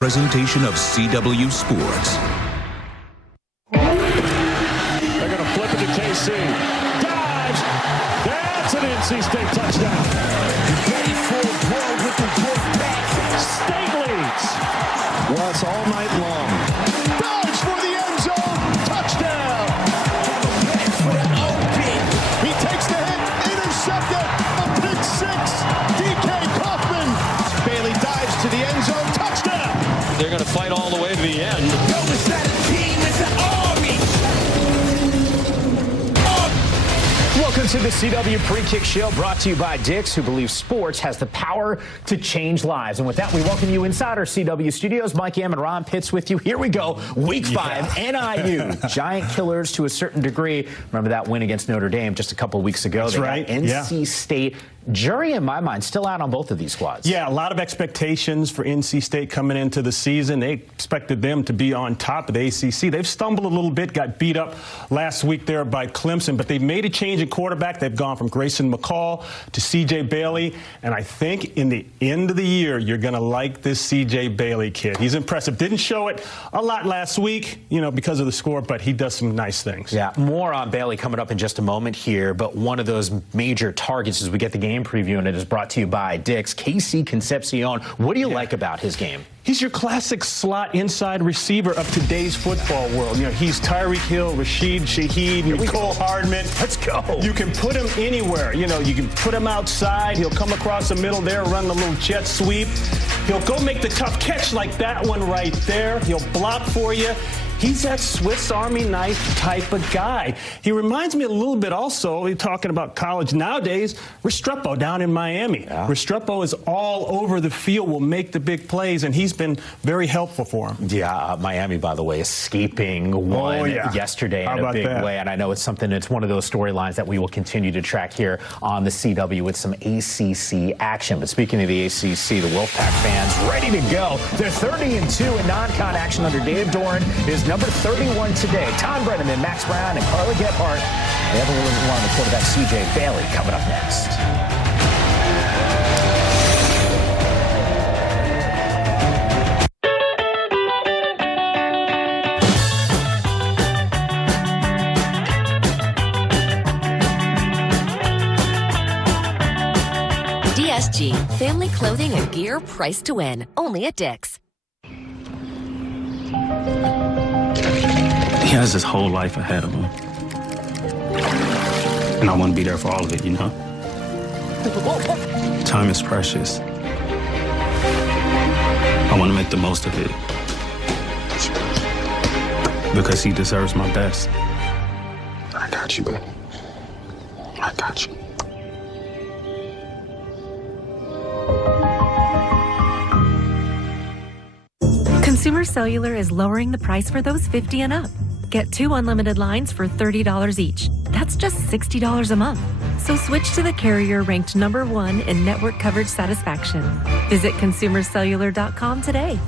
Presentation of CW Sports. They're going to flip it to KC. Dives. That's an NC State touchdown. Ready for a ball with the Wolfpack. State leads. Was all night long. Dives for the end zone. Touchdown. He takes the hit. Intercepted. A pick six. DK Kaufman. Bailey dives to the end zone. Touchdown. They're going to fight all the way to the end. Welcome to the CW Pre-Kick Show, brought to you by Dick's, who believes sports has the power to change lives. And with that, we welcome you inside our CW studios. Mike Yam and Ron Pitts with you. Here we go. Week 5, NIU. Giant killers to a certain degree. Remember that win against Notre Dame just a couple weeks ago. That's right. NC State. Jury, in my mind, still out on both of these squads. Yeah, a lot of expectations for NC State coming into the season. They expected them to be on top of the ACC. They've stumbled a little bit, got beat up last week there by Clemson, but they've made a change at quarterback. They've gone from Grayson McCall to C.J. Bailey, and I think in the end of the year, you're going to like this C.J. Bailey kid. He's impressive. Didn't show it a lot last week, because of the score, but he does some nice things. Yeah, more on Bailey coming up in just a moment here, but one of those major targets as we get the game preview, and it is brought to you by Dick's. Casey Concepcion, what do you like about his game? He's your classic slot inside receiver of today's football world. He's Tyreek Hill, Rashid Shaheed, Nicole Hardman. Let's go. You can put him anywhere. You can put him outside. He'll come across the middle there, run the little jet sweep. He'll go make the tough catch like that one right there. He'll block for you. He's that Swiss Army knife type of guy. He reminds me a little bit also, we're talking about college nowadays, Restrepo down in Miami. Yeah. Restrepo is all over the field, will make the big plays, and he's been very helpful for him. Yeah, Miami, by the way, escaping one yesterday in a big way. And I know it's one of those storylines that we will continue to track here on the CW with some ACC action. But speaking of the ACC, the Wolfpack fans ready to go. They're 30-2 in non-con action under Dave Doran is number 31 today. Tom Brenneman, Max Brown, and Carla Gephardt. They have a little bit more on the quarterback, C.J. Bailey, coming up next. DSG, family clothing and gear priced to win. Only at Dick's. He has his whole life ahead of him. And I want to be there for all of it, Time is precious. I want to make the most of it. Because he deserves my best. I got you, baby. I got you. Consumer Cellular is lowering the price for those 50 and up. Get 2 unlimited lines for $30 each. That's just $60 a month. So switch to the carrier ranked #1 in network coverage satisfaction. Visit consumercellular.com today.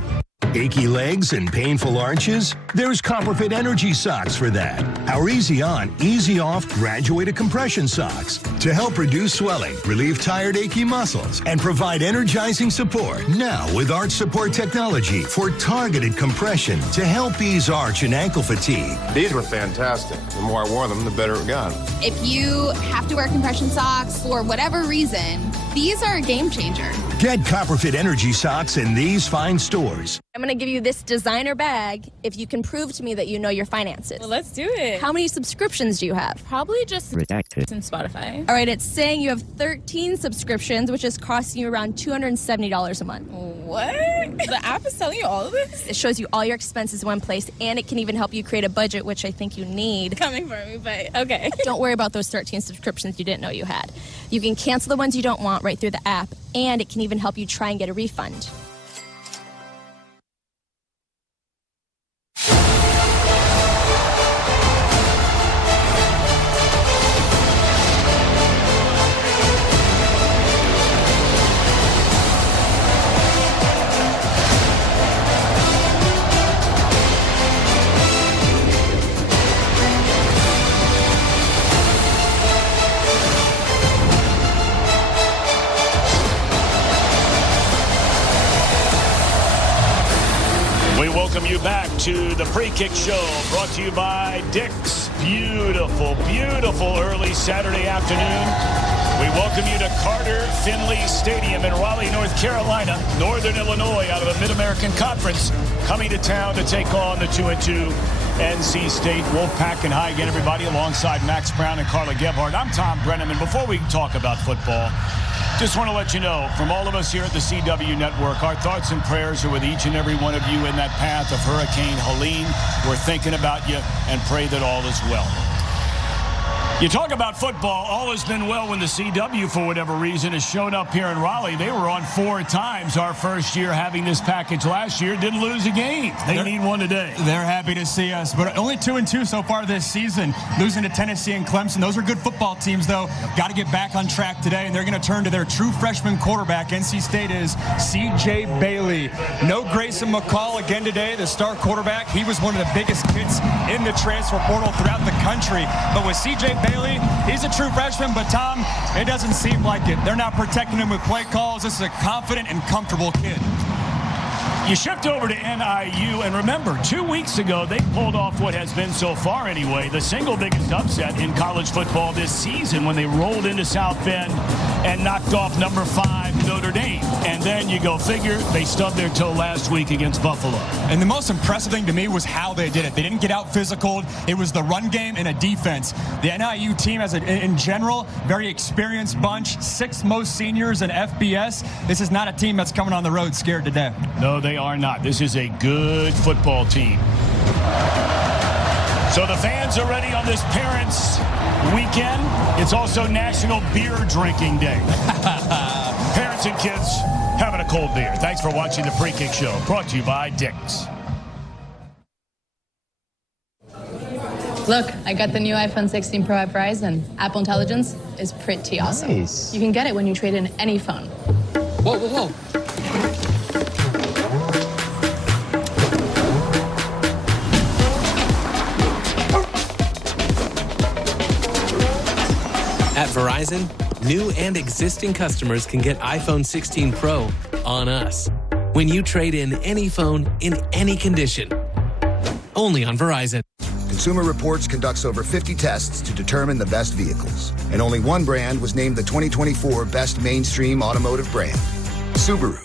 Achy legs and painful arches? There's CopperFit Energy Socks for that. Our easy on, easy off graduated compression socks to help reduce swelling, relieve tired, achy muscles, and provide energizing support. Now with arch support technology for targeted compression to help ease arch and ankle fatigue. These were fantastic. The more I wore them, the better it got. If you have to wear compression socks for whatever reason, these are a game changer. Get CopperFit Energy Socks in these fine stores. I'm going to give you this designer bag if you can prove to me that you know your finances. Well, let's do it. How many subscriptions do you have? Probably just redacted in Spotify. All right, it's saying you have 13 subscriptions, which is costing you around $270 a month. What? The app is telling you all of this? It shows you all your expenses in one place, and it can even help you create a budget, which I think you need. Coming for me, but okay. Don't worry about those 13 subscriptions you didn't know you had. You can cancel the ones you don't want right through the app, and it can even help you try and get a refund. We welcome you back to the Pre-Kick Show, brought to you by Dick's. Beautiful, beautiful early Saturday afternoon. We welcome you to Carter Finley Stadium in Raleigh, North Carolina. Northern Illinois out of the Mid-American Conference coming to town to take on the 2-2 NC State Wolfpack. And hi again, everybody, alongside Max Brown and Carla Gebhardt. I'm Tom Brennan, and before we talk about football, just want to let you know, from all of us here at the CW Network, our thoughts and prayers are with each and every one of you in that path of Hurricane Helene. We're thinking about you and pray that all is well. You talk about football, all has been well when the CW, for whatever reason, has shown up here in Raleigh. They were on 4 times our first year having this package last year. Didn't lose a game. They need one today. They're happy to see us, but only 2-2 so far this season. Losing to Tennessee and Clemson. Those are good football teams, though. Got to get back on track today, and they're going to turn to their true freshman quarterback. NC State is C.J. Bailey. No Grayson McCall again today, the star quarterback. He was one of the biggest kids in the transfer portal throughout the country. But with C.J. Bailey, he's a true freshman, but Tom, it doesn't seem like it. They're not protecting him with play calls. This is a confident and comfortable kid. You shift over to NIU, and remember, 2 weeks ago, they pulled off what has been so far anyway, the single biggest upset in college football this season when they rolled into South Bend and knocked off number 5 Notre Dame. And then you go figure, they stubbed their toe last week against Buffalo. And the most impressive thing to me was how they did it. They didn't get out physical. It was the run game and a defense. The NIU team, in general, very experienced bunch, 6th most seniors in FBS. This is not a team that's coming on the road scared today. No, they are not. This is a good football team. So the fans are ready on this Parents' Weekend. It's also National Beer Drinking Day. Parents and kids having a cold beer. Thanks for watching the Pre-Kick Show, brought to you by Dick's. Look, I got the new iPhone 16 Pro at Verizon. Apple Intelligence is pretty awesome. Nice. You can get it when you trade in any phone. Whoa, whoa, whoa. At Verizon, new and existing customers can get iPhone 16 Pro on us when you trade in any phone in any condition. Only on Verizon. Consumer Reports conducts over 50 tests to determine the best vehicles. And only one brand was named the 2024 Best Mainstream Automotive Brand, Subaru.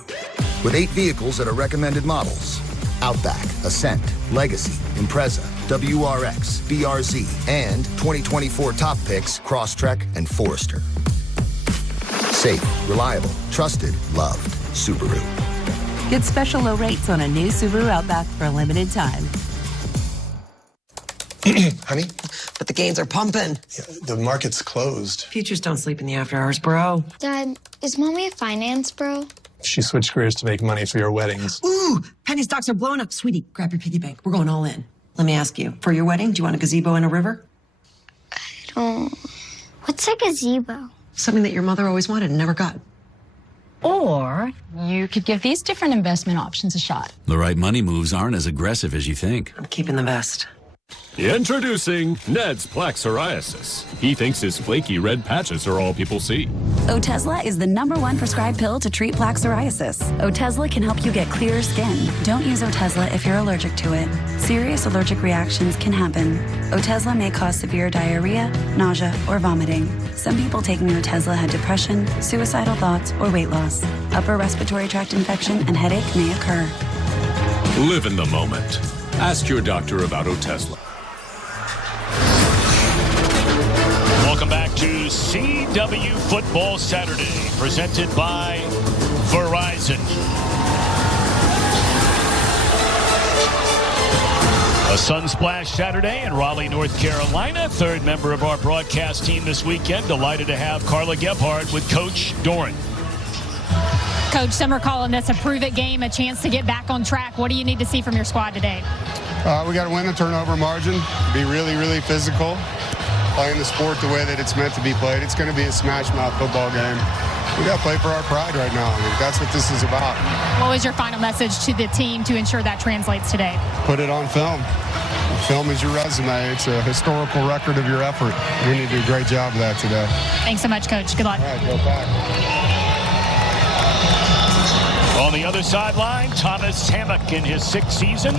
With 8 vehicles that are recommended models: Outback, Ascent, Legacy, Impreza, WRX, BRZ, and 2024 top picks, Crosstrek and Forester. Safe, reliable, trusted, loved. Subaru. Get special low rates on a new Subaru Outback for a limited time. Honey? But the gains are pumping. Yeah, the market's closed. Futures don't sleep in the after hours, bro. Dad, is Mommy a finance bro? She switched careers to make money for your weddings. Ooh, penny stocks are blowing up. Sweetie, grab your piggy bank. We're going all in. Let me ask you, for your wedding, do you want a gazebo and a river? I don't... What's a gazebo? Something that your mother always wanted and never got. Or you could give these different investment options a shot. The right money moves aren't as aggressive as you think. I'm keeping the best. Introducing Ned's Plaque Psoriasis. He thinks his flaky red patches are all people see. Otezla is the #1 prescribed pill to treat plaque psoriasis. Otezla can help you get clearer skin. Don't use Otezla if you're allergic to it. Serious allergic reactions can happen. Otezla may cause severe diarrhea, nausea, or vomiting. Some people taking Otezla had depression, suicidal thoughts, or weight loss. Upper respiratory tract infection and headache may occur. Live in the moment. Ask your doctor about Otezla. Welcome back to CW Football Saturday, presented by Verizon. A Sunsplash Saturday in Raleigh, North Carolina. Third member of our broadcast team this weekend. Delighted to have Carla Gebhardt with Coach Doran. Coach, some are calling this a prove-it game, a chance to get back on track. What do you need to see from your squad today? We got to win the turnover margin, be really, really physical, playing the sport the way that it's meant to be played. It's going to be a smash-mouth football game. We got to play for our pride right now. I mean, that's what this is about. What was your final message to the team to ensure that translates today? Put it on film. Film is your resume. It's a historical record of your effort. We need to do a great job of that today. Thanks so much, Coach. Good luck. All right, go back. On the other sideline, Thomas Hammock in his 6th season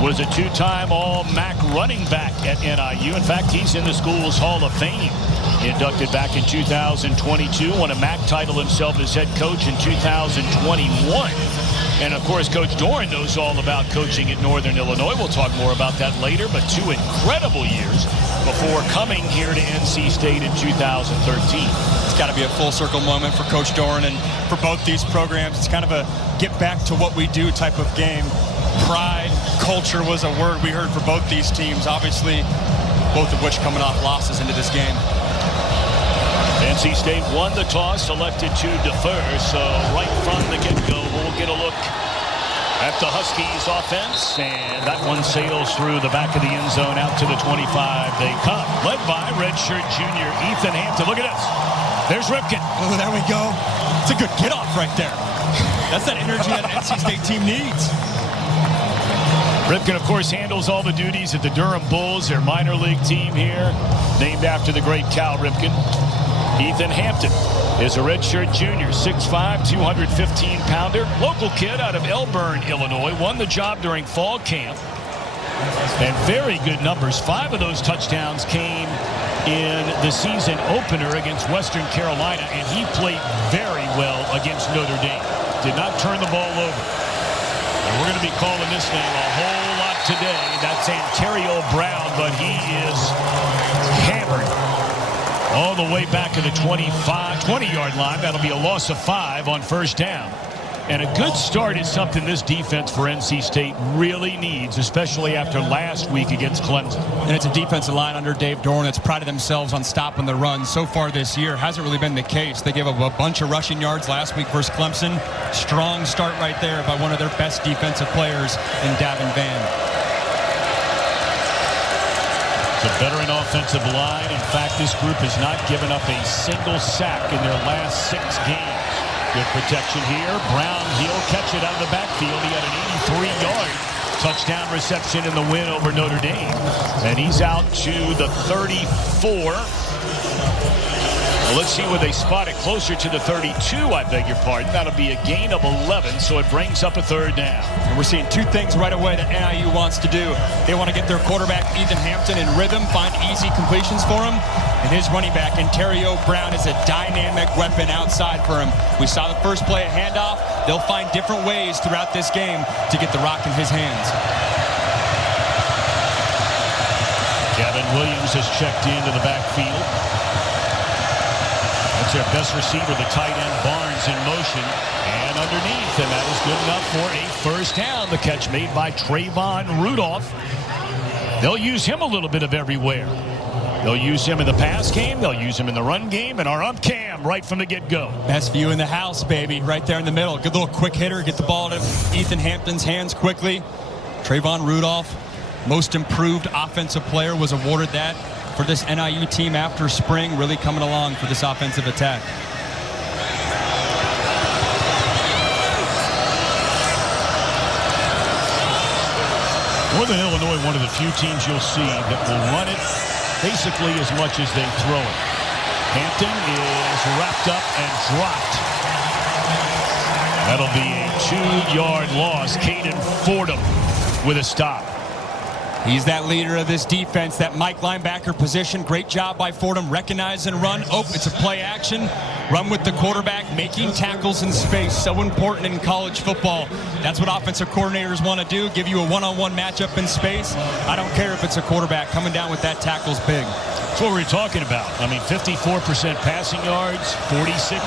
was a 2-time All-MAC running back at NIU. In fact, he's in the school's Hall of Fame. Inducted back in 2022, won a MAC title himself as head coach in 2021. And, of course, Coach Doran knows all about coaching at Northern Illinois. We'll talk more about that later, but 2 incredible years before coming here to NC State in 2013. It's got to be a full circle moment for Coach Doran and for both these programs. It's kind of a get back to what we do type of game. Pride, culture was a word we heard for both these teams, obviously, both of which coming off losses into this game. NC State won the toss, elected to defer, so right from the get-go, we'll get a look at the Huskies offense, and that one sails through the back of the end zone out to the 25. They come, led by redshirt junior Ethan Hampton. Look at this. There's Ripken. Oh, there we go. It's a good get-off right there. That's that energy that an NC State team needs. Ripken, of course, handles all the duties at the Durham Bulls, their minor league team here, named after the great Cal Ripken. Ethan Hampton is a redshirt junior, 6'5", 215-pounder, local kid out of Elburn, Illinois, won the job during fall camp. And very good numbers. 5 of those touchdowns came in the season opener against Western Carolina, and he played very well against Notre Dame. Did not turn the ball over. And we're going to be calling this name a whole lot today. That's Ontario Brown, but he is hammered all the way back to the 20-yard line. That'll be a loss of 5 on first down. And a good start is something this defense for NC State really needs, especially after last week against Clemson. And it's a defensive line under Dave Doran that's prided themselves on stopping the run. So far this year, hasn't really been the case. They gave up a bunch of rushing yards last week versus Clemson. Strong start right there by one of their best defensive players in Davin Van. It's a veteran offensive line. In fact, this group has not given up a single sack in their last 6 games. Good protection here. Brown, he'll catch it out of the backfield. He had an 83-yard touchdown reception in the win over Notre Dame. And he's out to the 34. Well, let's see where they spot it. Closer to the 32, I beg your pardon. That'll be a gain of 11, so it brings up a 3rd down. And we're seeing 2 things right away that NIU wants to do. They want to get their quarterback, Ethan Hampton, in rhythm, find easy completions for him. And his running back, Ontario Brown, is a dynamic weapon outside for him. We saw the first play, a handoff. They'll find different ways throughout this game to get the rock in his hands. Gavin Williams has checked into the backfield. That's their best receiver, the tight end Barnes, in motion. And underneath, and that is good enough for a first down. The catch made by Trayvon Rudolph. They'll use him a little bit of everywhere. They'll use him in the pass game. They'll use him in the run game. And our ump Cam right from the get-go. Best view in the house, baby, right there in the middle. Good little quick hitter. Get the ball to Ethan Hampton's hands quickly. Trayvon Rudolph, most improved offensive player, was awarded that for this NIU team after spring. Really coming along for this offensive attack. Northern Illinois, one of the few teams you'll see that will run it basically as much as they throw it. Hampton is wrapped up and dropped. That'll be a 2-yard loss. Caden Fordham with a stop. He's that leader of this defense, that Mike linebacker position. Great job by Fordham. Recognize and run. Oh, it's a play action. Run with the quarterback, making tackles in space. So important in college football. That's what offensive coordinators want to do, give you a one-on-one matchup in space. I don't care if it's a quarterback. Coming down with that tackle's big. That's what we're talking about. I mean, 54% passing yards, 46%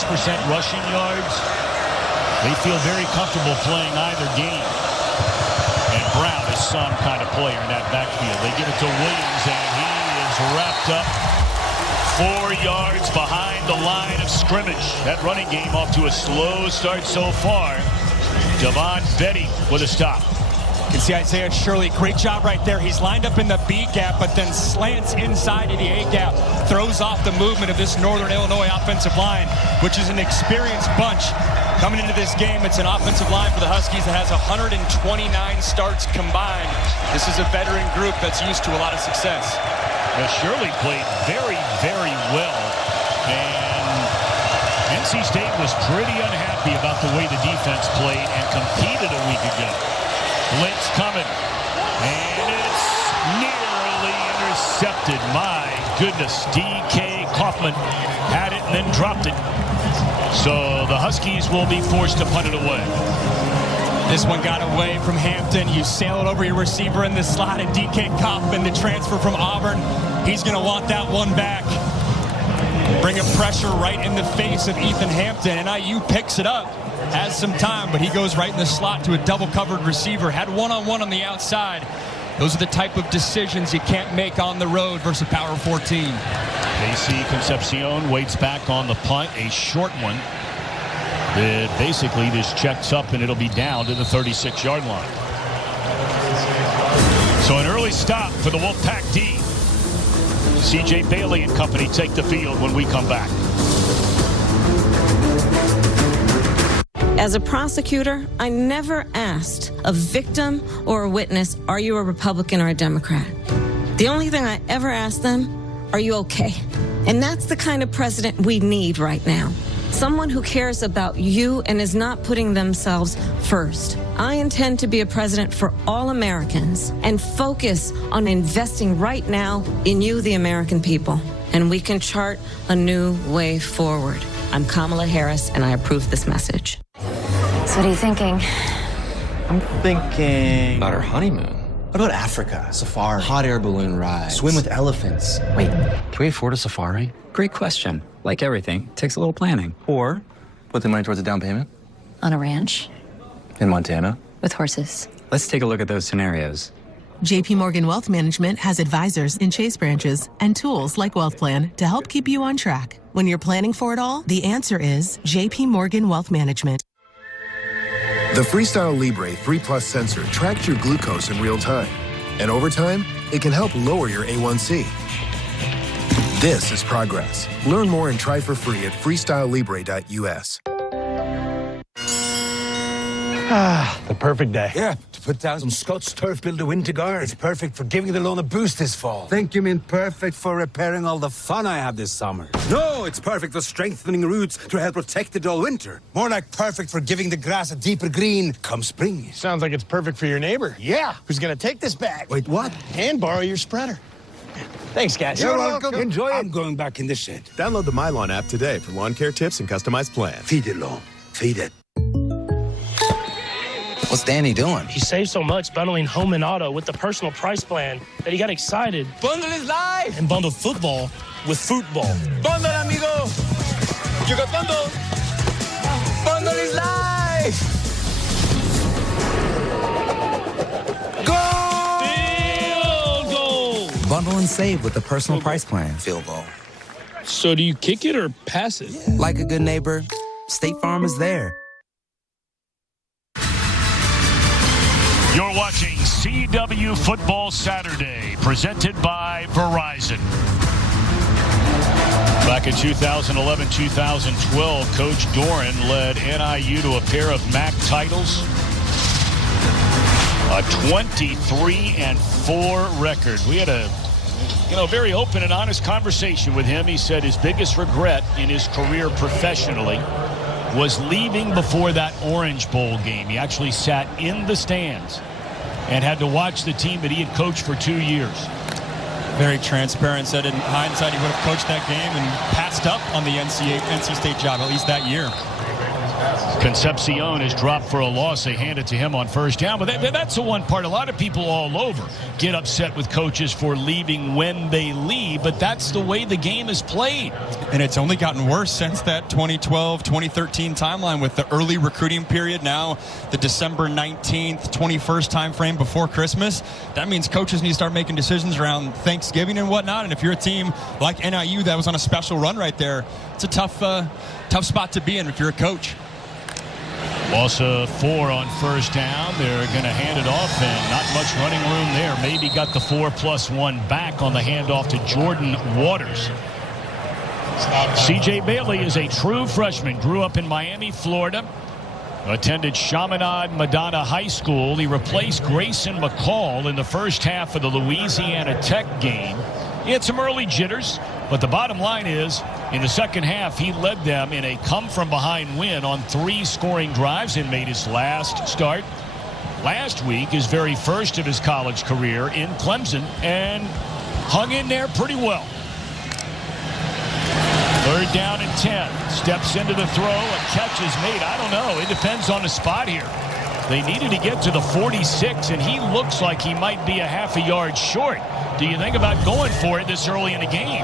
rushing yards. They feel very comfortable playing either game. And Brown is some kind of player in that backfield. They give it to Williams, and he is wrapped up 4 yards behind the line of scrimmage. That running game off to a slow start so far. Devon Betty with a stop. You can see Isaiah Shirley, great job right there. He's lined up in the B gap, but then slants inside of the A gap. Throws off the movement of this Northern Illinois offensive line, which is an experienced bunch. Coming into this game, it's an offensive line for the Huskies that has 129 starts combined. This is a veteran group that's used to a lot of success. Shirley played very, very well. And NC State was pretty unhappy about the way the defense played and competed a week ago. Blitz coming. And it's nearly intercepted. My goodness. D.K. Kaufman had it and then dropped it. So the Huskies will be forced to punt it away. This one got away from Hampton. You sail it over your receiver in the slot, and D.K. Kaufman, the transfer from Auburn, he's going to want that one back. Bring a pressure right in the face of Ethan Hampton. NIU picks it up, has some time, but he goes right in the slot to a double-covered receiver. Had one-on-one on the outside. Those are the type of decisions you can't make on the road versus Power 14. AC Concepcion waits back on the punt, a short one. Basically, this checks up, and it'll be down to the 36-yard line. So an early stop for the Wolfpack D. C.J. Bailey and company take the field when we come back. As a prosecutor, I never asked a victim or a witness, are you a Republican or a Democrat? The only thing I ever asked them, are you okay? And that's the kind of president we need right now. Someone who cares about you and is not putting themselves first. I intend to be a president for all Americans and focus on investing right now in you, the American people. And we can chart a new way forward. I'm Kamala Harris, and I approve this message. So what are you thinking? I'm thinking about our honeymoon. What about Africa? Safari. Hot air balloon ride. Swim with elephants. Wait, can we afford a safari? Great question. Like everything, takes a little planning. Or put the money towards a down payment. On a ranch? In Montana. With horses. Let's take a look at those scenarios. JP Morgan Wealth Management has advisors in Chase branches and tools like Wealth Plan to help keep you on track. When you're planning for it all, the answer is JP Morgan Wealth Management. The Freestyle Libre 3 Plus sensor tracks your glucose in real time. And over time, it can help lower your A1C. This is progress. Learn more and try for free at freestylelibre.us. The perfect day. Yeah, to put down some Scots Turf Builder winter guard. It's perfect for giving the lawn a boost this fall. Think you mean perfect for repairing all the fun I have this summer? No, it's perfect for strengthening roots to help protect it all winter. More like perfect for giving the grass a deeper green come spring. Sounds like it's perfect for your neighbor. Yeah. Who's gonna take this bag? Wait, what? And borrow your spreader. Thanks, guys. You're welcome. Enjoy it. I'm going back in the shed. Download the MyLawn app today for lawn care tips and customized plans. Feed it, lawn. Feed it. What's Danny doing? He saved so much bundling home and auto with the personal price plan that he got excited. Bundle is live! And bundled football with football. Bundle, amigo! You got bundle! Bundle is live! Field goal! Bundle and save with the personal price plan. Field goal. So do you kick it or pass it? Yeah. Like a good neighbor, State Farm is there. You're watching CW Football Saturday, presented by Verizon. Back in 2011-2012, Coach Doran led NIU to a pair of MAC titles, a 23-4 record. We had a very open and honest conversation with him. He said his biggest regret in his career professionally was leaving before that Orange Bowl game. He actually sat in the stands and had to watch the team that he had coached for 2 years. Very transparent, said in hindsight he would have coached that game and passed up on the NC State job, at least that year. Concepcion is dropped for a loss. They hand it to him on first down. But that's the one part. A lot of people all over get upset with coaches for leaving when they leave, but that's the way the game is played. And it's only gotten worse since that 2012-2013 timeline with the early recruiting period. Now the December 19th, 21st time frame before Christmas. That means coaches need to start making decisions around Thanksgiving and whatnot. And if you're a team like NIU that was on a special run right there, it's a tough spot to be in if you're a coach. Loss of 4 on first down. They're going to hand it off, and not much running room there. Maybe got the 4+1 back on the handoff to Jordan Waters. C.J. Bailey is a true freshman. Grew up in Miami, Florida. Attended Chaminade Madonna High School. He replaced Grayson McCall in the first half of the Louisiana Tech game. He had some early jitters, but the bottom line is In the second half, he led them in a come-from-behind win on 3 scoring drives and made his last start last week, his very first of his college career in Clemson, and hung in there pretty well. 3rd down and 10. Steps into the throw. A catch is made. I don't know. It depends on the spot here. They needed to get to the 46, and he looks like he might be a half a yard short. Do you think about going for it this early in the game?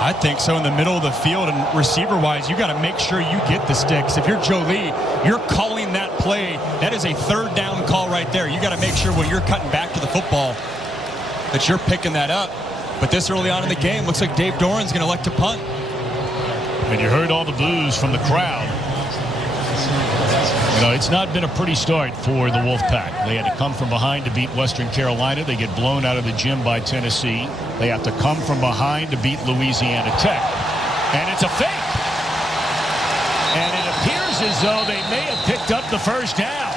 I think so. In the middle of the field and receiver-wise, you got to make sure you get the sticks. If you're Joe Lee, you're calling that play. That is a 3rd down call right there. You got to make sure when you're cutting back to the football that you're picking that up. But this early on in the game, looks like Dave Doran's going to elect to punt. And you heard all the boos from the crowd. You know, it's not been a pretty start for the Wolfpack. They had to come from behind to beat Western Carolina. They get blown out of the gym by Tennessee. They have to come from behind to beat Louisiana Tech. And it's a fake. And it appears as though they may have picked up the first down.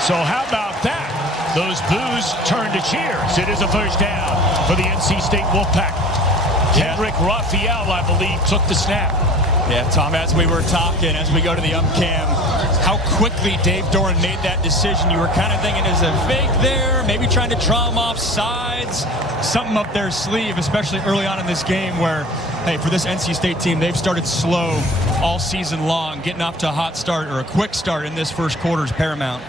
So how about that? Those boos turn to cheers. It is a first down for the NC State Wolfpack. Kendrick Raphael, I believe, took the snap. Yeah, Tom, as we were talking, as we go to the cam, how quickly Dave Doran made that decision. You were kind of thinking, is a fake there? Maybe trying to draw him off sides. Something up their sleeve, especially early on in this game where, hey, for this NC State team, they've started slow all season long. Getting off to a hot start or a quick start in this first quarter is paramount.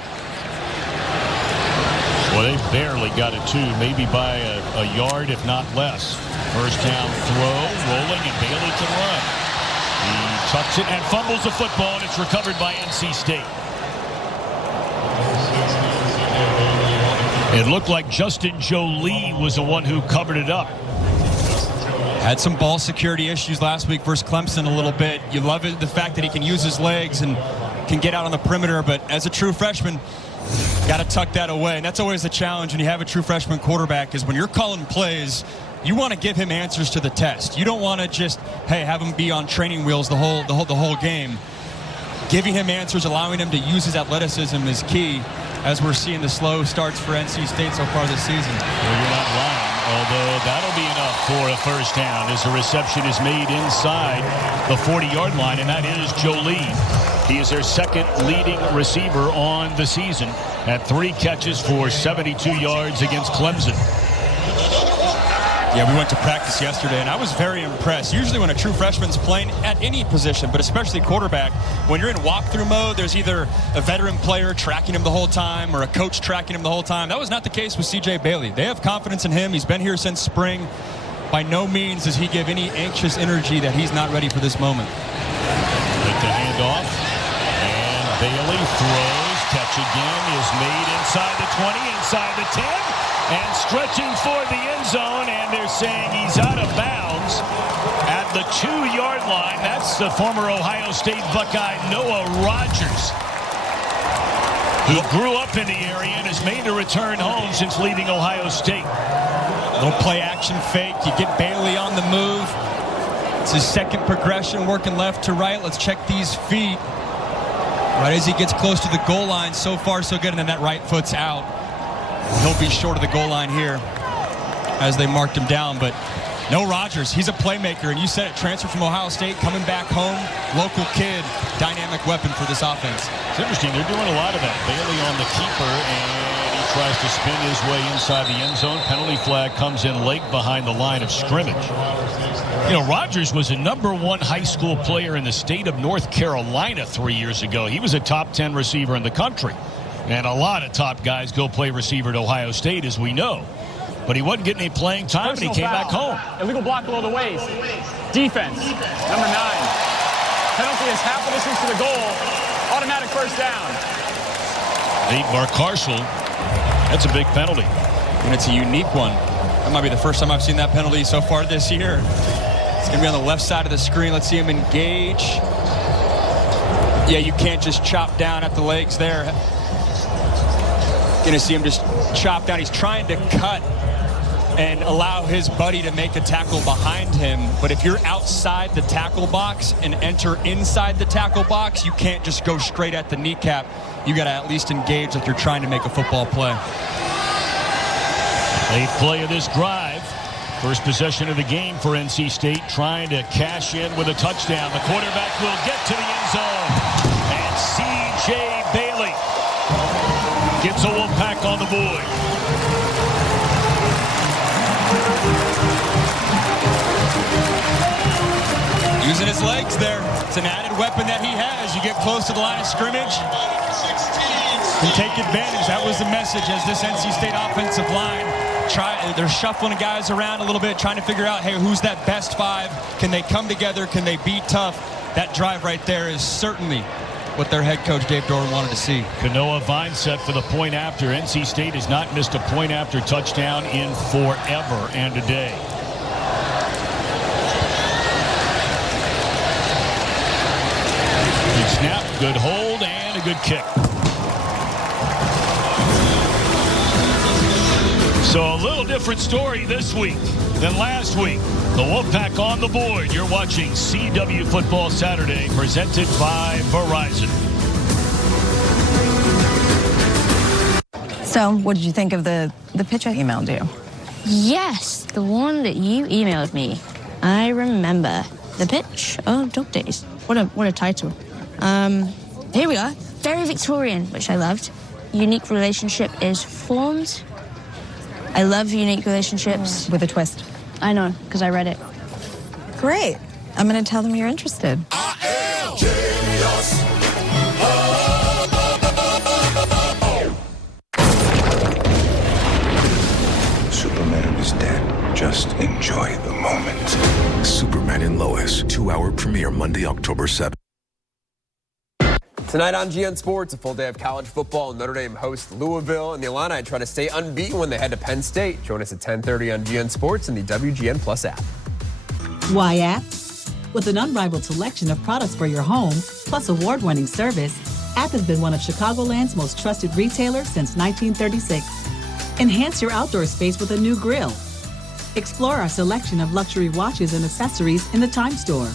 Well, they barely got it, too, maybe by a yard, if not less. First down throw, rolling, and Bailey can run. He tucks it and fumbles the football, and it's recovered by NC State. It looked like Justin Jolie was the one who covered it up. Had some ball security issues last week versus Clemson a little bit. You love it, the fact that he can use his legs and can get out on the perimeter, but as a true freshman, got to tuck that away. And that's always the challenge when you have a true freshman quarterback, is when you're calling plays, you want to give him answers to the test. You don't want to just, hey, have him be on training wheels the whole game. Giving him answers, allowing him to use his athleticism is key, as we're seeing the slow starts for NC State so far this season. Well, you're not lying, although that'll be enough for a first down as the reception is made inside the 40-yard line, and that is Jolie. He is their second leading receiver on the season at 3 catches for 72 yards against Clemson. Yeah, we went to practice yesterday, and I was very impressed. Usually when a true freshman's playing at any position, but especially quarterback, when you're in walkthrough mode, there's either a veteran player tracking him the whole time or a coach tracking him the whole time. That was not the case with C.J. Bailey. They have confidence in him. He's been here since spring. By no means does he give any anxious energy that he's not ready for this moment. Take the handoff, and Bailey throws. Catch again is made inside the 20, inside the 10. And stretching for the end zone, and they're saying he's out of bounds at the 2-yard line. That's the former Ohio State Buckeye Noah Rogers, who grew up in the area and has made a return home since leaving Ohio State. Little play action fake. You get Bailey on the move. It's his second progression, working left to right. Let's check these feet. Right as he gets close to the goal line, so far so good, and then that right foot's out. He'll be short of the goal line here as they marked him down, but no Rogers. He's a playmaker, and you said it, transfer from Ohio State, coming back home, local kid, dynamic weapon for this offense. It's interesting. They're doing a lot of that. Bailey on the keeper, and he tries to spin his way inside the end zone. Penalty flag comes in late behind the line of scrimmage. You know, Rogers was a #1 high school player in the state of North Carolina 3 years ago. He was a top 10 receiver in the country. And a lot of top guys go play receiver at Ohio State, as we know. But he wasn't getting any playing time, and he came back home. Illegal block below the waist. Defense, number 9. Penalty is half the distance to the goal. Automatic first down. Nate Marcarcel, that's a big penalty. And it's a unique one. That might be the first time I've seen that penalty so far this year. It's going to be on the left side of the screen. Let's see him engage. Yeah, you can't just chop down at the legs there. Going to see him just chop down. He's trying to cut and allow his buddy to make a tackle behind him. But if you're outside the tackle box and enter inside the tackle box, you can't just go straight at the kneecap. You got to at least engage like you're trying to make a football play. 8th play of this drive. First possession of the game for NC State, trying to cash in with a touchdown. The quarterback will get to the end zone. And C.J. Bailey gets a Wolfpack on the board. Using his legs there. It's an added weapon that he has. You get close to the line of scrimmage and take advantage. That was the message as this NC State offensive line they're shuffling guys around a little bit, trying to figure out, hey, who's that best five? Can they come together? Can they be tough? That drive right there is certainly what their head coach Dave Doran wanted to see. Kanoa Vine set for the point after. NC State has not missed a point after touchdown in forever and a day. Good snap, good hold, and a good kick. So a little different story this week than last week. The Wolfpack on the board. You're watching CW Football Saturday, presented by Verizon. So, what did you think of the pitch I emailed you? Yes, the one that you emailed me. I remember. The pitch of Dog Days. What a title. Here we are. Very Victorian, which I loved. Unique relationship is formed. I love unique relationships. With a twist. I know, because I read it. Great. I'm going to tell them you're interested. Superman is dead. Just enjoy the moment. Superman and Lois, 2-hour premiere Monday, October 7th. Tonight on GN Sports, a full day of college football. Notre Dame hosts Louisville, and the Illini try to stay unbeaten when they head to Penn State. Join us at 10:30 on GN Sports and the WGN Plus app. Why app? With an unrivaled selection of products for your home, plus award-winning service, App has been one of Chicagoland's most trusted retailers since 1936. Enhance your outdoor space with a new grill. Explore our selection of luxury watches and accessories in the Time Store.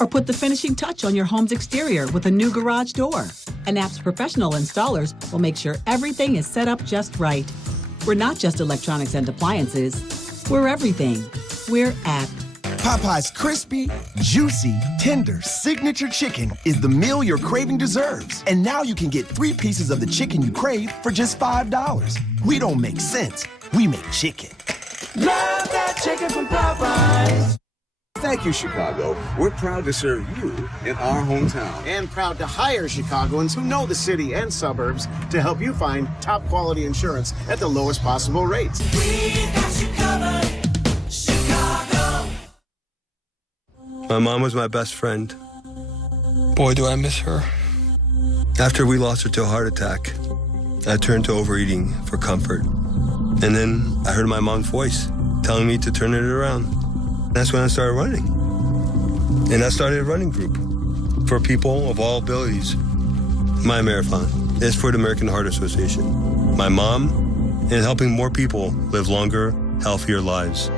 Or put the finishing touch on your home's exterior with a new garage door. And App's professional installers will make sure everything is set up just right. We're not just electronics and appliances. We're everything. We're App. Popeye's crispy, juicy, tender signature chicken is the meal your craving deserves. And now you can get 3 pieces of the chicken you crave for just $5. We don't make sense. We make chicken. Love that chicken from Popeyes. Thank you, Chicago. We're proud to serve you in our hometown. And proud to hire Chicagoans who know the city and suburbs to help you find top quality insurance at the lowest possible rates. We've got you covered, Chicago. My mom was my best friend. Boy, do I miss her. After we lost her to a heart attack, I turned to overeating for comfort. And then I heard my mom's voice telling me to turn it around. That's when I started running. And I started a running group for people of all abilities. My marathon is for the American Heart Association, my mom, and helping more people live longer, healthier lives.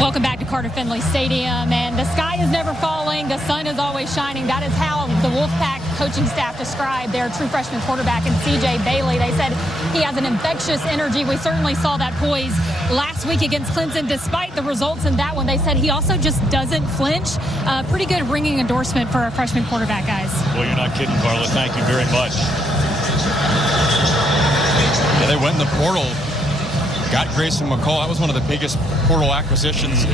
Welcome back to Carter Finley Stadium, and the sky is never falling. The sun is always shining. That is how the Wolfpack coaching staff described their true freshman quarterback in C.J. Bailey. They said he has an infectious energy. We certainly saw that poise last week against Clemson, despite the results in that one. They said he also just doesn't flinch. Pretty good ringing endorsement for a freshman quarterback, guys. Well, you're not kidding, Carla. Thank you very much. Yeah, they went in the portal. Got Grayson McCall. That was one of the biggest portal acquisitions,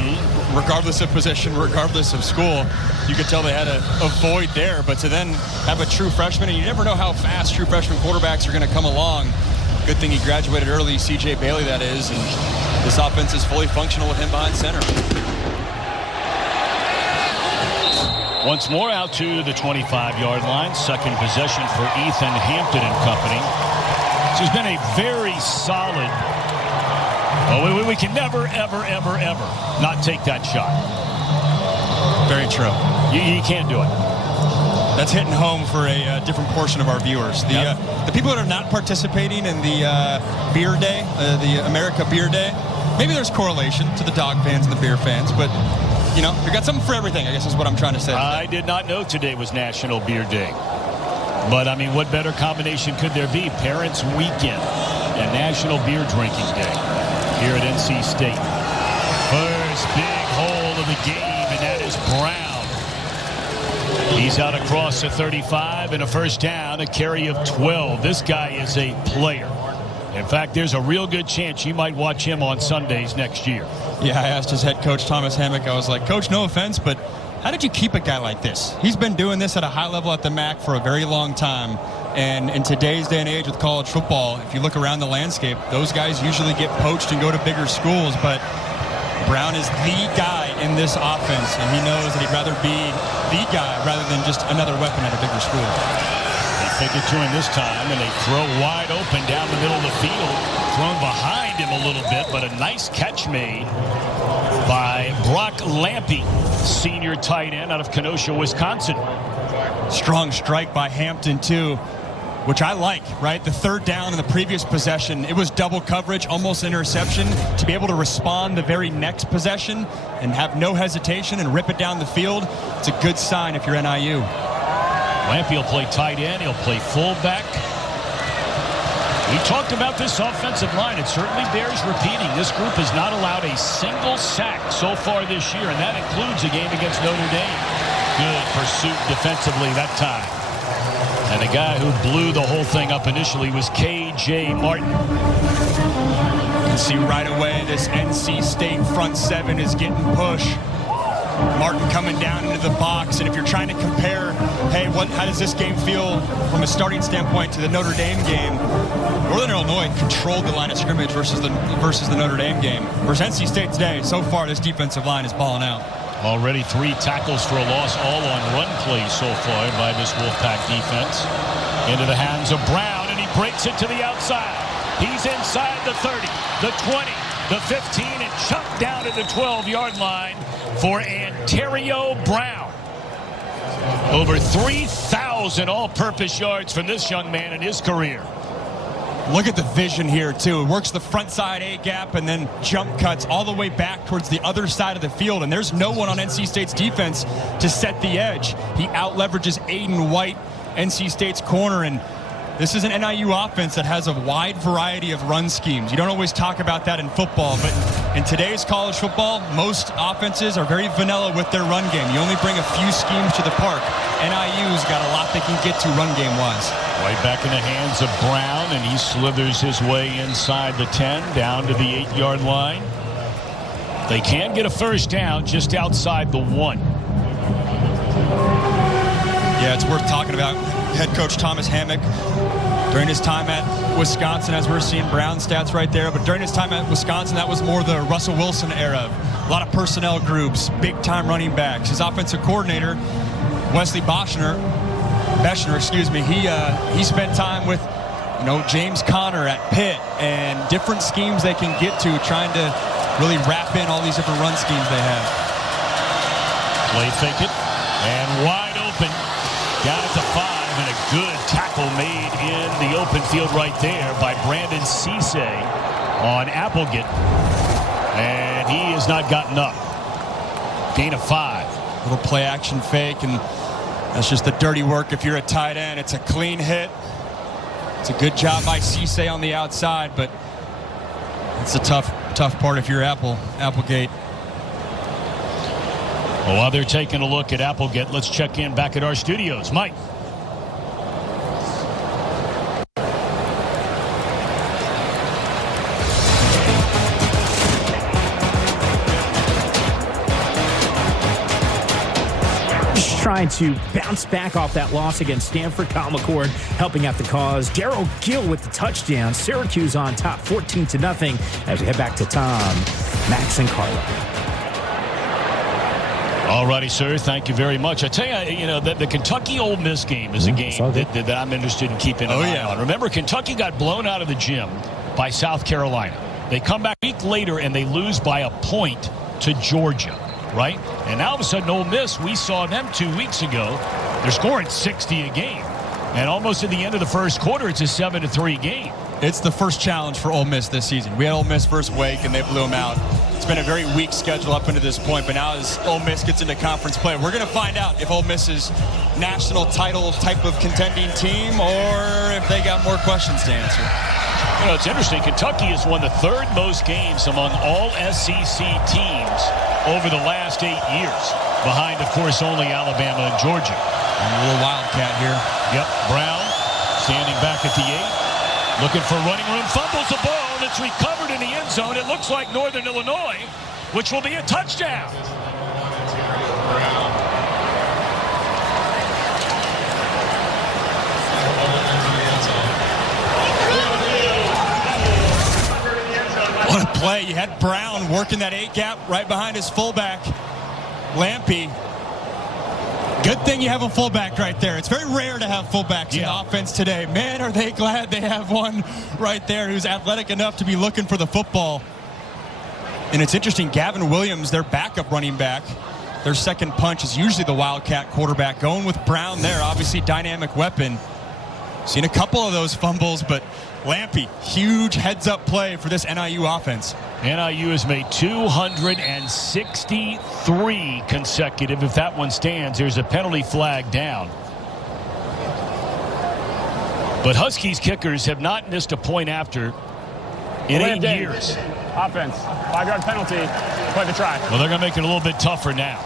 regardless of position, regardless of school. You could tell they had a void there, but to then have a true freshman, and you never know how fast true freshman quarterbacks are going to come along. Good thing he graduated early, C.J. Bailey, that is, and this offense is fully functional with him behind center. Once more out to the 25-yard line. Second possession for Ethan Hampton and company. This has been a very solid... Well, we can never, ever, ever, ever not take that shot. Very true. You can't do it. That's hitting home for a different portion of our viewers. The people that are not participating in the beer day, the America Beer Day, maybe there's correlation to the dog fans and the beer fans, but, you know, we got something for everything, I guess is what I'm trying to say. I did not know today was National Beer Day. But, I mean, what better combination could there be? Parents' Weekend. and National Beer Drinking Day here at NC State. First big hole of the game, and that is Brown. He's out across the 35 and a first down, a carry of 12. This guy is a player. In fact, there's a real good chance you might watch him on Sundays next year. Yeah, I asked his head coach, Thomas Hammock, I was like, Coach, no offense, but how did you keep a guy like this? He's been doing this at a high level at the MAC for a very long time. And in today's day and age with college football, if you look around the landscape, those guys usually get poached and go to bigger schools. But Brown is the guy in this offense, and he knows that he'd rather be the guy rather than just another weapon at a bigger school. They fake it to him this time, and they throw wide open down the middle of the field. Thrown behind him a little bit, but a nice catch made by Brock Lampe, senior tight end out of Kenosha, Wisconsin. Strong strike by Hampton, too, which I like, right? The third down in the previous possession, it was double coverage, almost interception. To be able to respond the very next possession and have no hesitation and rip it down the field, it's a good sign if you're NIU. Lampe will play tight end. He'll play fullback. We talked about this offensive line. It certainly bears repeating. This group has not allowed a single sack so far this year, and that includes a game against Notre Dame. Good pursuit defensively that time. And the guy who blew the whole thing up initially was K.J. Martin. You can see right away this NC State front seven is getting pushed. Martin coming down into the box, and if you're trying to compare, hey, how does this game feel from a starting standpoint to the Notre Dame game? Northern Illinois controlled the line of scrimmage versus the Notre Dame game. Versus NC State today, so far this defensive line is balling out. Already 3 tackles for a loss, all on run plays so far by this Wolfpack defense. Into the hands of Brown, and he breaks it to the outside. He's inside the 30, the 20, the 15, and chucked down at the 12-yard line for Ontario Brown. Over 3,000 all-purpose yards from this young man in his career. Look at the vision here, too. It works the front side A-gap and then jump cuts all the way back towards the other side of the field. And there's no one on NC State's defense to set the edge. He out-leverages Aiden White, NC State's corner. And this is an NIU offense that has a wide variety of run schemes. You don't always talk about that in football, but in today's college football, most offenses are very vanilla with their run game. You only bring a few schemes to the park. NIU's got a lot they can get to run game-wise. Right back in the hands of Brown, and he slithers his way inside the 10, down to the 8-yard line. They can get a first down just outside the 1. Yeah, it's worth talking about. Head coach Thomas Hammock, during his time at Wisconsin, as we're seeing Brown stats right there, but during his time at Wisconsin, that was more the Russell Wilson era. A lot of personnel groups, big-time running backs. His offensive coordinator, Wesley Beschner, he spent time with, James Conner at Pitt, and different schemes they can get to, trying to really wrap in all these different run schemes they have. Play fake it, and wide open, down at the 5, and a good tackle made in the open field right there by Brandon Cisse on Applegate, and he has not gotten up. Gain of 5. Little play action fake, and that's just the dirty work. If you're a tight end, it's a clean hit. It's a good job by Cisse on the outside, but it's a tough part if you're Applegate. Well, while they're taking a look at Applegate, let's check in back at our studios. Mike. Trying to bounce back off that loss against Stanford. Kyle McCord helping out the cause. Darrell Gill with the touchdown. Syracuse on top 14-0 as we head back to Tom, Max, and Carla. All righty, sir. Thank you very much. I tell you, the Kentucky Ole Miss game is a game that I'm interested in keeping an eye on. Remember, Kentucky got blown out of the gym by South Carolina. They come back a week later and they lose by a point to Georgia. Right? And now all of a sudden, Ole Miss, we saw them 2 weeks ago. They're scoring 60 a game. And almost at the end of the first quarter, it's a 7-3 game. It's the first challenge for Ole Miss this season. We had Ole Miss versus Wake, and they blew them out. It's been a very weak schedule up into this point, but now as Ole Miss gets into conference play, we're going to find out if Ole Miss is national title type of contending team or if they got more questions to answer. You know, it's interesting. Kentucky has won the third most games among all SEC teams over the last 8 years. Behind, of course, only Alabama and Georgia. And a little Wildcat here. Yep, Brown standing back at the 8. Looking for running room. Fumbles the ball. And it's recovered in the end zone. It looks like Northern Illinois, which will be a touchdown. What a play. You had Brown working that 8 gap right behind his fullback, Lampy. Good thing you have a fullback right there. It's very rare to have fullbacks in the offense today. Man, are they glad they have one right there who's athletic enough to be looking for the football. And it's interesting, Gavin Williams, their backup running back, their second punch is usually the Wildcat quarterback. Going with Brown there, obviously dynamic weapon. Seen a couple of those fumbles, but Lampy, huge heads-up play for this NIU offense. NIU has made 263 consecutive. If that one stands, there's a penalty flag down. But Huskies kickers have not missed a point after in 8 years. Offense, 5-yard penalty, play the try. Well, they're going to make it a little bit tougher now.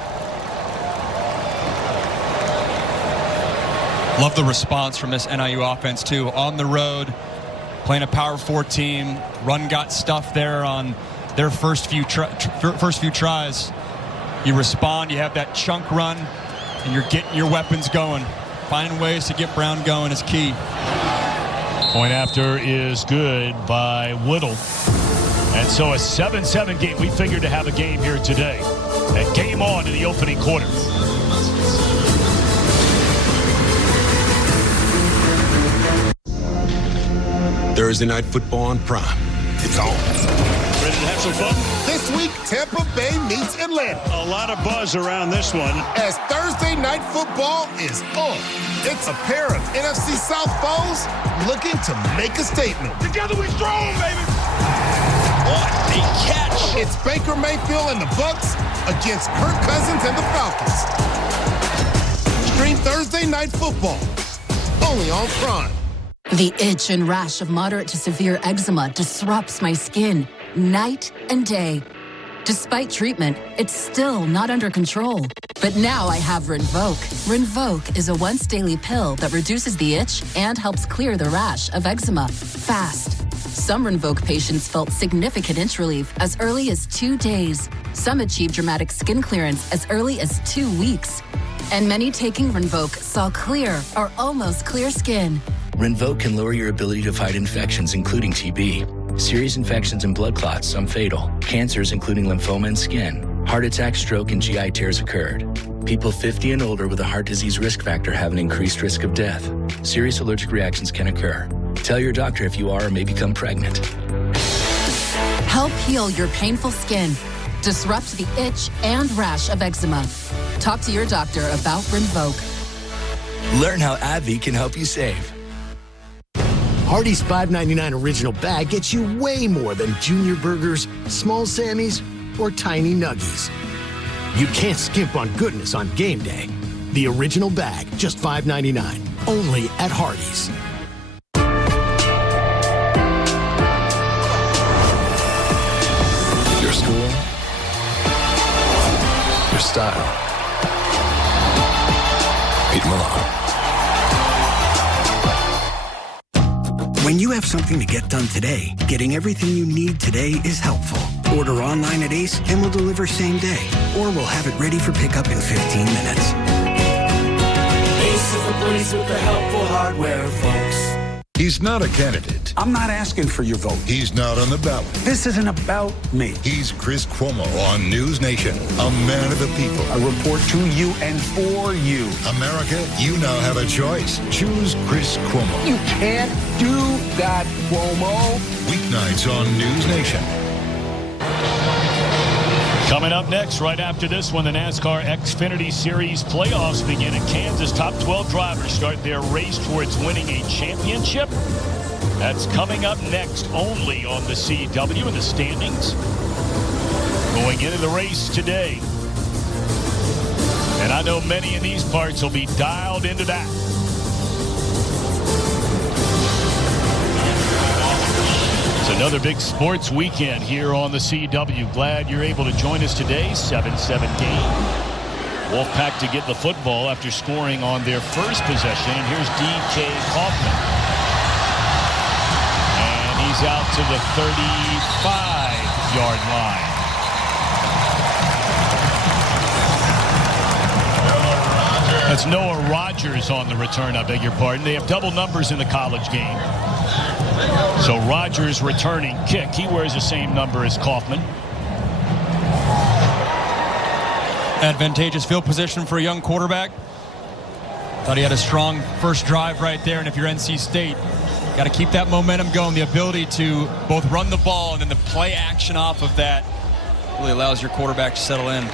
Love the response from this NIU offense, too. On the road, playing a Power 4 team. Run got stuff there on their first few tries. You respond, you have that chunk run, and you're getting your weapons going. Finding ways to get Brown going is key. Point after is good by Whittle. And so a 7-7 game. We figured to have a game here today. And game on in the opening quarter. Thursday night football on Prime. It's on. Ready to have some fun? This week, Tampa Bay meets Atlanta. A lot of buzz around this one. As Thursday night football is on. It's a pair of NFC South foes looking to make a statement. Together we strong, baby. What a catch. It's Baker Mayfield and the Bucs against Kirk Cousins and the Falcons. Stream Thursday night football only on Prime. The itch and rash of moderate to severe eczema disrupts my skin night and day. Despite treatment, it's still not under control. But now I have Rinvoq. Rinvoq is a once-daily pill that reduces the itch and helps clear the rash of eczema fast. Some Rinvoq patients felt significant itch relief as early as 2 days. Some achieved dramatic skin clearance as early as 2 weeks. And many taking Rinvoq saw clear or almost clear skin. Rinvoq can lower your ability to fight infections, including TB. Serious infections and blood clots, some fatal. Cancers, including lymphoma and skin. Heart attack, stroke, and GI tears occurred. People 50 and older with a heart disease risk factor have an increased risk of death. Serious allergic reactions can occur. Tell your doctor if you are or may become pregnant. Help heal your painful skin. Disrupt the itch and rash of eczema. Talk to your doctor about Rinvoq. Learn how AbbVie can help you save. Hardee's $5.99 original bag gets you way more than junior burgers, small Sammys, or tiny nuggies. You can't skimp on goodness on game day. The original bag, just $5.99, only at Hardee's. Your school, your style. Pete Malone. When you have something to get done today, getting everything you need today is helpful. Order online at Ace and we'll deliver same day. Or we'll have it ready for pickup in 15 minutes. Ace is the place with the helpful hardware, folks. He's not a candidate. I'm not asking for your vote. He's not on the ballot. This isn't about me. He's Chris Cuomo on News Nation, a man of the people. I report to you and for you. America, you now have a choice. Choose Chris Cuomo. You can't do that, Cuomo. Weeknights on News Nation. Coming up next, right after this one, the NASCAR Xfinity Series playoffs begin in Kansas. Top 12 drivers start their race towards winning a championship. That's coming up next only on the CW in the standings. Going into the race today. And I know many in these parts will be dialed into that. Another big sports weekend here on the CW. Glad you're able to join us today. 7-7 game. Wolfpack to get the football after scoring on their first possession. And here's D.K. Kaufman. And he's out to the 35-yard line. That's Noah Rogers on the return, I beg your pardon. They have double numbers in the college game. So Rogers returning kick. He wears the same number as Kaufman. Advantageous field position for a young quarterback. Thought he had a strong first drive right there. And if you're NC State, got to keep that momentum going. The ability to both run the ball and then the play action off of that really allows your quarterback to settle in.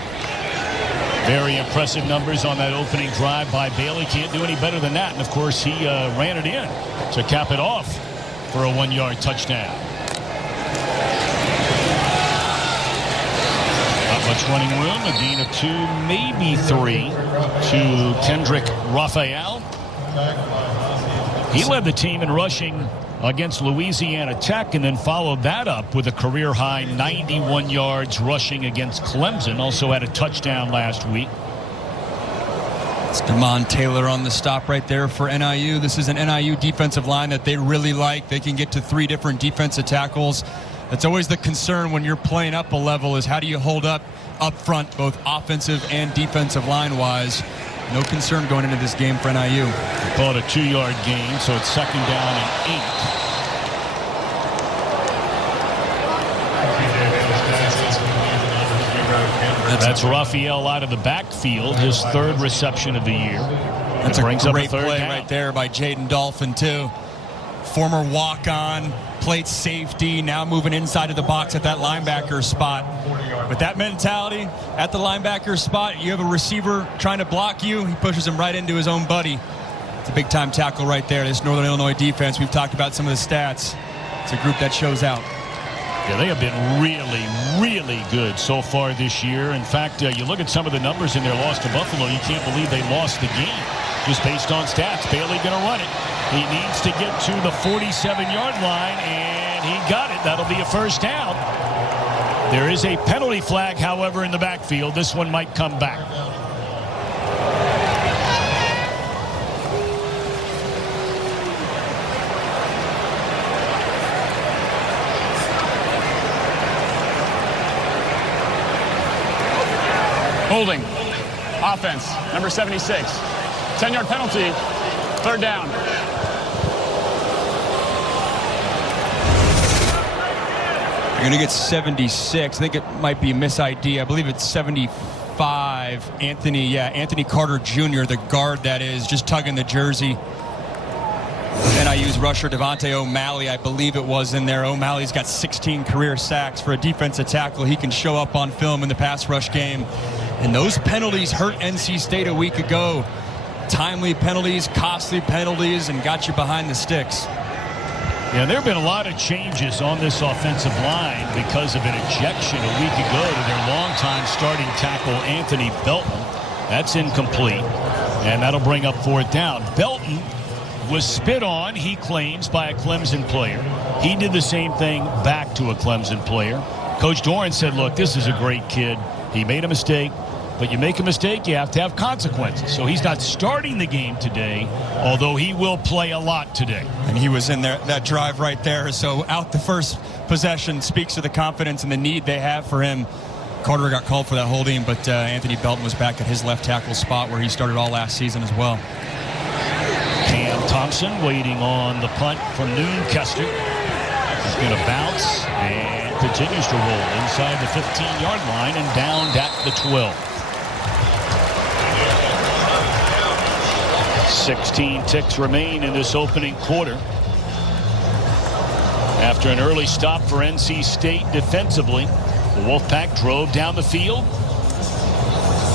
Very impressive numbers on that opening drive by Bailey. Can't do any better than that. And, of course, he ran it in to cap it off for a 1-yard touchdown. Not much running room. A gain of 2, maybe 3 to Kendrick Raphael. He led the team in rushing against Louisiana Tech and then followed that up with a career-high 91 yards rushing against Clemson. Also had a touchdown last week. It's Damon Taylor on the stop right there for NIU. This is an NIU defensive line that they really like. They can get to 3 different defensive tackles. That's always the concern when you're playing up a level is how do you hold up front, both offensive and defensive line-wise. No concern going into this game for NIU. They call it a 2-yard gain, so it's 2nd down and 8. That's Raphael out of the backfield, his 3rd reception of the year. That's a great play right there by Jaden Dolphin, too. Former walk-on, played safety, now moving inside of the box at that linebacker spot. With that mentality at the linebacker spot, you have a receiver trying to block you. He pushes him right into his own buddy. It's a big-time tackle right there. This Northern Illinois defense, we've talked about some of the stats. It's a group that shows out. Yeah, they have been really, really good so far this year. In fact, you look at some of the numbers in their loss to Buffalo, you can't believe they lost the game just based on stats. Bailey going to run it. He needs to get to the 47-yard line, and he got it. That'll be a first down. There is a penalty flag, however, in the backfield. This one might come back. Holding. Offense. Number 76. 10-yard penalty. 3rd down. You're going to get 76. I think it might be a mis-ID. I believe it's 75. Anthony Carter Jr., the guard that is, just tugging the jersey. NIU's rusher, Devontae O'Malley, I believe it was in there. O'Malley's got 16 career sacks. For a defensive tackle, he can show up on film in the pass rush game. And those penalties hurt NC State a week ago. Timely penalties, costly penalties, and got you behind the sticks. Yeah, there have been a lot of changes on this offensive line because of an ejection a week ago to their longtime starting tackle, Anthony Belton. That's incomplete, and that'll bring up 4th down. Belton was spit on, he claims, by a Clemson player. He did the same thing back to a Clemson player. Coach Doran said, look, this is a great kid. He made a mistake. But you make a mistake, you have to have consequences. So he's not starting the game today, although he will play a lot today. And he was in there, that drive right there. So out the first possession speaks to the confidence and the need they have for him. Carter got called for that holding, but Anthony Belton was back at his left tackle spot where he started all last season as well. Cam Thompson waiting on the punt from Noonkester. He's going to bounce and continues to roll inside the 15-yard line and down at the 12. 16 ticks remain in this opening quarter. After an early stop for NC State defensively, the Wolfpack drove down the field,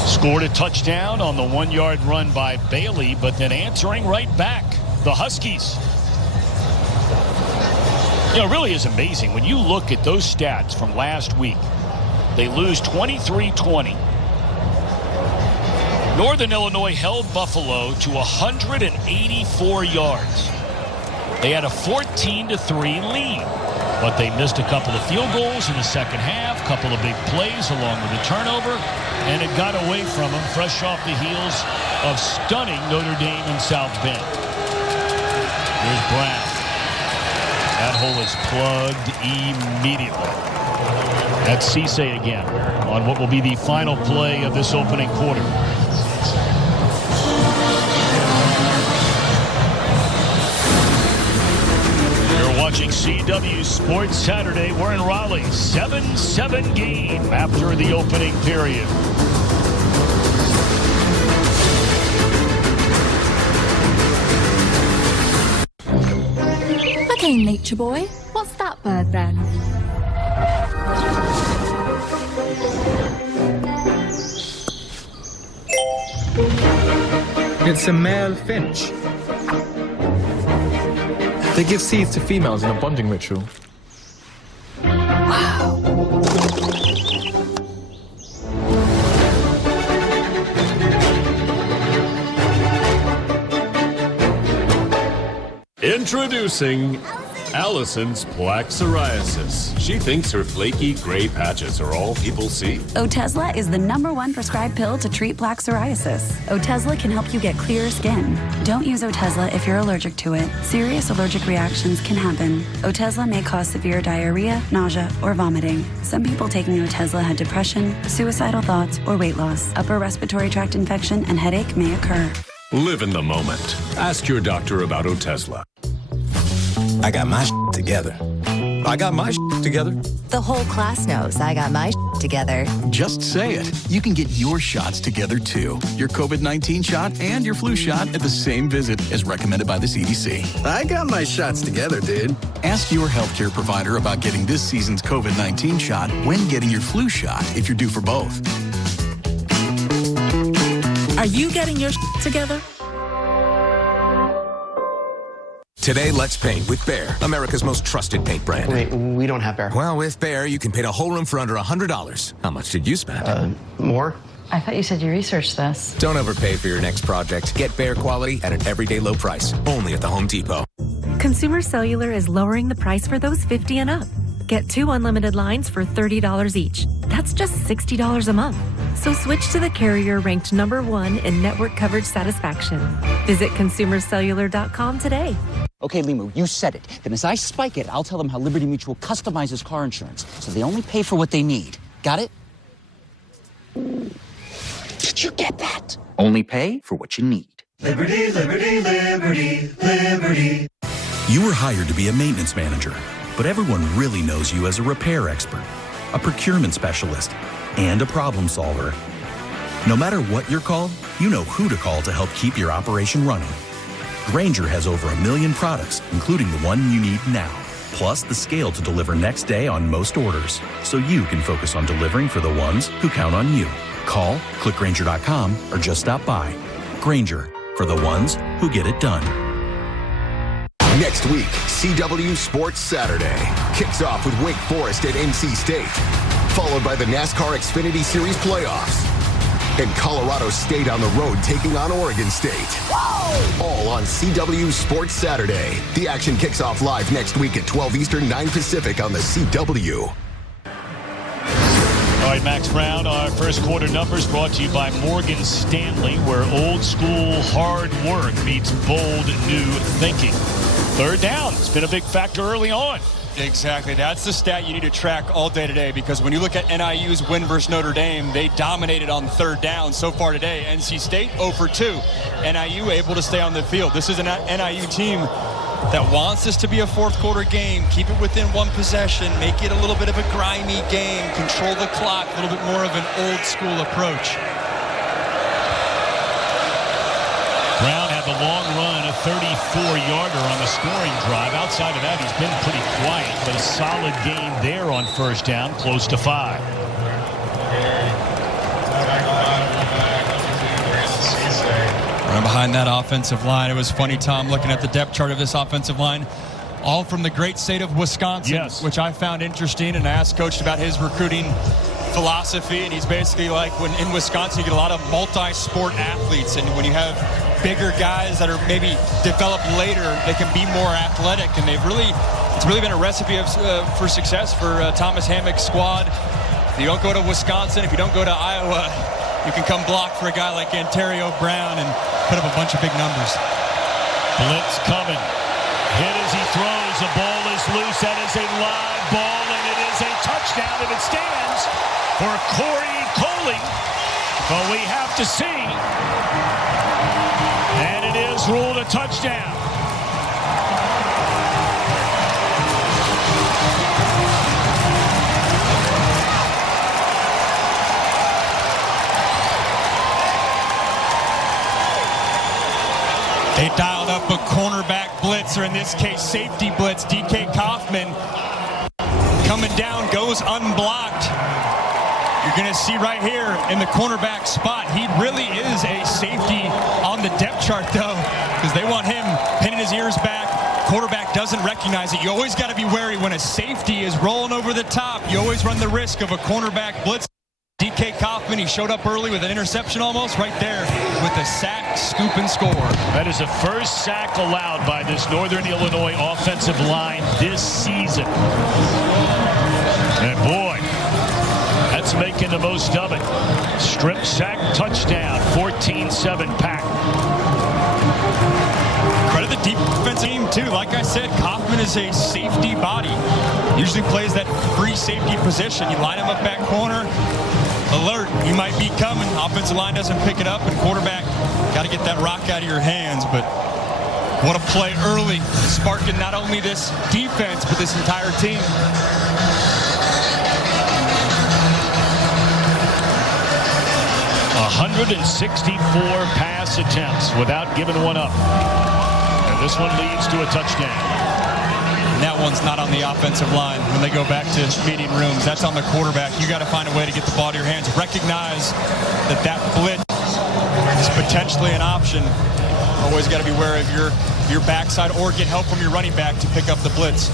scored a touchdown on the 1-yard run by Bailey, but then answering right back, the Huskies. You know, it really is amazing when you look at those stats from last week. They lose 23-20. Northern Illinois held Buffalo to 184 yards. They had a 14-3 lead. but they missed a couple of field goals in the second half, couple of big plays along with a turnover, and it got away from them fresh off the heels of stunning Notre Dame in South Bend. Here's Brown. That hole is plugged immediately. That's Cisse again on what will be the final play of this opening quarter. You're watching CW Sports Saturday. We're in Raleigh. 7-7 game after the opening period. Okay, nature boy. What's that bird then? It's a male finch. They give seeds to females in a bonding ritual. Wow. Introducing Allison's plaque psoriasis. She thinks her flaky gray patches are all people see. Otezla is the #1 prescribed pill to treat plaque psoriasis. Otezla can help you get clearer skin. Don't use Otezla if you're allergic to it. Serious allergic reactions can happen. Otezla may cause severe diarrhea, nausea, or vomiting. Some people taking Otezla had depression, suicidal thoughts, or weight loss. Upper respiratory tract infection and headache may occur. Live in the moment. Ask your doctor about Otezla. I got my together. I got my together. The whole class knows I got my together. Just say it. You can get your shots together, too. Your COVID-19 shot and your flu shot at the same visit as recommended by the CDC. I got my shots together, dude. Ask your healthcare provider about getting this season's COVID-19 shot when getting your flu shot if you're due for both. Are you getting your together? Today, let's paint with Behr, America's most trusted paint brand. Wait, we don't have Behr. Well, with Behr, you can paint a whole room for under $100. How much did you spend? More? I thought you said you researched this. Don't overpay for your next project. Get Behr quality at an everyday low price. Only at the Home Depot. Consumer Cellular is lowering the price for those 50 and up. Get 2 unlimited lines for $30 each. That's just $60 a month. So switch to the carrier ranked #1 in network coverage satisfaction. Visit consumercellular.com today. Okay, Limu, you said it. Then as I spike it, I'll tell them how Liberty Mutual customizes car insurance, so they only pay for what they need. Got it? Did you get that? Only pay for what you need. Liberty, liberty, liberty, liberty. You were hired to be a maintenance manager, but everyone really knows you as a repair expert, a procurement specialist, and a problem solver. No matter what you're called, you know who to call to help keep your operation running. Grainger has over 1 million products, including the one you need now, plus the scale to deliver next day on most orders, so you can focus on delivering for the ones who count on you. Call, click Grainger.com, or just stop by. Grainger, for the ones who get it done. Next week, CW Sports Saturday kicks off with Wake Forest at NC State, followed by the NASCAR Xfinity Series playoffs, and Colorado State on the road taking on Oregon State. All on CW Sports Saturday. The action kicks off live next week at 12 Eastern, 9 Pacific on the CW. All right, Max Brown, our first quarter numbers brought to you by Morgan Stanley, where old school hard work meets bold new thinking. Third down, it's been a big factor early on. Exactly. That's the stat you need to track all day today, because when you look at NIU's win versus Notre Dame, they dominated on third down so far today. NC State 0 for 2. NIU able to stay on the field. This is an NIU team that wants this to be a fourth quarter game. Keep it within one possession. Make it a little bit of a grimy game. Control the clock. A little bit more of an old school approach. Brown had the long run, a 34-yarder on the scoring drive. Outside of that, he's been pretty quiet, but a solid game there on first down, close to 5. Right behind that offensive line. It was funny, Tom, looking at the depth chart of this offensive line. All from the great state of Wisconsin, yes, which I found interesting, and I asked Coach about his recruiting philosophy, and he's basically like, when in Wisconsin you get a lot of multi-sport athletes, and when you have bigger guys that are maybe developed later, they can be more athletic, and it's really been a recipe for success for Thomas Hammock's squad. If you don't go to Wisconsin, if you don't go to Iowa, you can come block for a guy like Ontario Brown and put up a bunch of big numbers. Blitz coming. Hit as he throws. The ball is loose. That is a live ball, and it is a touchdown if it stands for Corey Coley. But we have to see. And it is ruled a touchdown. They dialed up a cornerback blitz, or in this case, safety blitz. DK Kaufman coming down, goes unblocked. You're going to see right here in the cornerback spot, he really is a safety on the depth chart, though, because they want him pinning his ears back. Quarterback doesn't recognize it. You always got to be wary when a safety is rolling over the top. You always run the risk of a cornerback blitz. DK Kaufman, he showed up early with an interception almost right there with a sack, scoop, and score. That is the first sack allowed by this Northern Illinois offensive line this season. And boy, that's making the most of it. Strip sack, touchdown, 14-7 Pack. Credit the defense team, too. Like I said, Kaufman is a safety body. Usually plays that free safety position. You line him up back corner. Alert, you might be coming. Offensive line doesn't pick it up, and quarterback got to get that rock out of your hands. But what a play early, sparking not only this defense, but this entire team. $164 pass attempts without giving one up. And this one leads to a touchdown. And that one's not on the offensive line when they go back to meeting rooms. That's on the quarterback. You got to find a way to get the ball to your hands. Recognize that blitz is potentially an option. Always got to be wary of your backside or get help from your running back to pick up the blitz.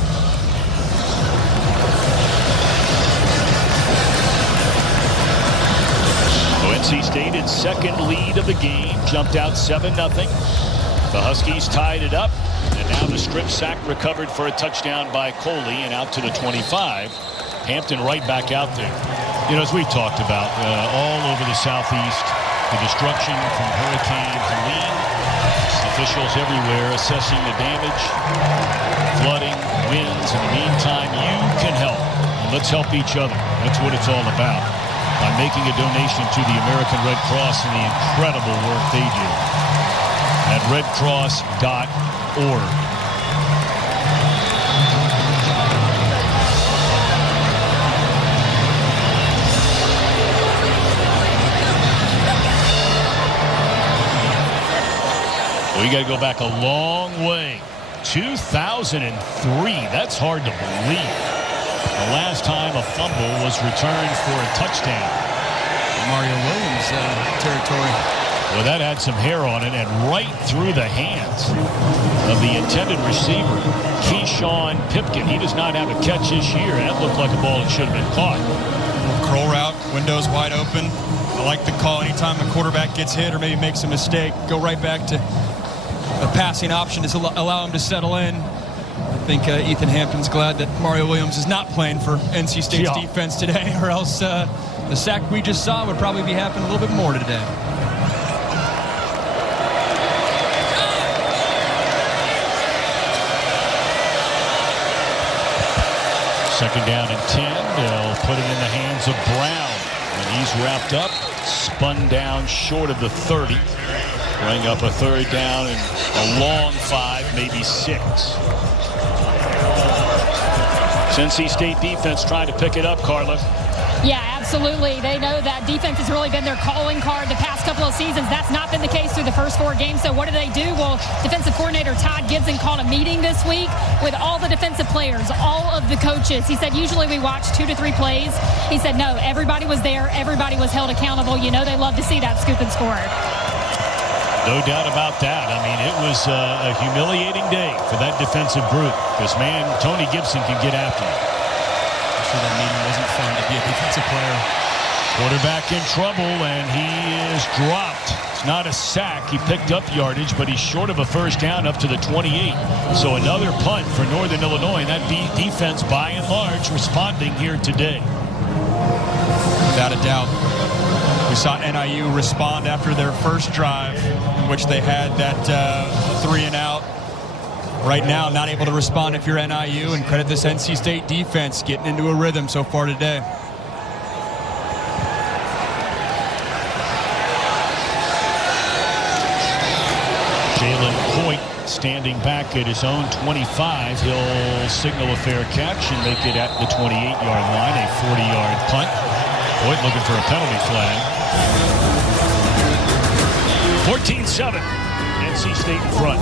NC State its second lead of the game, jumped out 7-0. The Huskies tied it up, and now the strip sack recovered for a touchdown by Coley and out to the 25. Hampton right back out there. You know, as we've talked about, all over the Southeast, the destruction from Hurricane Helene, officials everywhere assessing the damage, flooding, winds. In the meantime, you can help. And let's help each other. That's what it's all about. By making a donation to the American Red Cross and the incredible work they do at redcross.org. We got to go back a long way. 2003. That's hard to believe. The last time a fumble was returned for a touchdown. Mario Williams territory. Well, that had some hair on it and right through the hands of the intended receiver, Keyshawn Pipkin. He does not have a catch this year. That looked like a ball that should have been caught. Curl route, windows wide open. I like the call anytime a quarterback gets hit or maybe makes a mistake. Go right back to a passing option to allow him to settle in. I think Ethan Hampton's glad that Mario Williams is not playing for NC State's defense today, or else the sack we just saw would probably be happening a little bit more today. Second down and 10. They'll put it in the hands of Brown. And he's wrapped up, spun down short of the 30. Bring up a third down and a long 5, maybe 6. NC State defense trying to pick it up, Carla. Yeah, absolutely. They know that defense has really been their calling card the past couple of seasons. That's not been the case through the first 4 games. So what do? Well, defensive coordinator Todd Gibson called a meeting this week with all the defensive players, all of the coaches. He said usually we watch 2 to 3 plays. He said no, everybody was there. Everybody was held accountable. You know they love to see that scoop and score. No doubt about that. I mean, it was a humiliating day for that defensive group. This man, Tony Gibson, can get after it. I'm sure that meeting wasn't fun to be a defensive player. Quarterback in trouble, and he is dropped. It's not a sack. He picked up yardage, but he's short of a first down up to the 28. So another punt for Northern Illinois. And that defense, by and large, responding here today. Without a doubt. We saw NIU respond after their first drive, in which they had that 3 and out. Right now, not able to respond if you're NIU, and credit this NC State defense getting into a rhythm so far today. Jalen Coit standing back at his own 25. He'll signal a fair catch and make it at the 28-yard line, a 40-yard punt. Coit looking for a penalty flag. 14-7. NC State in front.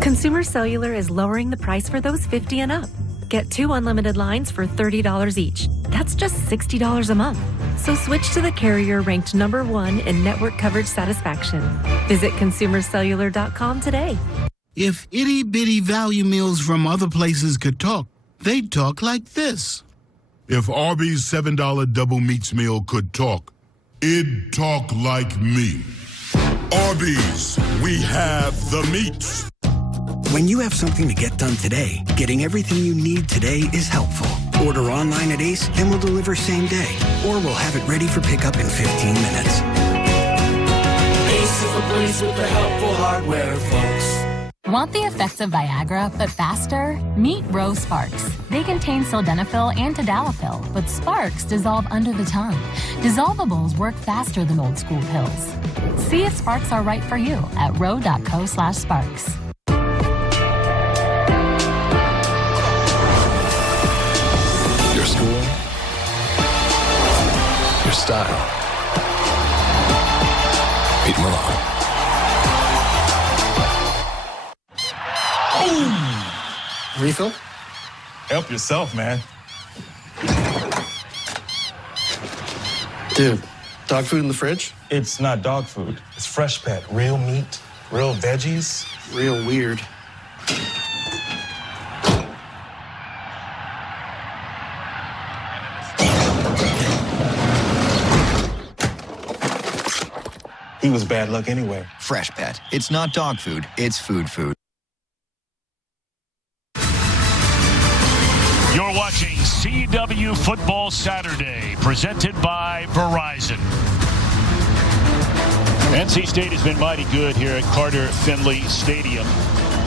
Consumer Cellular is lowering the price for those 50 and up. Get 2 unlimited lines for $30 each. That's just $60 a month. So switch to the carrier ranked #1 in network coverage satisfaction. Visit consumercellular.com today. If itty-bitty value meals from other places could talk, they'd talk like this. If Arby's $7 double meats meal could talk, it'd talk like me. Arby's, we have the meats. When you have something to get done today, getting everything you need today is helpful. Order online at Ace and we'll deliver same day. Or we'll have it ready for pickup in 15 minutes. Ace is the place with the helpful hardware, folks. Want the effects of Viagra, but faster? Meet Rose Sparks. They contain sildenafil and tadalafil, but Sparks dissolve under the tongue. Dissolvables work faster than old school pills. See if Sparks are right for you at ro.co/sparks. Your school, your style. Pete Malone. Refill? Help yourself, man. Dude, dog food in the fridge? It's not dog food. It's Fresh Pet. Real meat, real veggies. Real weird. He was bad luck anyway. Fresh Pet. It's not dog food, it's food food. You're watching CW Football Saturday, presented by Verizon. NC State has been mighty good here at Carter Finley Stadium.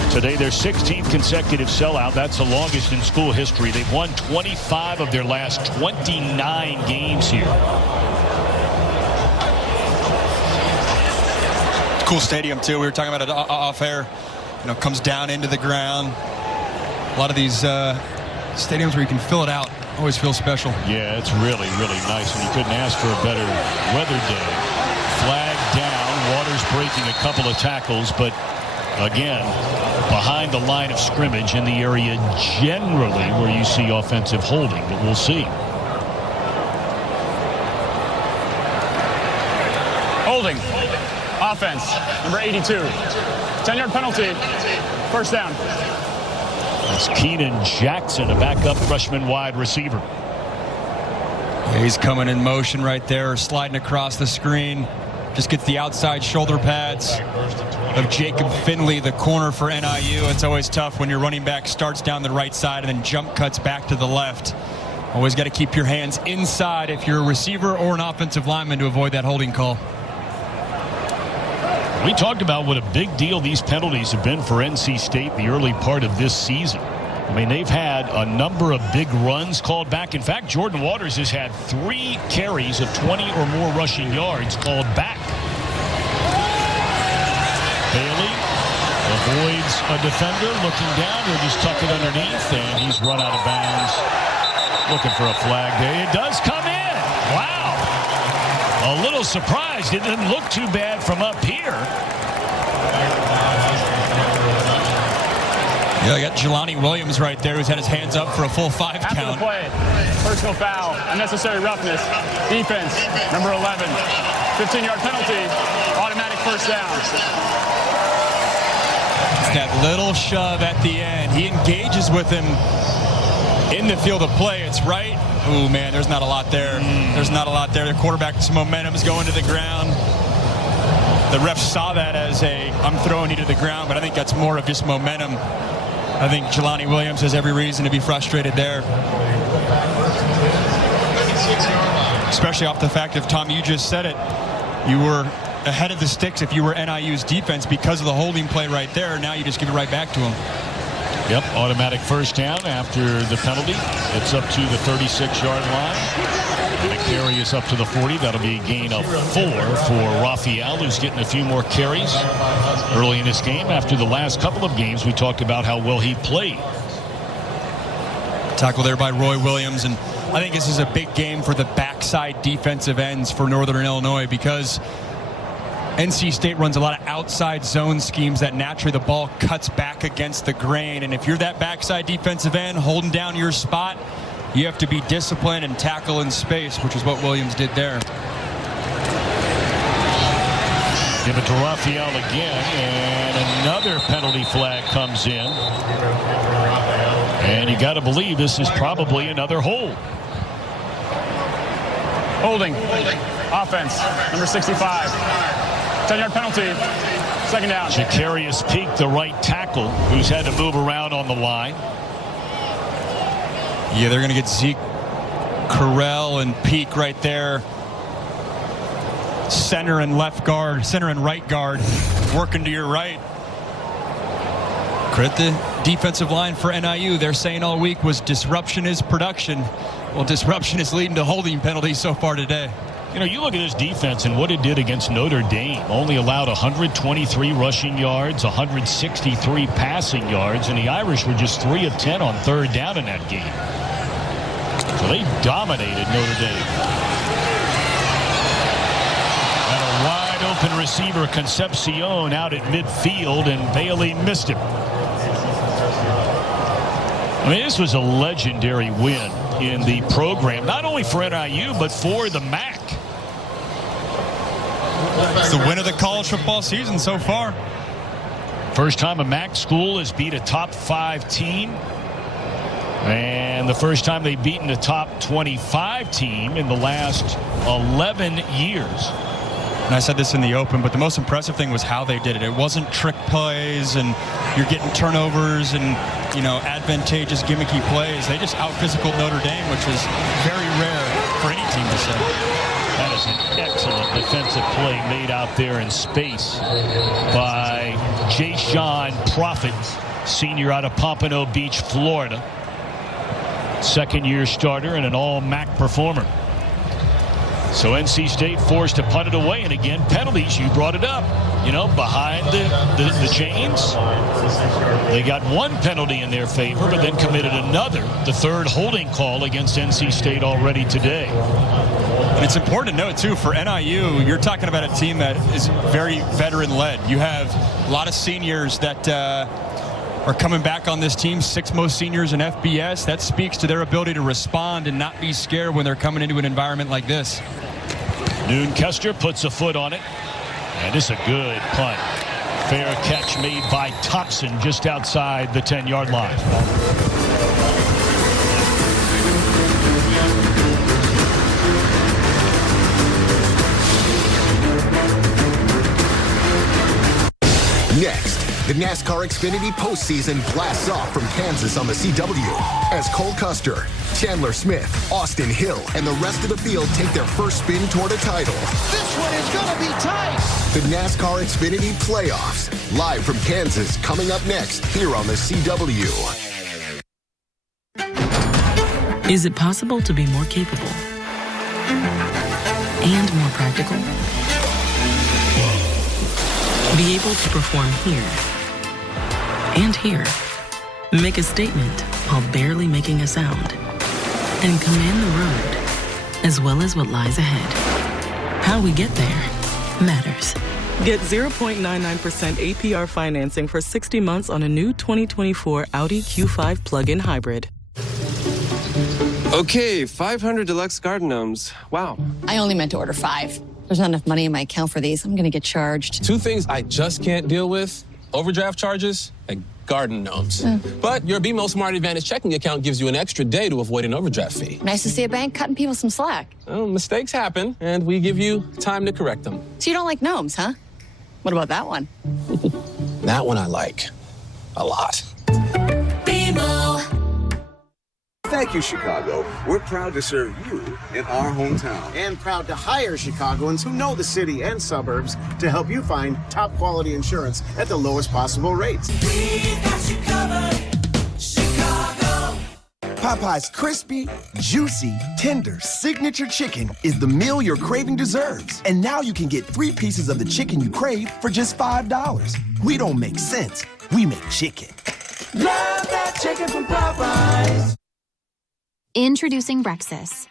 Today, their 16th consecutive sellout. That's the longest in school history. They've won 25 of their last 29 games here. Cool stadium, too. We were talking about it off air. You know, comes down into the ground. A lot of these stadiums where you can fill it out always feel special. Yeah, it's really, really nice, and you couldn't ask for a better weather day. Flag down, Waters breaking a couple of tackles, but again, behind the line of scrimmage in the area generally where you see offensive holding, but we'll see. Holding. Offense, number 82. 10-yard penalty. First down. That's Keenan Jackson, a backup freshman wide receiver. Yeah, he's coming in motion right there, sliding across the screen. Just gets the outside shoulder pads of Jacob Finley, the corner for NIU. It's always tough when your running back starts down the right side and then jump cuts back to the left. Always got to keep your hands inside if you're a receiver or an offensive lineman to avoid that holding call. We talked about what a big deal these penalties have been for NC State the early part of this season. I mean, they've had a number of big runs called back. In fact, Jordan Waters has had 3 carries of 20 or more rushing yards called back. Bailey, the avoids a defender looking down. He'll just tuck it underneath, and he's run out of bounds. Looking for a flag there. It does come in. Wow. A little surprised. It didn't look too bad from up here. Yeah, I got Jelani Williams right there, who's had his hands up for a full 5 count. After the play, personal foul, unnecessary roughness, defense, number 11, 15-yard penalty, automatic first down. It's that little shove at the end. He engages with him in the field of play. It's right. Oh, man, there's not a lot there. There's not a lot there. The quarterback's momentum is going to the ground. The ref saw that as I'm throwing you to the ground, but I think that's more of just momentum. I think Jelani Williams has every reason to be frustrated there. Especially off the fact of, Tom, you just said it, you were ahead of the sticks if you were NIU's defense because of the holding play right there. Now you just give it right back to him. Yep, automatic first down after the penalty. It's up to the 36-yard line. The carry is up to the 40. That'll be a gain of 4 for Raphael, who's getting a few more carries early in this game. After the last couple of games, we talked about how well he played. Tackle there by Roy Williams, and I think this is a big game for the backside defensive ends for Northern Illinois because NC State runs a lot of outside zone schemes that naturally the ball cuts back against the grain, and if you're that backside defensive end holding down your spot, you have to be disciplined and tackle in space, which is what Williams did there. Give it to Raphael again, and another penalty flag comes in. And you got to believe this is probably another hold. Holding. Offense, number 65. 10-yard penalty. Second down. Jacarius Peak, the right tackle, who's had to move around on the line. Yeah, they're going to get Zeke, Carell, and Peak right there. Center and left guard, center and right guard, working to your right. Credit the defensive line for NIU. They're saying all week was disruption is production. Well, disruption is leading to holding penalties so far today. You know, you look at this defense and what it did against Notre Dame. Only allowed 123 rushing yards, 163 passing yards, and the Irish were just 3 of 10 on third down in that game. So they dominated Notre Dame. And a wide open receiver, Concepcion, out at midfield, and Bailey missed him. I mean, this was a legendary win in the program, not only for NIU, but for the MAC. It's the win of the college football season so far. First time a MAC school has beat a top 5 team. And the first time they've beaten a top 25 team in the last 11 years. And I said this in the open, but the most impressive thing was how they did it. It wasn't trick plays and you're getting turnovers and, you know, advantageous gimmicky plays. They just out-physical Notre Dame, which was very rare for any team to say. That is an excellent defensive play made out there in space by Jay-Sean Prophet, senior out of Pompano Beach, Florida. Second-year starter and an all-MAC performer. So NC State forced to punt it away, and again, penalties, you brought it up. You know, behind the chains, they got one penalty in their favor, but then committed another, the third holding call against NC State already today. And it's important to note, too, for NIU, you're talking about a team that is very veteran-led. You have a lot of seniors that are coming back on this team, 6 most seniors in FBS. That speaks to their ability to respond and not be scared when they're coming into an environment like this. Noon Kester puts a foot on it, and it's a good punt. Fair catch made by Thompson just outside the 10-yard line. Next, the NASCAR Xfinity postseason blasts off from Kansas on the CW as Cole Custer, Chandler Smith, Austin Hill, and the rest of the field take their first spin toward a title. This one is going to be tight. The NASCAR Xfinity Playoffs, live from Kansas, coming up next here on the CW. Is it possible to be more capable and more practical? Be able to perform here and here. Make a statement while barely making a sound. And command the road, as well as what lies ahead. How we get there matters. Get 0.99% APR financing for 60 months on a new 2024 Audi Q5 plug-in hybrid. Okay, 500 deluxe garden gnomes. Wow. I only meant to order 5. There's not enough money in my account for these. I'm going to get charged. 2 things I just can't deal with: overdraft charges and garden gnomes. But your BMO Smart Advantage checking account gives you an extra day to avoid an overdraft fee. Nice to see a bank cutting people some slack. Well, mistakes happen, and we give you time to correct them. So you don't like gnomes, huh? What about that one? That one I like a lot. BMO. Thank you, Chicago. We're proud to serve you in our hometown. And proud to hire Chicagoans who know the city and suburbs to help you find top quality insurance at the lowest possible rates. We've got you covered, Chicago. Popeye's crispy, juicy, tender signature chicken is the meal your craving deserves. And now you can get 3 pieces of the chicken you crave for just $5. We don't make sense. We make chicken. Love that chicken from Popeyes. Introducing Brexis,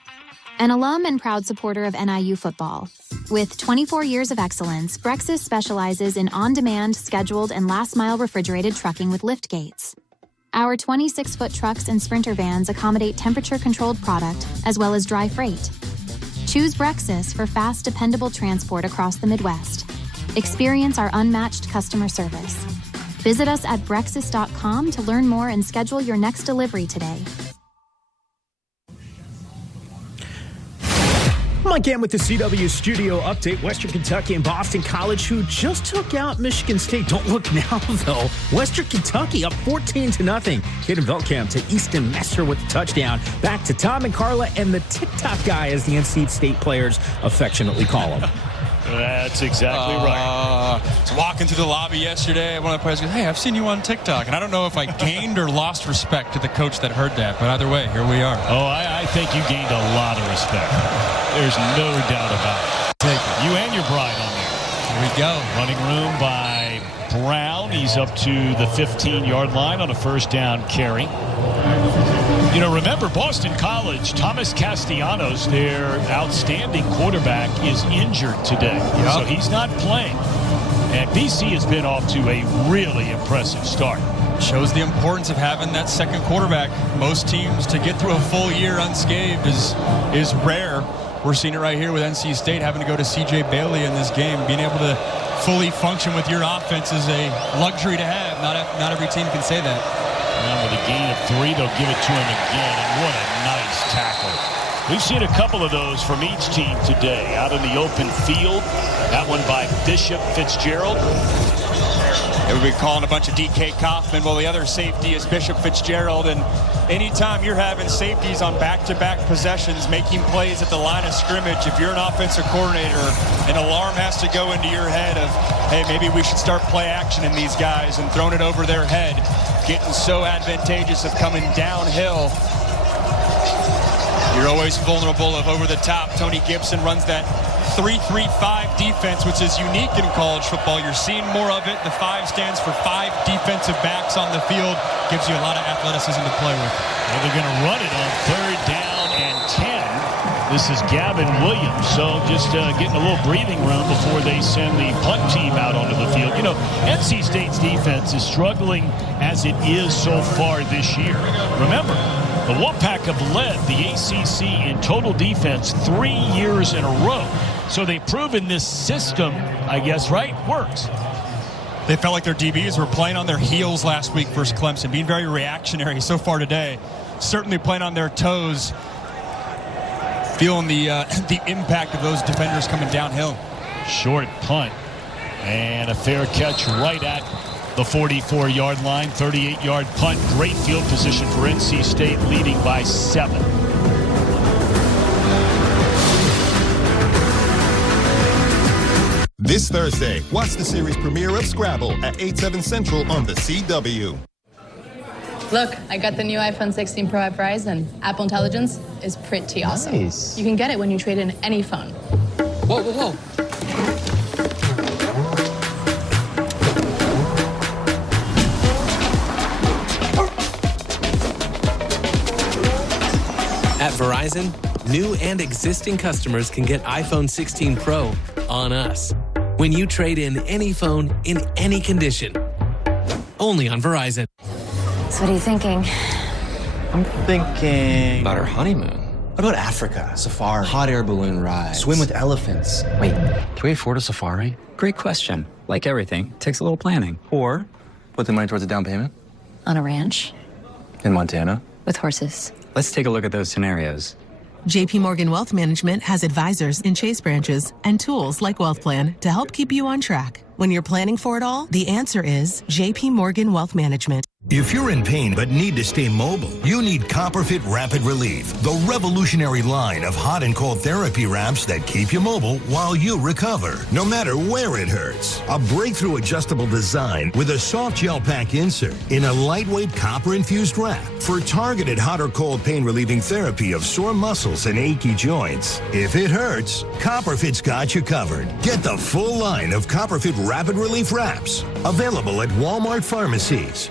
an alum and proud supporter of NIU football. With 24 years of excellence, Brexis specializes in on-demand, scheduled, and last-mile refrigerated trucking with lift gates. Our 26-foot trucks and Sprinter vans accommodate temperature-controlled product as well as dry freight. Choose Brexis for fast, dependable transport across the Midwest. Experience our unmatched customer service. Visit us at Brexis.com to learn more and schedule your next delivery today. Mike Gann with the CW Studio Update. Western Kentucky and Boston College, who just took out Michigan State. Don't look now, though. Western Kentucky up 14-0. Caden Velkamp to Easton Messer with the touchdown. Back to Tom and Carla and the TikTok guy, as the NC State players affectionately call him. That's exactly right. I was walking through the lobby yesterday. One of the players goes, "Hey, I've seen you on TikTok." And I don't know if I gained or lost respect to the coach that heard that. But either way, here we are. Oh, I think you gained a lot of respect. There's no doubt about it. Take it. You and your bride on there. Here we go. Running room by Brown. He's up to the 15-yard line on a first down carry. You know, remember, Boston College, Thomas Castellanos, their outstanding quarterback, is injured today. Yep. So he's not playing. And BC has been off to a really impressive start. Shows the importance of having that second quarterback. Most teams, to get through a full year unscathed is rare. We're seeing it right here with NC State having to go to C.J. Bailey in this game. Being able to fully function with your offense is a luxury to have. Not every team can say that. And with a gain of 3, they'll give it to him again. And what a nice tackle. We've seen a couple of those from each team today. Out in the open field. That one by Bishop Fitzgerald. We've been calling a bunch of DK Kaufman. Well, the other safety is Bishop Fitzgerald. And anytime you're having safeties on back-to-back possessions, making plays at the line of scrimmage, if you're an offensive coordinator, an alarm has to go into your head of, hey, maybe we should start play action in these guys and throwing it over their head. Getting so advantageous of coming downhill. You're always vulnerable of over the top. Tony Gibson runs that 3-3-5 defense, which is unique in college football. You're seeing more of it. The 5 stands for 5 defensive backs on the field. Gives you a lot of athleticism to play with. Well, they're going to run it on 3rd down and 10. This is Gavin Williams. So just getting a little breathing room before they send the punt team out onto the field. You know, NC State's defense is struggling as it is so far this year. Remember, the Wolfpack have led the ACC in total defense 3 years in a row. So they've proven this system, I guess, right, works. They felt like their DBs were playing on their heels last week versus Clemson, being very reactionary so far today. Certainly playing on their toes, feeling the impact of those defenders coming downhill. Short punt and a fair catch right at the 44-yard line. 38-yard punt. Great field position for NC State, leading by 7. This Thursday, watch the series premiere of Scrabble at 8/7 Central on the CW. Look, I got the new iPhone 16 Pro at Verizon. Apple Intelligence is pretty awesome. Nice. You can get it when you trade in any phone. Whoa, whoa, whoa. Verizon, new and existing customers can get iPhone 16 Pro on us when you trade in any phone in any condition. Only on Verizon. So what are you thinking? I'm thinking about our honeymoon. What about Africa? Safari. Hot air balloon rides. Swim with elephants. Wait, can we afford a safari? Great question. Like everything, takes a little planning. Or put the money towards a down payment. On a ranch? In Montana. With horses. Let's take a look at those scenarios. JP Morgan Wealth Management has advisors in Chase branches and tools like Wealth Plan to help keep you on track. When you're planning for it all, the answer is JP Morgan Wealth Management. If you're in pain but need to stay mobile, you need CopperFit Rapid Relief, the revolutionary line of hot and cold therapy wraps that keep you mobile while you recover, no matter where it hurts. A breakthrough adjustable design with a soft gel pack insert in a lightweight copper-infused wrap for targeted hot or cold pain-relieving therapy of sore muscles and achy joints. If it hurts, CopperFit's got you covered. Get the full line of CopperFit Rapid Relief wraps, available at Walmart pharmacies.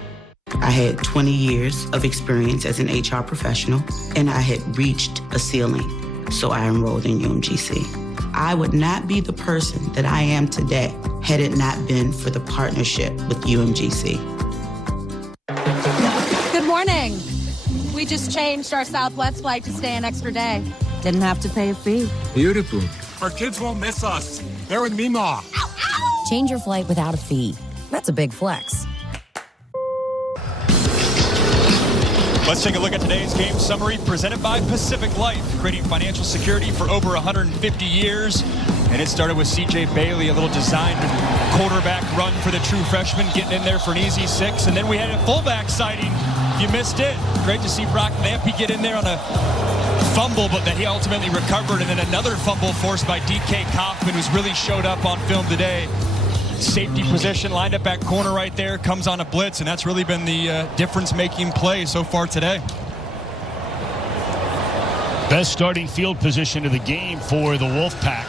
I had 20 years of experience as an HR professional, and I had reached a ceiling, so I enrolled in UMGC. I would not be the person that I am today had it not been for the partnership with UMGC. Good morning. We just changed our Southwest flight to stay an extra day. Didn't have to pay a fee. Beautiful. Our kids won't miss us. They're with Meemaw. Change your flight without a fee. That's a big flex. Let's take a look at today's game summary presented by Pacific Life, creating financial security for over 150 years. And it started with C.J. Bailey, a little designed quarterback run for the true freshman, getting in there for an easy 6. And then we had a fullback sighting. If you missed it, great to see Brock Lampy get in there on a fumble, but that he ultimately recovered. And then another fumble forced by D.K. Kaufman, who's really showed up on film today. Safety position lined up at corner right there, comes on a blitz, and that's really been the difference-making play so far today. Best starting field position of the game for the Wolfpack.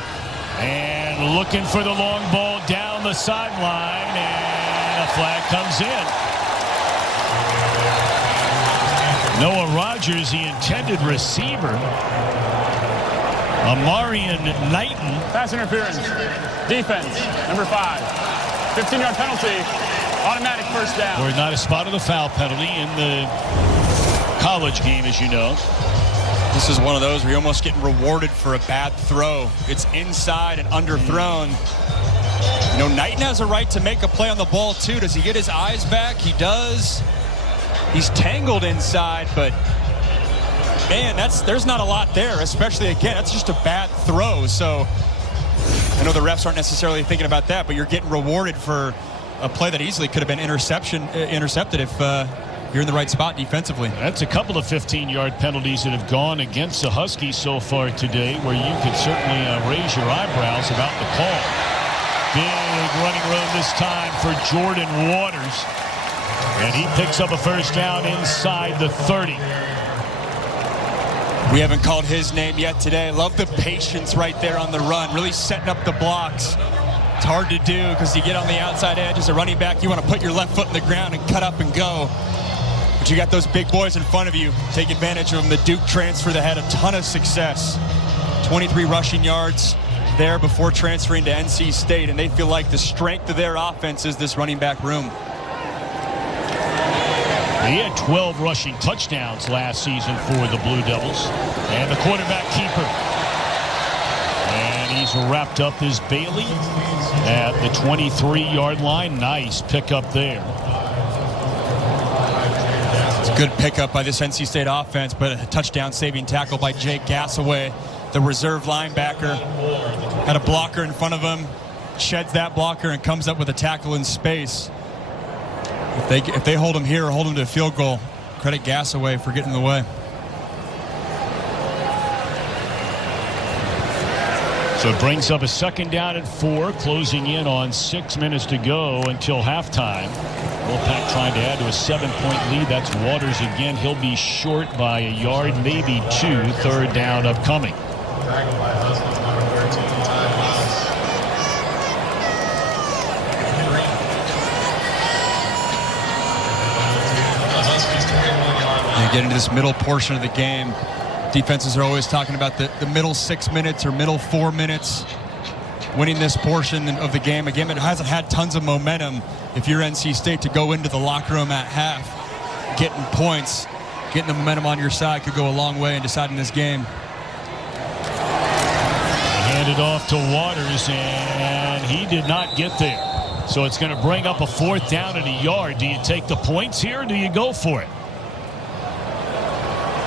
And looking for the long ball down the sideline, and a flag comes in. Noah Rogers, the intended receiver. Amarian Knighton. Pass interference. Defense, number 5. 15-yard penalty. Automatic first down. We're not a spot of the foul penalty in the college game, as you know. This is one of those where you're almost getting rewarded for a bad throw. It's inside and underthrown. You know, Knighton has a right to make a play on the ball, too. Does he get his eyes back? He does. He's tangled inside, but man, there's not a lot there, especially, again, that's just a bad throw. So I know the refs aren't necessarily thinking about that, but you're getting rewarded for a play that easily could have been intercepted if you're in the right spot defensively. That's a couple of 15-yard penalties that have gone against the Huskies so far today, where you could certainly raise your eyebrows about the call. Big running room this time for Jordan Waters. And he picks up a first down inside the 30. We haven't called his name yet today. Love the patience right there on the run, really setting up the blocks. It's hard to do because you get on the outside edge as a running back. You want to put your left foot in the ground and cut up and go. But you got those big boys in front of you. Take advantage of them. The Duke transfer that had a ton of success. 23 rushing yards there before transferring to NC State, and they feel like the strength of their offense is this running back room. He had 12 rushing touchdowns last season for the Blue Devils. And the quarterback keeper. And he's wrapped up as Bailey at the 23-yard line. Nice pickup there. It's a good pickup by this NC State offense, but a touchdown-saving tackle by Jake Gassaway, the reserve linebacker. Had a blocker in front of him, sheds that blocker, and comes up with a tackle in space. If they hold him here or hold him to a field goal, credit Gassaway for getting in the way. So it brings up a second down at 4, closing in on 6 minutes to go until halftime. Wolfpack trying to add to a 7-point lead. That's Waters again. He'll be short by a yard, maybe 2. Third down upcoming. You get into this middle portion of the game. Defenses are always talking about the middle 6 minutes or middle 4 minutes, winning this portion of the game. A game that hasn't had tons of momentum. If you're NC State, to go into the locker room at half, getting points, getting the momentum on your side could go a long way in deciding this game. Handed off to Waters, and he did not get there. So it's going to bring up a 4th down and a yard. Do you take the points here, or do you go for it?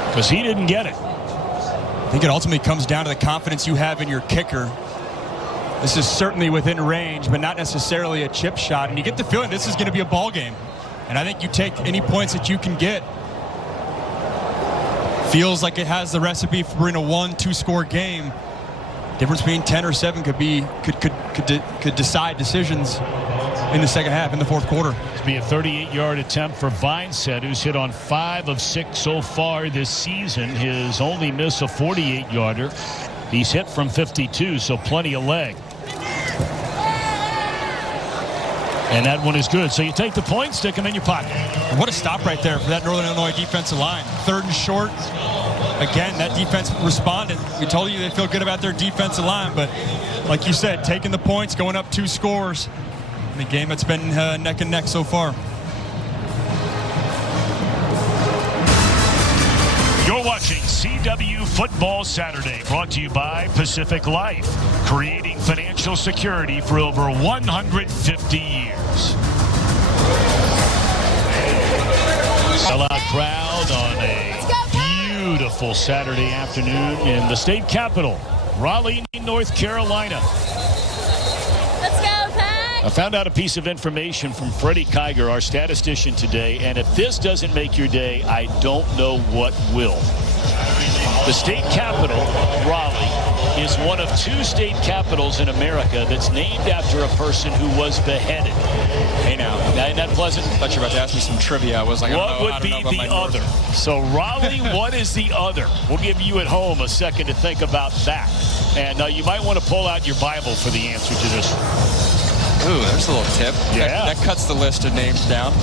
Because he didn't get it. I think it ultimately comes down to the confidence you have in your kicker. This is certainly within range, but not necessarily a chip shot. And you get the feeling this is going to be a ball game. And I think you take any points that you can get. Feels like it has the recipe for in a 1-2 score game. Difference between 10 or 7 could decide decisions in the second half, in the fourth quarter. It's be a 38-yard attempt for Vineset, who's hit on 5 of 6 so far this season. His only miss a 48-yarder. He's hit from 52, so plenty of leg. And that one is good. So you take the point, stick them in your pocket. What a stop right there for that Northern Illinois defensive line. 3rd and short. Again, that defense responded. We told you they feel good about their defensive line, but like you said, taking the points, going up 2 scores. In a game that's been neck and neck so far. You're watching CW Football Saturday, brought to you by Pacific Life, creating financial security for over 150 years. Sellout crowd on a beautiful Saturday afternoon in the state capital, Raleigh, North Carolina. Let's go, Pack! I found out a piece of information from Freddie Kiger, our statistician today, and if this doesn't make your day, I don't know what will. The state capital, Raleigh, is one of 2 state capitals in America that's named after a person who was beheaded. Hey now, isn't that pleasant? I thought you were about to ask me some trivia. I was like, what would be the other? So Raleigh, what is the other? We'll give you at home a second to think about that. And you might want to pull out your Bible for the answer to this one. Ooh, there's a little tip. Yeah. That cuts the list of names down.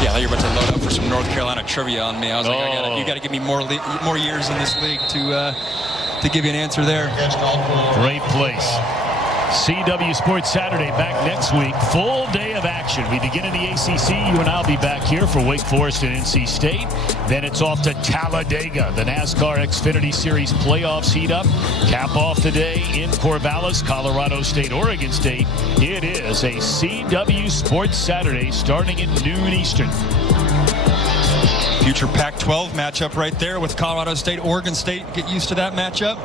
Yeah, I thought you were about to load up for some North Carolina trivia on me. I was like, you got to give me more years in this league to give you an answer there. Great place. CW Sports Saturday back next week. Full day of action. We begin in the ACC. You and I'll be back here for Wake Forest and NC State. Then it's off to Talladega. The NASCAR Xfinity Series playoffs heat up. Cap off the day in Corvallis, Colorado State, Oregon State. It is a CW Sports Saturday starting at noon Eastern. Future Pac-12 matchup right there with Colorado State, Oregon State. Get used to that matchup.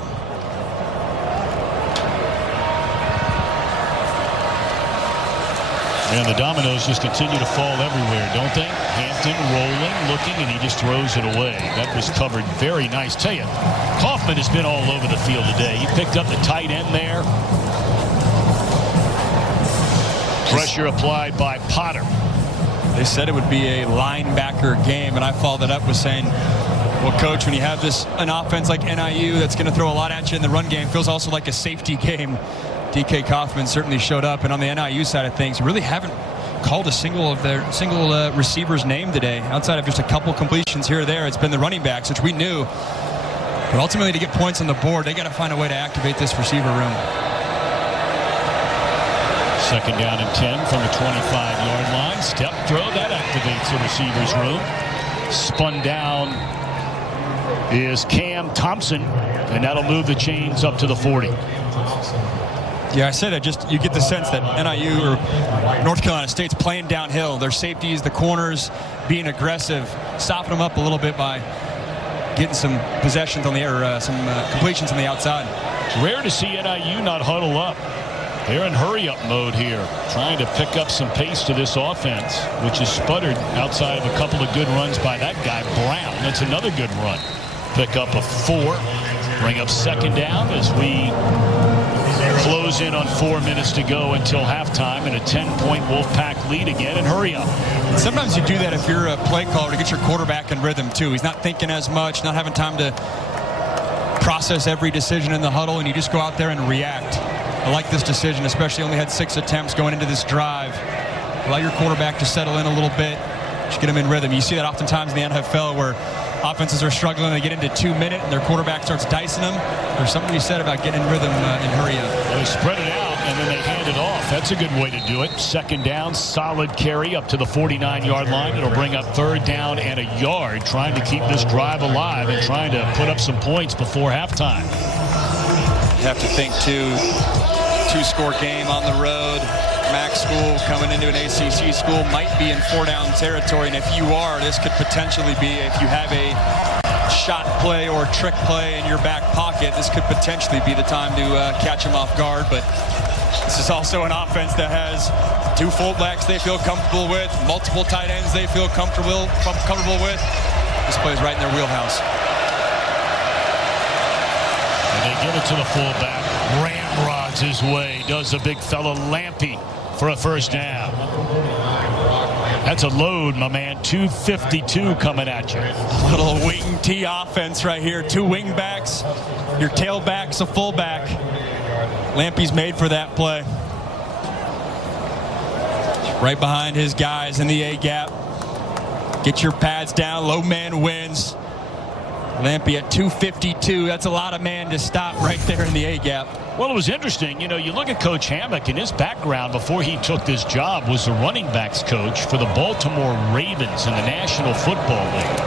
And the dominoes just continue to fall everywhere, don't they? Hampton rolling, looking, and he just throws it away. That was covered very nice. Tell you, Kaufman has been all over the field today. He picked up the tight end there. Pressure applied by Potter. They said it would be a linebacker game, and I followed that up with saying, well, Coach, when you have an offense like NIU that's going to throw a lot at you in the run game, feels also like a safety game. DK Kaufman certainly showed up, and on the NIU side of things, really haven't called a single receiver's name today. Outside of just a couple completions here or there, it's been the running backs, which we knew. But ultimately, to get points on the board, they got to find a way to activate this receiver room. 2nd down and 10 from the 25-yard line. Step throw, that activates the receiver's room. Spun down is Cam Thompson, and that'll move the chains up to the 40. Yeah, I said that you get the sense that NIU or North Carolina State's playing downhill. Their safeties, the corners, being aggressive, stopping them up a little bit by getting some possessions on the air, some completions on the outside. It's rare to see NIU not huddle up. They're in hurry-up mode here, trying to pick up some pace to this offense, which is sputtered outside of a couple of good runs by that guy, Brown. That's another good run. Pick up a 4, bring up 2nd down as we close in on 4 minutes to go until halftime, and a 10-point Wolfpack lead again, and hurry up. Sometimes you do that if you're a play caller to get your quarterback in rhythm too. He's not thinking as much, not having time to process every decision in the huddle, and you just go out there and react. I like this decision, especially only had 6 attempts going into this drive. Allow your quarterback to settle in a little bit, just get him in rhythm. You see that oftentimes in the NFL where offenses are struggling. They get into 2 minutes, and their quarterback starts dicing them. There's something to be said about getting in rhythm and hurry up. They spread it out, and then they hand it off. That's a good way to do it. Second down, solid carry up to the 49-yard line. It'll bring up third down and a yard, trying to keep this drive alive and trying to put up some points before halftime. You have to think, too, 2-score game on the road. MAC school coming into an ACC school might be in 4-down territory, and if you are, this could potentially be, if you have a shot play or trick play in your back pocket, this could potentially be the time to catch them off guard. But this is also an offense that has 2 fullbacks they feel comfortable with, multiple tight ends they feel comfortable with. This plays right in their wheelhouse. And they give it to the fullback. Ramrods his way. Does the big fella Lampy for a first down. That's a load, my man. 252 coming at you. Little wing T offense right here. 2 wing backs. Your tailback's a fullback. Lampy's made for that play. Right behind his guys in the A-gap. Get your pads down. Low man wins. Lampy at 252. That's a lot of man to stop right there in the A-gap. Well, it was interesting. You know, you look at Coach Hammock, and his background before he took this job was the running backs coach for the Baltimore Ravens in the National Football League.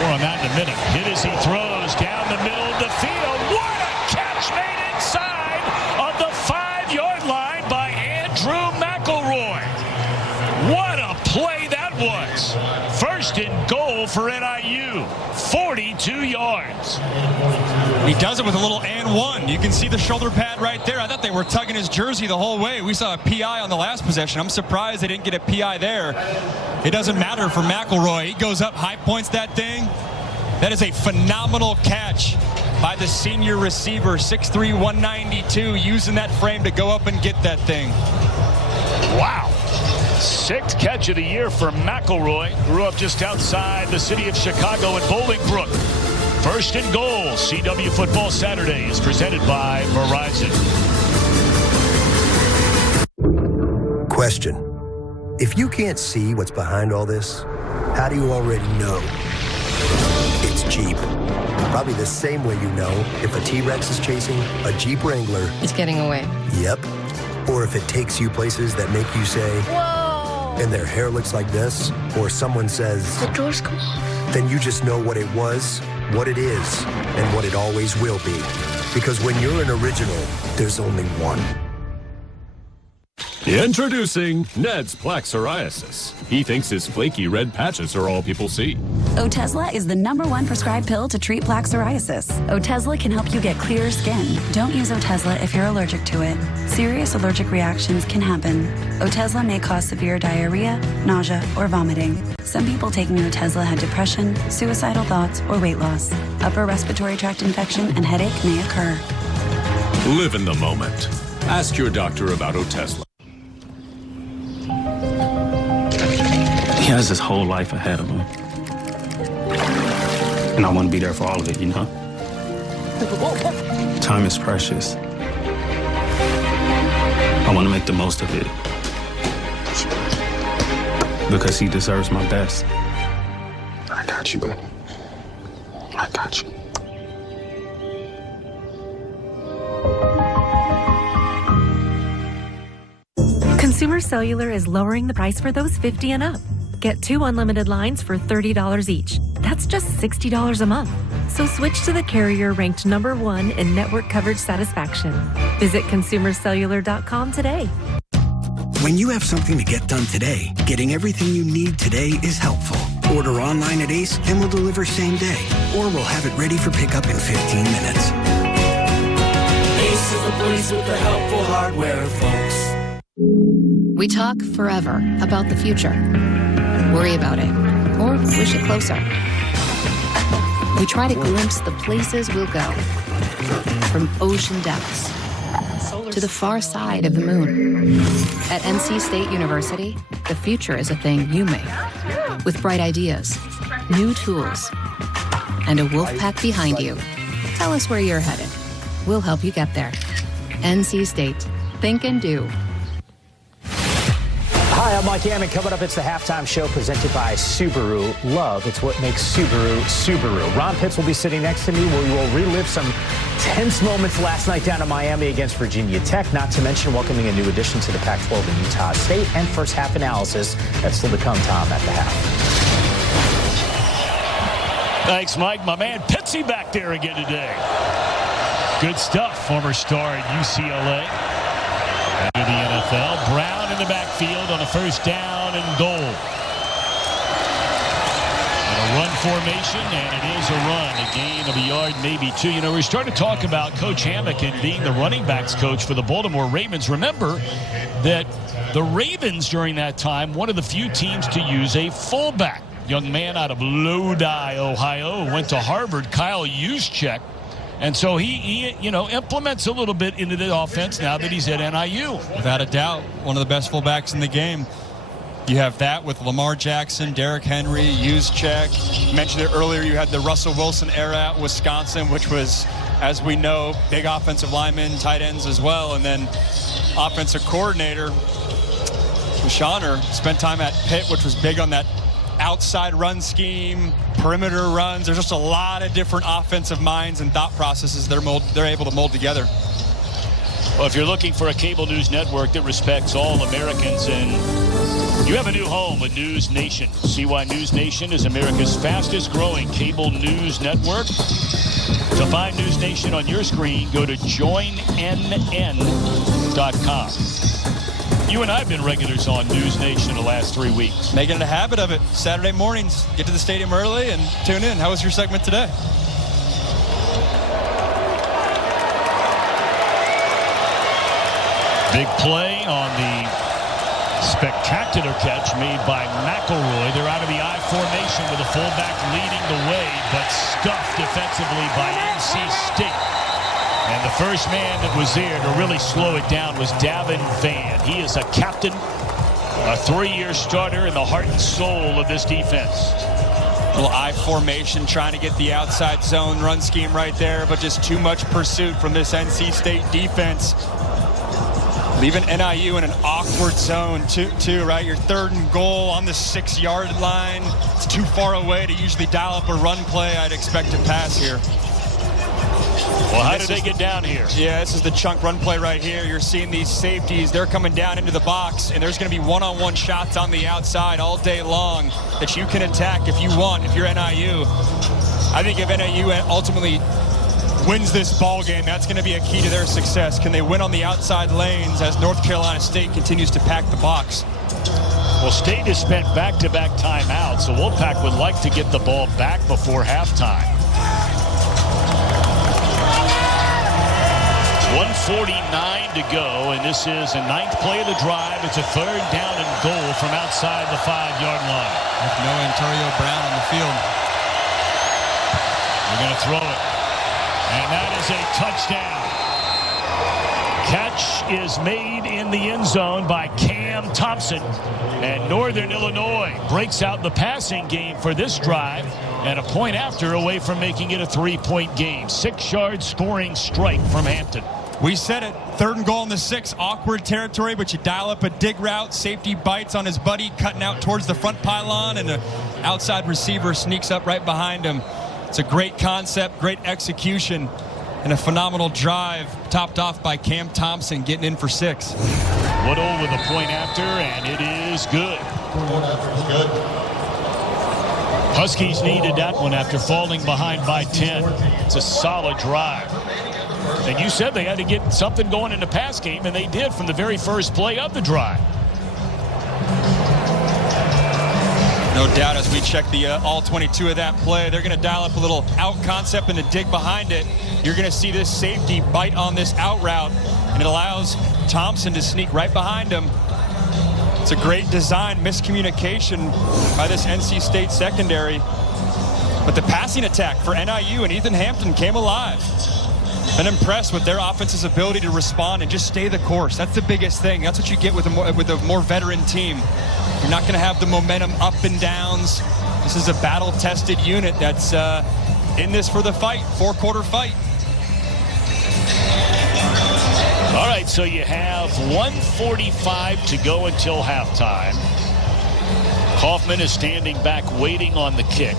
More on that in a minute. Hit as he throws down the middle of the field. What a catch made inside of the 5-yard line by Andrew McElroy. What a play that was. First and goal for NIU. 42 yards. He does it with a little and one. You can see the shoulder pad right there. I thought they were tugging his jersey the whole way. We saw a PI on the last possession. I'm surprised they didn't get a PI there. It doesn't matter for McElroy. He goes up, high points that thing. That is a phenomenal catch by the senior receiver, 6'3", 192, using that frame to go up and get that thing. Wow. 6th catch of the year for McElroy. Grew up just outside the city of Chicago in Bolingbrook. First and goal. CW Football Saturday is presented by Verizon. Question. If you can't see what's behind all this, how do you already know? It's Jeep. Probably the same way you know if a T-Rex is chasing a Jeep Wrangler. It's getting away. Yep. Or if it takes you places that make you say, whoa! And their hair looks like this, or someone says, the doors come off. Then you just know what it was, what it is, and what it always will be. Because when you're an original, there's only one. Introducing Ned's plaque psoriasis. He thinks his flaky red patches are all people see. Otezla is the #1 prescribed pill to treat plaque psoriasis. Otezla can help you get clearer skin. Don't use Otezla if you're allergic to it. Serious allergic reactions can happen. Otezla may cause severe diarrhea, nausea, or vomiting. Some people taking Otezla had depression, suicidal thoughts, or weight loss. Upper respiratory tract infection and headache may occur. Live in the moment. Ask your doctor about Otezla. He has his whole life ahead of him. And I want to be there for all of it, you know? Time is precious. I want to make the most of it. Because he deserves my best. I got you, buddy. I got you. Consumer Cellular is lowering the price for those 50 and up. Get 2 unlimited lines for $30 each. That's just $60 a month. So switch to the carrier ranked #1 in network coverage satisfaction. Visit consumercellular.com today. When you have something to get done today, getting everything you need today is helpful. Order online at Ace and we'll deliver same day. Or we'll have it ready for pickup in 15 minutes. Ace is the place with the helpful hardware, folks. We talk forever about the future. Worry about it, or wish it closer. We try to glimpse the places we'll go. From ocean depths to the far side of the moon. At NC State University, the future is a thing you make. With bright ideas, new tools, and a Wolfpack behind you. Tell us where you're headed. We'll help you get there. NC State. Think and do. Hi, I'm Mike Hammond. Coming up, it's the halftime show presented by Subaru. Love, it's what makes Subaru, Subaru. Ron Pitts will be sitting next to me. We will relive some tense moments last night down in Miami against Virginia Tech, not to mention welcoming a new addition to the Pac-12 in Utah State, and first half analysis. That's still to come, Tom, at the half. Thanks, Mike. My man Pitsy back there again today. Good stuff. Former star at UCLA. Into the NFL. Brown in the backfield on a first down and goal. And a run formation, and it is a run. A gain of a yard, maybe two. You know, we're starting to talk about Coach Hamilton being the running backs coach for the Baltimore Ravens. Remember that the Ravens during that time, one of the few teams to use a fullback. Young man out of Lodi, Ohio, went to Harvard, Kyle Juszczyk. And so he implements a little bit into the offense now that he's at NIU. Without a doubt, one of the best fullbacks in the game. You have that with Lamar Jackson, Derrick Henry, Juszczyk. You mentioned it earlier, you had the Russell Wilson era at Wisconsin, which was, as we know, big offensive linemen, tight ends as well. And then offensive coordinator, Schauner, spent time at Pitt, which was big on that outside run scheme, perimeter runs. There's just a lot of different offensive minds and thought processes they're able to mold together. Well, if you're looking for a cable news network that respects all Americans, and you have a new home with News Nation. See why News Nation is America's fastest growing cable news network? To find News Nation on your screen, go to joinnn.com. You and I have been regulars on News Nation the last 3 weeks. Making it a habit of it. Saturday mornings, get to the stadium early and tune in. How was your segment today? Big play on the spectacular catch made by McElroy. They're out of the I formation with a fullback leading the way, but stuffed defensively by NC State. And the first man that was there to really slow it down was Davin Vann. He is a captain, a 3-year starter, and the heart and soul of this defense. Little I formation, trying to get the outside zone run scheme right there, but just too much pursuit from this NC State defense. Leaving NIU in an awkward zone, too, right? Your 3rd and goal on the 6-yard line. It's too far away to usually dial up a run play. I'd expect to pass here. Well, how did they get down here? Yeah, this is the chunk run play right here. You're seeing these safeties. They're coming down into the box, and there's going to be one-on-one shots on the outside all day long that you can attack if you want, if you're NIU. I think if NIU ultimately wins this ball game, that's going to be a key to their success. Can they win on the outside lanes as North Carolina State continues to pack the box? Well, State has spent back-to-back timeouts, so Wolfpack would like to get the ball back before halftime. 1:49 to go, and this is the 9th play of the drive. It's a 3rd down and goal from outside the 5-yard line. With no Antonio Brown on the field. They're going to throw it. And that is a touchdown. Catch is made in the end zone by Cam Thompson. And Northern Illinois breaks out the passing game for this drive. And a point after away from making it a 3-point game. 6-yard scoring strike from Hampton. We said it. 3rd and goal in the 6. Awkward territory, but you dial up a dig route. Safety bites on his buddy, cutting out towards the front pylon, and the outside receiver sneaks up right behind him. It's a great concept, great execution, and a phenomenal drive topped off by Cam Thompson getting in for 6. Woodall with a point after, and it is good. Huskies needed that one after falling behind by 10. It's a solid drive. And you said they had to get something going in the pass game, and they did from the very first play of the drive. No doubt, as we check the all 22 of that play, they're going to dial up a little out concept and a dig behind it. You're going to see this safety bite on this out route, and it allows Thompson to sneak right behind him. It's a great design miscommunication by this NC State secondary. But the passing attack for NIU and Ethan Hampton came alive. Been impressed with their offense's ability to respond and just stay the course. That's the biggest thing. That's what you get with a more veteran team. You're not going to have the momentum up and downs. This is a battle-tested unit that's in this for the fight, 4-quarter fight. All right, so you have 1:45 to go until halftime. Kaufman is standing back waiting on the kick.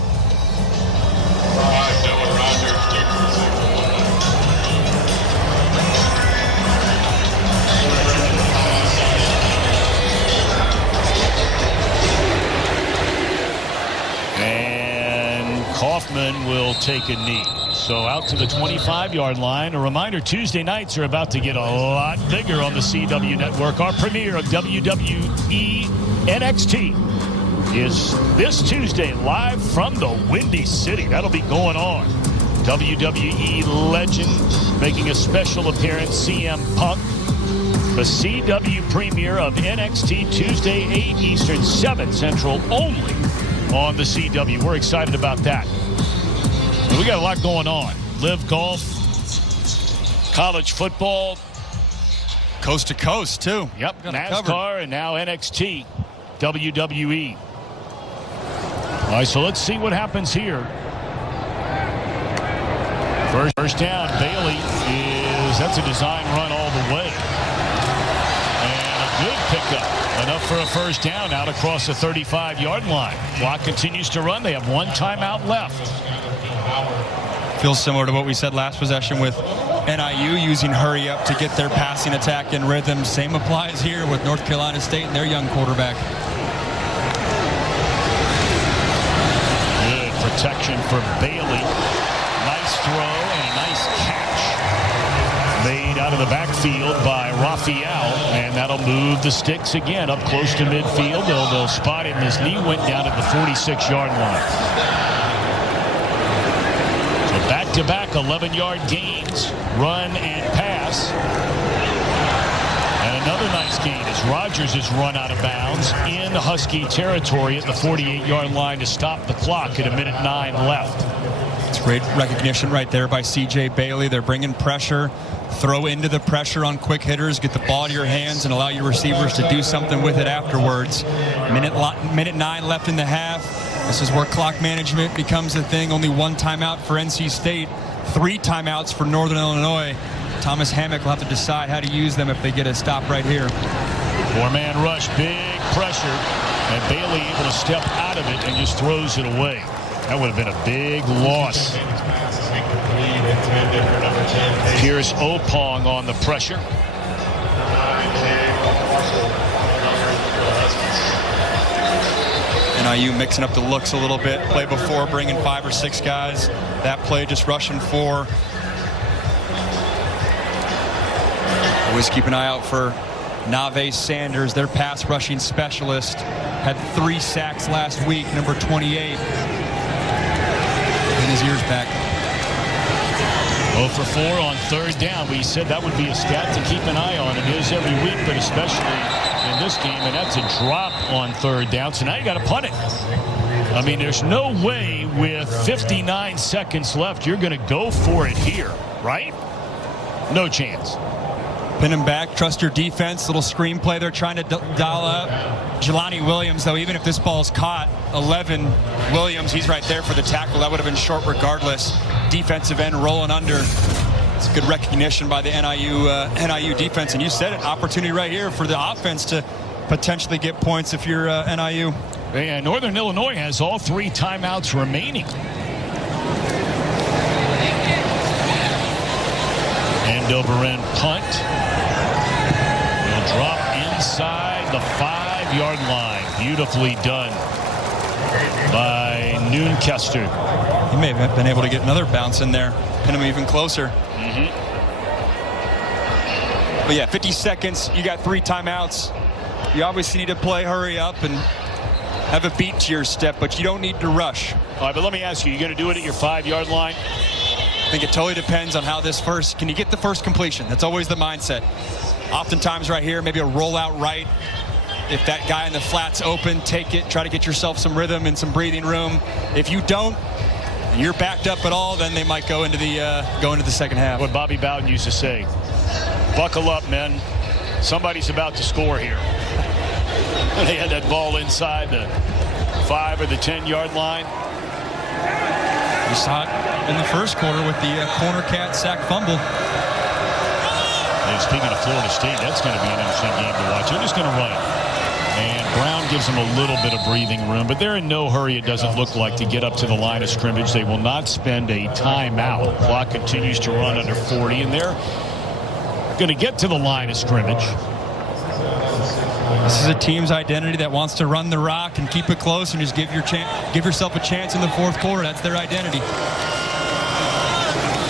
And Kaufman will take a knee. So out to the 25-yard line. A reminder, Tuesday nights are about to get a lot bigger on the CW network. Our premiere of WWE NXT is this Tuesday live from the Windy City. That'll be going on. WWE legend making a special appearance, CM Punk. The CW premiere of NXT Tuesday, 8 Eastern, 7 Central, only on the CW. We're excited about that. We got a lot going on. Live golf, college football, coast to coast too. Yep, NASCAR, and now NXT, WWE. All right, so let's see what happens here. First down, Bailey that's a design run all the way. And a good pickup. Enough for a first down out across the 35-yard line. Clock continues to run. They have one timeout left. Feels similar to what we said last possession with NIU using hurry up to get their passing attack in rhythm. Same applies here with North Carolina State and their young quarterback. Good protection for Bailey. Nice throw and a nice catch made out of the backfield by Raphael, and that'll move the sticks again up close to midfield. They'll spot him. His knee went down at the 46-yard line. So back-to-back 11-yard gains, run and pass. And another nice gain as Rodgers is run out of bounds in Husky territory at the 48-yard line to stop the clock at 1:09 left. It's great recognition right there by C.J. Bailey. They're bringing pressure. Throw into the pressure on quick hitters, get the ball in your hands, and allow your receivers to do something with it afterwards. Minute 9 left in the half. This is where clock management becomes a thing. Only one timeout for NC State, 3 timeouts for Northern Illinois. Thomas Hammock will have to decide how to use them if they get a stop right here. 4-man rush, big pressure, and Bailey able to step out of it and just throws it away. That would have been a big loss. Here's Opong on the pressure. NIU mixing up the looks a little bit. Play before bringing 5 or 6 guys. That play just rushing 4. Always keep an eye out for Nave Sanders, their pass rushing specialist. Had 3 sacks last week, number 28. In his ears back. 0 for 4 on 3rd down. We said that would be a stat to keep an eye on. It is every week, but especially in this game, and that's a drop on 3rd down. So now you got to punt it. I mean, there's no way with 59 seconds left you're going to go for it here, right? No chance. Pin him back, trust your defense. Little screenplay they're trying to dial up. Jelani Williams, though, even if this ball's caught, 11 Williams, he's right there for the tackle. That would have been short regardless. Defensive end rolling under. It's good recognition by the NIU defense. And you said it, opportunity right here for the offense to potentially get points if you're NIU. Yeah, Northern Illinois has all 3 timeouts remaining. End over end punt. Will drop inside the 5-yard line. Beautifully done by Noonkester. He may have been able to get another bounce in there. Pin him even closer. But yeah, 50 seconds. You got 3 timeouts. You obviously need to play hurry up and have a beat to your step, but you don't need to rush. All right, but let me ask you, going to do it at your 5-yard line? I think it totally depends on how this first, can you get the first completion? That's always the mindset. Oftentimes right here, maybe a rollout right. If that guy in the flat's open, take it, try to get yourself some rhythm and some breathing room. If you don't, and you're backed up at all, then they might go into the second half. What Bobby Bowden used to say, buckle up, men. Somebody's about to score here. They had that ball inside the 5 or the 10-yard line. You saw it in the first quarter with the corner cat sack fumble. And speaking of Florida State, that's going to be an interesting game to watch. They're just going to run it. And Brown gives them a little bit of breathing room, but they're in no hurry, it doesn't look like, to get up to the line of scrimmage. They will not spend a timeout. Clock continues to run under 40, and they're going to get to the line of scrimmage. This is a team's identity that wants to run the rock and keep it close and just give yourself a chance in the fourth quarter. That's their identity.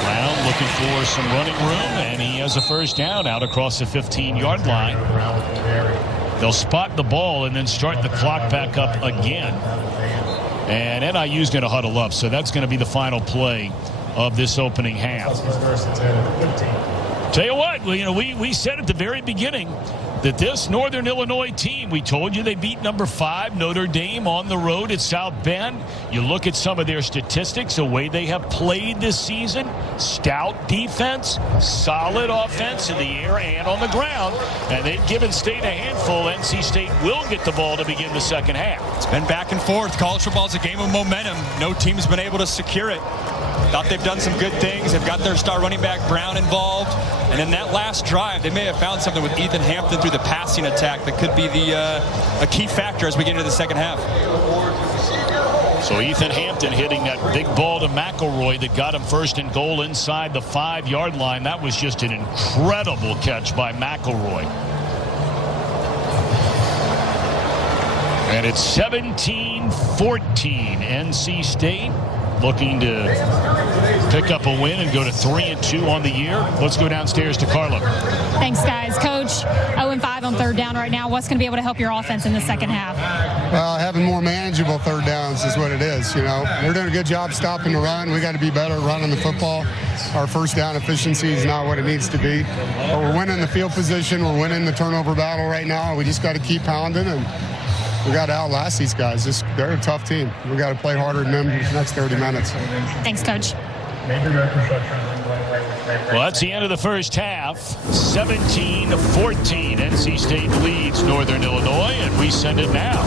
Brown looking for some running room, and he has a first down out across the 15-yard line. They'll spot the ball and then start the clock back up again. And NIU's going to huddle up, so that's going to be the final play of this opening half. Tell you what, we said at the very beginning that this Northern Illinois team, we told you they beat number 5 Notre Dame on the road at South Bend. You look at some of their statistics, the way they have played this season, stout defense, solid offense in the air and on the ground, and they've given State a handful. NC State will get the ball to begin the second half. It's been back and forth. College football is a game of momentum. No team's been able to secure it. Thought they've done some good things. They've got their star running back Brown involved. And in that last drive, they may have found something with Ethan Hampton through the passing attack that could be a key factor as we get into the second half. So Ethan Hampton hitting that big ball to McElroy that got him first and goal inside the 5-yard line. That was just an incredible catch by McElroy. And it's 17-14. NC State looking to pick up a win and go to 3-2 on the year. Let's go downstairs to Carla. Thanks, guys. Coach, 0-5 on third down right now. What's going to be able to help your offense in the second half? Well, having more manageable third downs is what it is. We're doing a good job stopping the run. We got to be better at running the football. Our first down efficiency is not what it needs to be. But we're winning the field position. We're winning the turnover battle right now. We just got to keep pounding, and we got to outlast these guys. They're a tough team. We got to play harder than them for the next 30 minutes. Thanks, Coach. Well, that's the end of the first half. 17-14. NC State leads Northern Illinois, and we send it now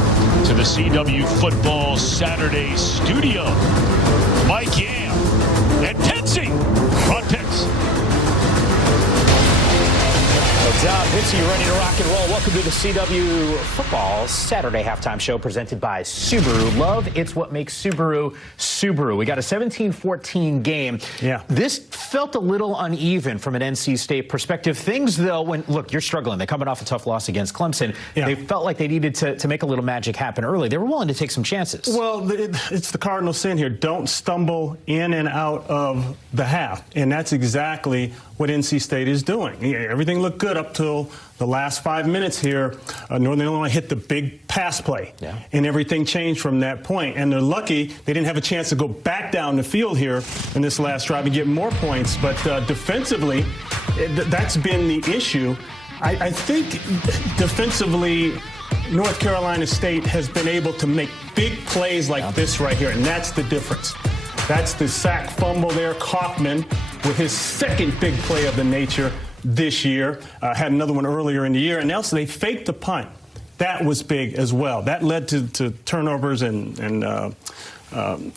to the CW Football Saturday studio. Mike Yam and Pitsy. Ron Pitts. What's up? Pitsy, you ready to rock and roll? Welcome to the CW Football Saturday halftime show presented by Subaru. Love, it's what makes Subaru Subaru. We got a 17-14 game. Yeah. This felt a little uneven from an NC State perspective. Things, though, look, you're struggling. They're coming off a tough loss against Clemson. Yeah. They felt like they needed to make a little magic happen early. They were willing to take some chances. Well, it's the cardinal sin here. Don't stumble in and out of the half. And that's exactly what NC State is doing. Everything looked good up till the last 5 minutes here. Northern Illinois hit the big pass play, and everything changed from that point. And they're lucky they didn't have a chance to go back down the field here in this last drive and get more points. But defensively, that's been the issue. I think defensively, North Carolina State has been able to make big plays like this right here, and that's the difference. That's the sack fumble there. Kaufman with his second big play of the nature this year. Had another one earlier in the year. And also they faked the punt. That was big as well. That led to turnovers and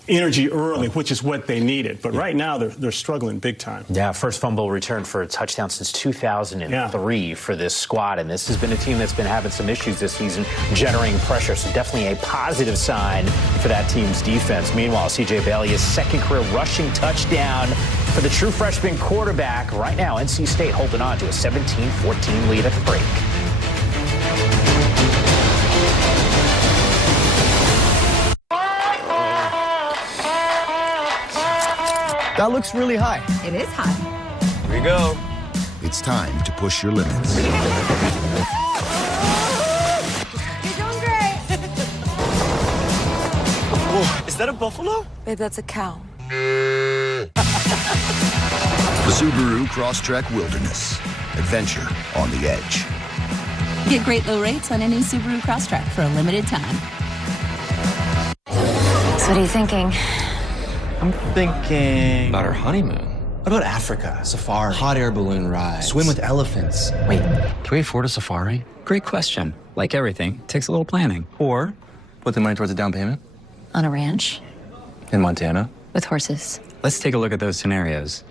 energy early, which is what they needed. But right now they're struggling big time. Yeah, first fumble return for a touchdown since 2003 for this squad. And this has been a team that's been having some issues this season, generating pressure. So definitely a positive sign for that team's defense. Meanwhile, C.J. Bailey's second career rushing touchdown for the true freshman quarterback. Right now, NC State holding on to a 17-14 lead at the break. That looks really high. It is high. Here we go. It's time to push your limits. You're doing great. Whoa, is that a buffalo? Babe, that's a cow. The Subaru Crosstrek Wilderness. Adventure on the edge. Get great low rates on any Subaru Crosstrek for a limited time. So what are you thinking? I'm thinking about our honeymoon. What about Africa? Safari. Hot air balloon ride. Swim with elephants. Wait, can we afford a safari? Great question. Like everything, takes a little planning. Or put the money towards a down payment? On a ranch. In Montana? With horses. Let's take a look at those scenarios.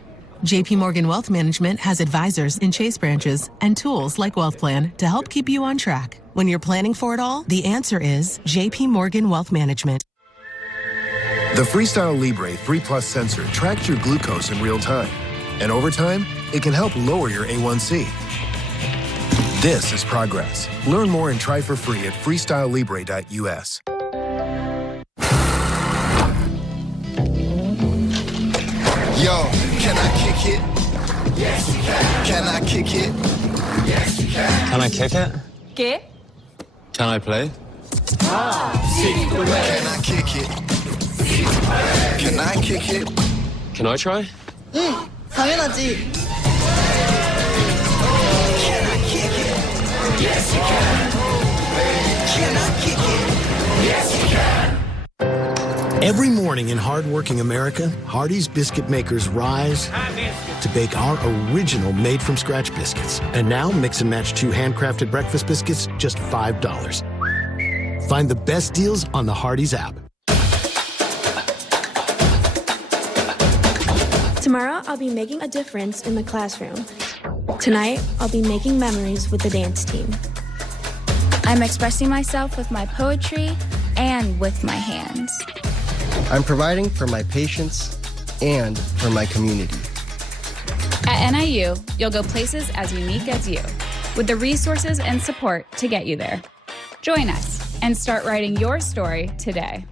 JP Morgan Wealth Management has advisors in Chase branches and tools like Wealth Plan to help keep you on track. When you're planning for it all, the answer is JP Morgan Wealth Management. The Freestyle Libre 3 Plus sensor tracks your glucose in real time. And over time, it can help lower your A1C. This is progress. Learn more and try for free at freestylelibre.us. Yo, can I kick it? Yes, you can. Can I kick it? Yes, you can. Can I kick it? ¿Qué? Can I play? Can I kick it? Can I kick it? Can I try? 응, 당연하지. Can I kick it? Yes, you can. Can I kick it? Yes, you can. Every morning in hardworking America, Hardee's biscuit makers rise to bake our original made-from-scratch biscuits. And now, mix and match 2 handcrafted breakfast biscuits, just $5. Find the best deals on the Hardee's app. Tomorrow, I'll be making a difference in the classroom. Tonight, I'll be making memories with the dance team. I'm expressing myself with my poetry and with my hands. I'm providing for my patients and for my community. At NIU, you'll go places as unique as you, with the resources and support to get you there. Join us and start writing your story today.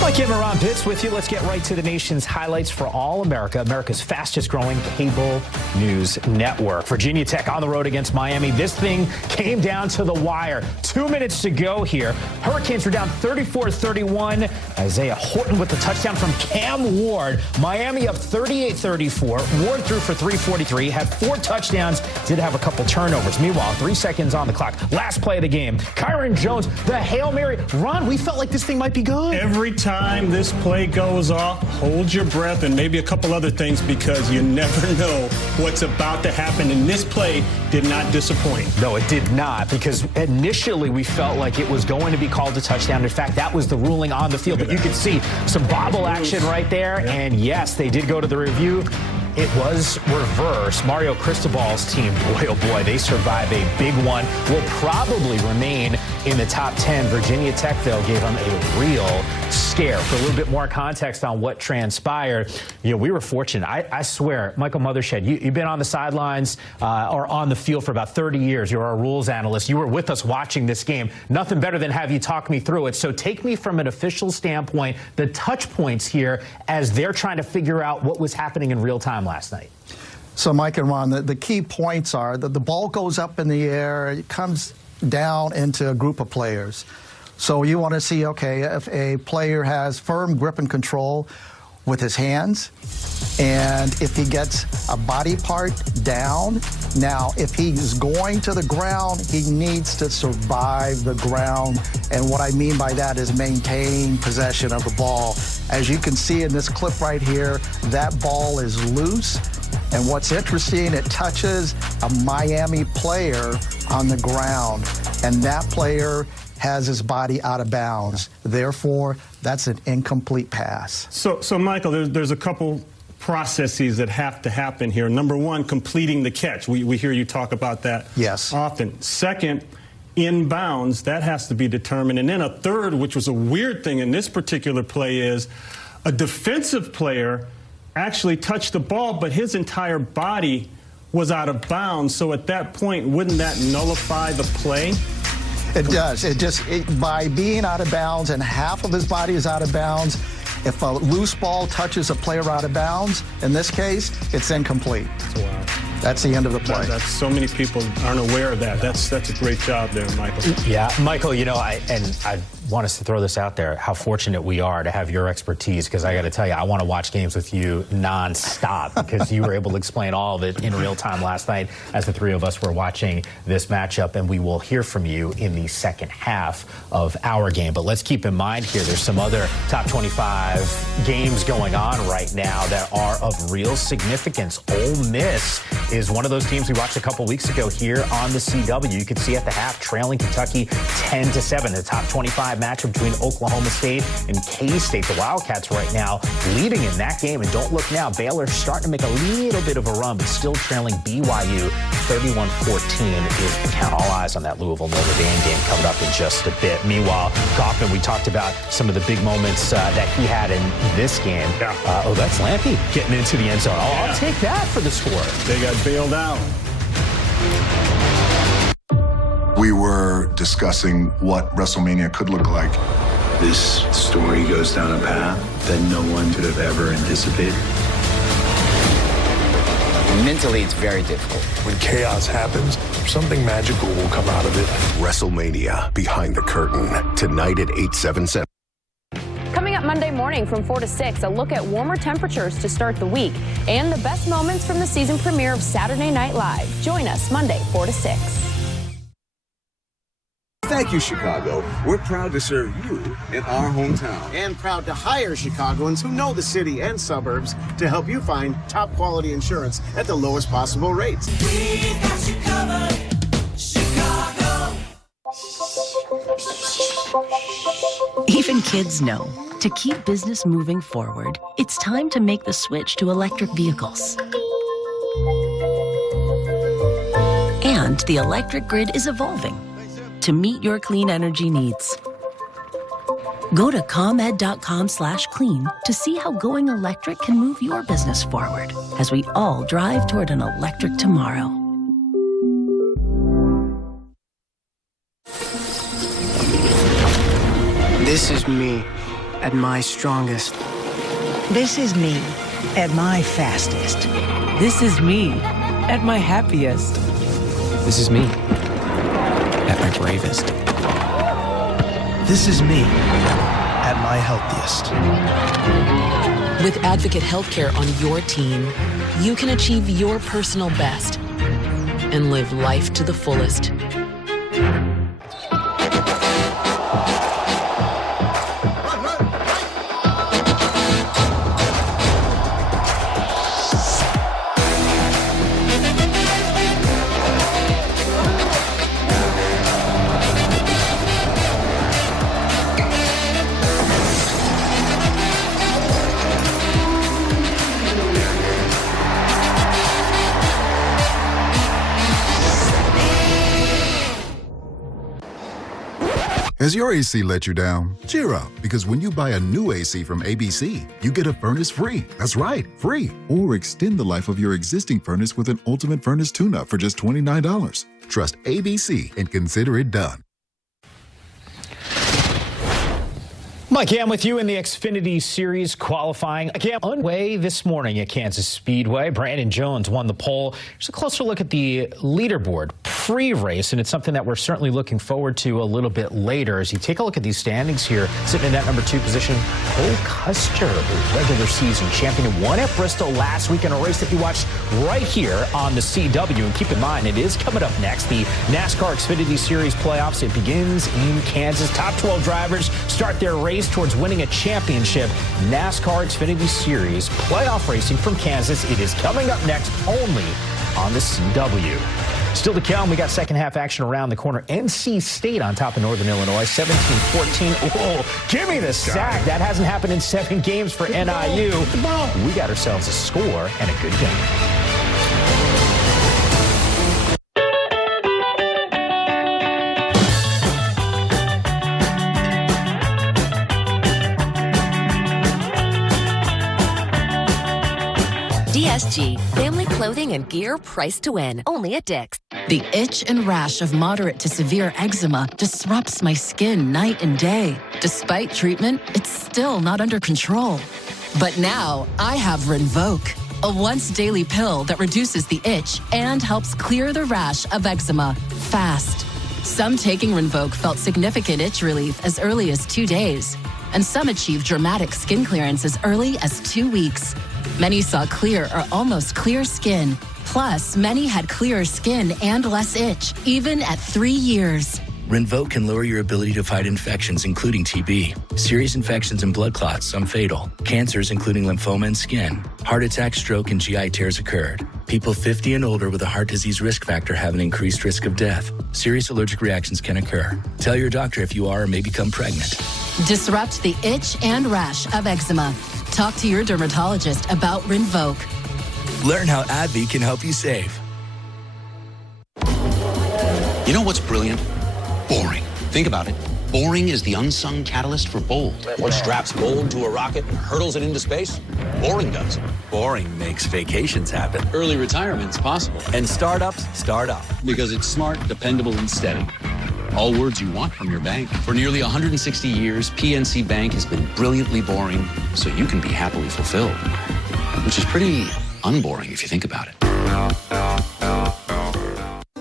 Mike and Ron Pitts with you. Let's get right to the nation's highlights for All America, America's fastest growing cable news network. Virginia Tech on the road against Miami. This thing came down to the wire. 2 minutes to go here. Hurricanes were down 34-31. Isaiah Horton with the touchdown from Cam Ward. Miami up 38-34. Ward threw for 343, had 4 touchdowns, did have a couple turnovers. Meanwhile, 3 seconds on the clock. Last play of the game. Kyron Jones, the Hail Mary. Ron, we felt like this thing might be good. Every time this play goes off, hold your breath and maybe a couple other things because you never know what's about to happen. And this play did not disappoint. No, it did not, because initially we felt like it was going to be called a touchdown. In fact, that was the ruling on the field. But you could see some bobble action right there. Yeah. And yes, they did go to the review. It was reversed. Mario Cristobal's team, boy, oh boy, they survive a big one. Will probably remain in the top 10. Virginia Tech, though, gave them a real scare. For a little bit more context on what transpired, we were fortunate. I swear, Michael Mothershed, you've been on the sidelines or on the field for about 30 years. You're our rules analyst. You were with us watching this game. Nothing better than have you talk me through it. So take me from an official standpoint, the touch points here as they're trying to figure out what was happening in real time last night. So, Mike and Ron, the key points are that the ball goes up in the air, it comes down into a group of players. So you want to see, okay, if a player has firm grip and control with his hands, and if he gets a body part down. Now, if he's going to the ground, he needs to survive the ground. And what I mean by that is maintain possession of the ball. As you can see in this clip right here, that ball is loose. And what's interesting, it touches a Miami player on the ground. And that player has his body out of bounds. Therefore, that's an incomplete pass. So Michael, there's a couple processes that have to happen here. Number one, completing the catch. We hear you talk about that often. Second, inbounds, that has to be determined. And then a third, which was a weird thing in this particular play, is a defensive player actually touched the ball, but his entire body was out of bounds. So at that point, wouldn't that nullify the play? It does. By being out of bounds and half of his body is out of bounds, if a loose ball touches a player out of bounds, in this case, it's incomplete. Wow. That's the end of the play. That's so many people aren't aware of that. That's a great job there, Michael. Yeah, Michael, I want us to throw this out there, how fortunate we are to have your expertise, because I got to tell you, I want to watch games with you nonstop because you were able to explain all of it in real time last night as the three of us were watching this matchup, and we will hear from you in the second half of our game. But let's keep in mind here, there's some other top 25 games going on right now that are of real significance. Ole Miss is one of those teams we watched a couple weeks ago here on the CW. You could see at the half trailing Kentucky 10-7, the top 25 5 matchup between Oklahoma State and K-State. The Wildcats right now leading in that game, and don't look now, Baylor starting to make a little bit of a run, but still trailing BYU 31-14 is the count. All eyes on that Louisville-Notre Dame game coming up in just a bit. Meanwhile, Kaufman, we talked about some of the big moments that he had in this game. Yeah. That's Lampe getting into the end zone. I'll take that for the score. They got bailed out. We were discussing what WrestleMania could look like. This story goes down a path that no one could have ever anticipated. Mentally, it's very difficult. When chaos happens, something magical will come out of it. WrestleMania Behind the Curtain, tonight at 8/7/7. Coming up Monday morning from 4 to 6, a look at warmer temperatures to start the week and the best moments from the season premiere of Saturday Night Live. Join us Monday, 4 to 6. Thank you, Chicago. We're proud to serve you in our hometown. And proud to hire Chicagoans who know the city and suburbs to help you find top quality insurance at the lowest possible rates. We got you covered, Chicago. Even kids know, to keep business moving forward, it's time to make the switch to electric vehicles. And the electric grid is evolving to meet your clean energy needs. Go to ComEd.com/clean to see how going electric can move your business forward as we all drive toward an electric tomorrow. This is me at my strongest. This is me at my fastest. This is me at my happiest. This is me at my bravest. This is me at my healthiest. With Advocate Healthcare on your team, you can achieve your personal best and live life to the fullest. Has your AC let you down? Cheer up, because when you buy a new AC from ABC, you get a furnace free. That's right, free. Or extend the life of your existing furnace with an ultimate furnace tune-up for just $29. Trust ABC and consider it done. Mike Cam with you in the Xfinity Series qualifying. Cam underway this morning at Kansas Speedway. Brandon Jones won the pole. Here's a closer look at the leaderboard pre-race, and it's something that we're certainly looking forward to a little bit later. As you take a look at these standings here, sitting in that number 2 position, Cole Custer, the regular season champion, who won at Bristol last week in a race that you watched right here on the CW. And keep in mind, it is coming up next, the NASCAR Xfinity Series playoffs. It begins in Kansas. Top 12 drivers start their race towards winning a championship. NASCAR Xfinity Series playoff racing from Kansas. It is coming up next only on the CW. Still to come, we got second half action around the corner. NC State on top of Northern Illinois, 17-14. Oh, give me the sack. That hasn't happened in 7 games for NIU. We got ourselves a score and a good game. DSG, family clothing and gear priced to win, only at Dick's. The itch and rash of moderate to severe eczema disrupts my skin night and day. Despite treatment, it's still not under control. But now I have Rinvoq, a once-daily pill that reduces the itch and helps clear the rash of eczema fast. Some taking Rinvoq felt significant itch relief as early as 2 days, and some achieved dramatic skin clearance as early as 2 weeks. Many saw clear or almost clear skin. Plus, many had clearer skin and less itch, even at 3 years. Rinvoq can lower your ability to fight infections, including TB, serious infections and blood clots, some fatal, cancers, including lymphoma and skin, heart attack, stroke, and GI tears occurred. People 50 and older with a heart disease risk factor have an increased risk of death. Serious allergic reactions can occur. Tell your doctor if you are or may become pregnant. Disrupt the itch and rash of eczema. Talk to your dermatologist about Rinvoq. Learn how AbbVie can help you save. You know what's brilliant? Boring. Think about it. Boring is the unsung catalyst for bold. What straps gold to a rocket and hurtles it into space? Boring does. Boring makes vacations happen. Early retirement's possible. And startups start up. Because it's smart, dependable, and steady. All words you want from your bank. For nearly 160 years, PNC Bank has been brilliantly boring, so you can be happily fulfilled. Which is pretty unboring if you think about it.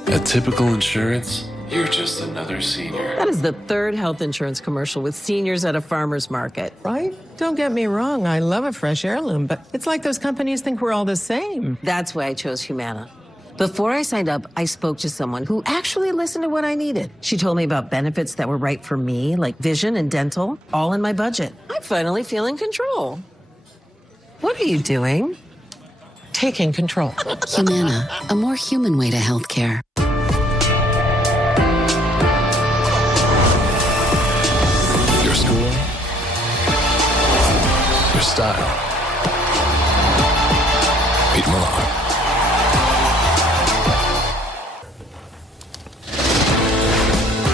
At Typical Insurance, you're just another senior. That is the third health insurance commercial with seniors at a farmer's market. Right? Don't get me wrong, I love a fresh heirloom, but it's like those companies think we're all the same. That's why I chose Humana. Before I signed up, I spoke to someone who actually listened to what I needed. She told me about benefits that were right for me, like vision and dental, all in my budget. I finally feel in control. What are you doing? Taking control. Humana, a more human way to healthcare. Your school, your style. Pete Millar.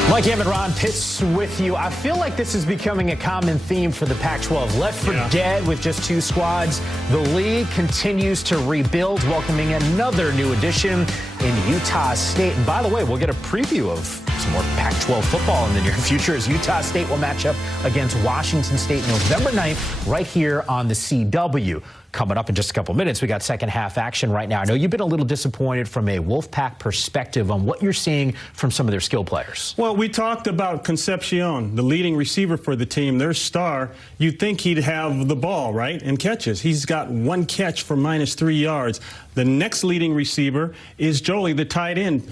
Mike Hammond, Ron Pitts with you. I feel like this is becoming a common theme for the Pac-12. Left for dead with just two squads. The league continues to rebuild, welcoming another new addition in Utah State. And by the way, we'll get a preview of some more Pac-12 football in the near future as Utah State will match up against Washington State November 9th right here on the CW. Coming up in just a couple minutes, we got second half action right now. I know you've been a little disappointed from a Wolfpack perspective on what you're seeing from some of their skill players. Well, we talked about Concepcion, the leading receiver for the team, their star. You'd think he'd have the ball, right, and catches. He's got one catch for -3 yards. The next leading receiver is Jolie, the tight end.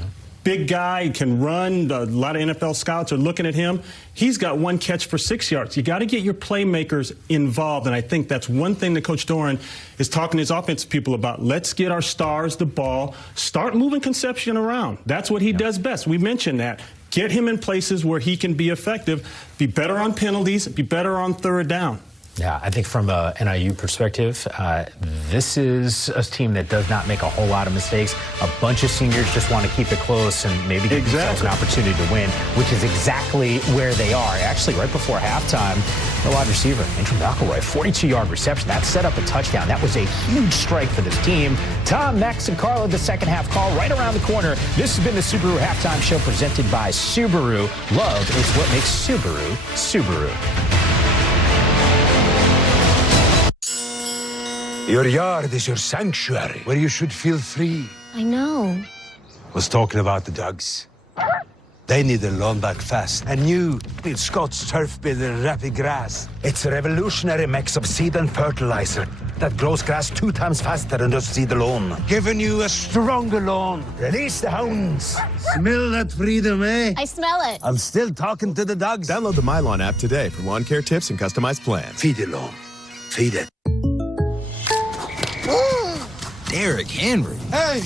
Big guy, can run. A lot of NFL scouts are looking at him. He's got one catch for 6 yards. You got to get your playmakers involved, and I think that's one thing that Coach Doran is talking to his offensive people about. Let's get our stars the ball. Start moving Concepcion around. That's what he does best. We mentioned that. Get him in places where he can be effective, be better on penalties, be better on third down. Yeah, I think from an NIU perspective, this is a team that does not make a whole lot of mistakes. A bunch of seniors just want to keep it close and maybe give themselves an opportunity to win, which is exactly where they are. Actually, right before halftime, the wide receiver, Andrew McElroy, 42-yard reception. That set up a touchdown. That was a huge strike for this team. Tom, Max, and Carla, the second half call right around the corner. This has been the Subaru Halftime Show presented by Subaru. Love is what makes Subaru, Subaru. Your yard is your sanctuary, where you should feel free. I know. Was talking about the dogs. They need their lawn back fast. And you need Scott's Turf Builder Rapid Grass. It's a revolutionary mix of seed and fertilizer that grows grass 2 times faster than just seed alone. Giving you a stronger lawn. Release the hounds. Smell that freedom, eh? I smell it. I'm still talking to the dogs. Download the MyLawn app today for lawn care tips and customized plans. Feed your lawn. Feed it. Derrick Henry. Hey,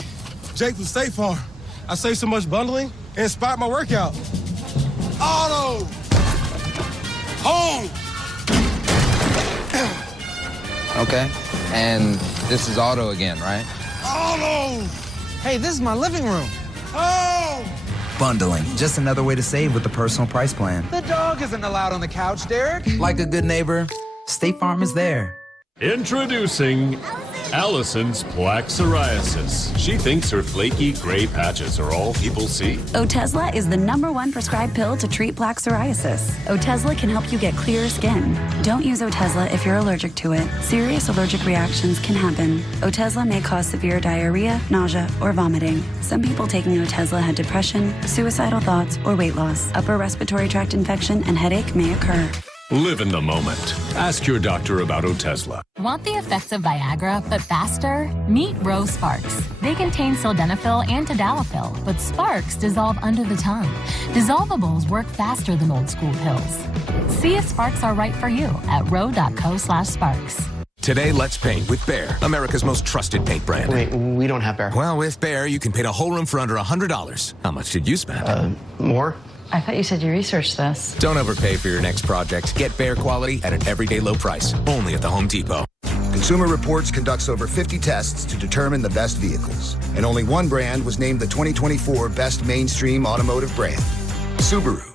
Jake from State Farm. I saved so much bundling, it inspired my workout. Auto! Home! Okay, and this is auto again, right? Auto! Hey, this is my living room. Home! Bundling, just another way to save with the personal price plan. The dog isn't allowed on the couch, Derek. Like a good neighbor, State Farm is there. Introducing Allison's plaque psoriasis. She thinks her flaky gray patches are all people see. Otezla is the #1 prescribed pill to treat plaque psoriasis. Otezla can help you get clearer skin. Don't use Otezla if you're allergic to it. Serious allergic reactions can happen. Otezla may cause severe diarrhea, nausea, or vomiting. Some people taking Otezla had depression, suicidal thoughts, or weight loss. Upper respiratory tract infection and headache may occur. Live in the moment. Ask your doctor about Otezla. Want the effects of Viagra, but faster? Meet Rose Sparks. They contain sildenafil and tadalafil, but Sparks dissolve under the tongue. Dissolvables work faster than old school pills. See if Sparks are right for you at ro.co/sparks. Today, let's paint with Behr, America's most trusted paint brand. Wait, we don't have Behr. Well, with Behr, you can paint a whole room for under $100. How much did you spend? More? I thought you said you researched this. Don't overpay for your next project. Get Behr quality at an everyday low price. Only at the Home Depot. Consumer Reports conducts over 50 tests to determine the best vehicles. And only one brand was named the 2024 Best Mainstream Automotive Brand. Subaru.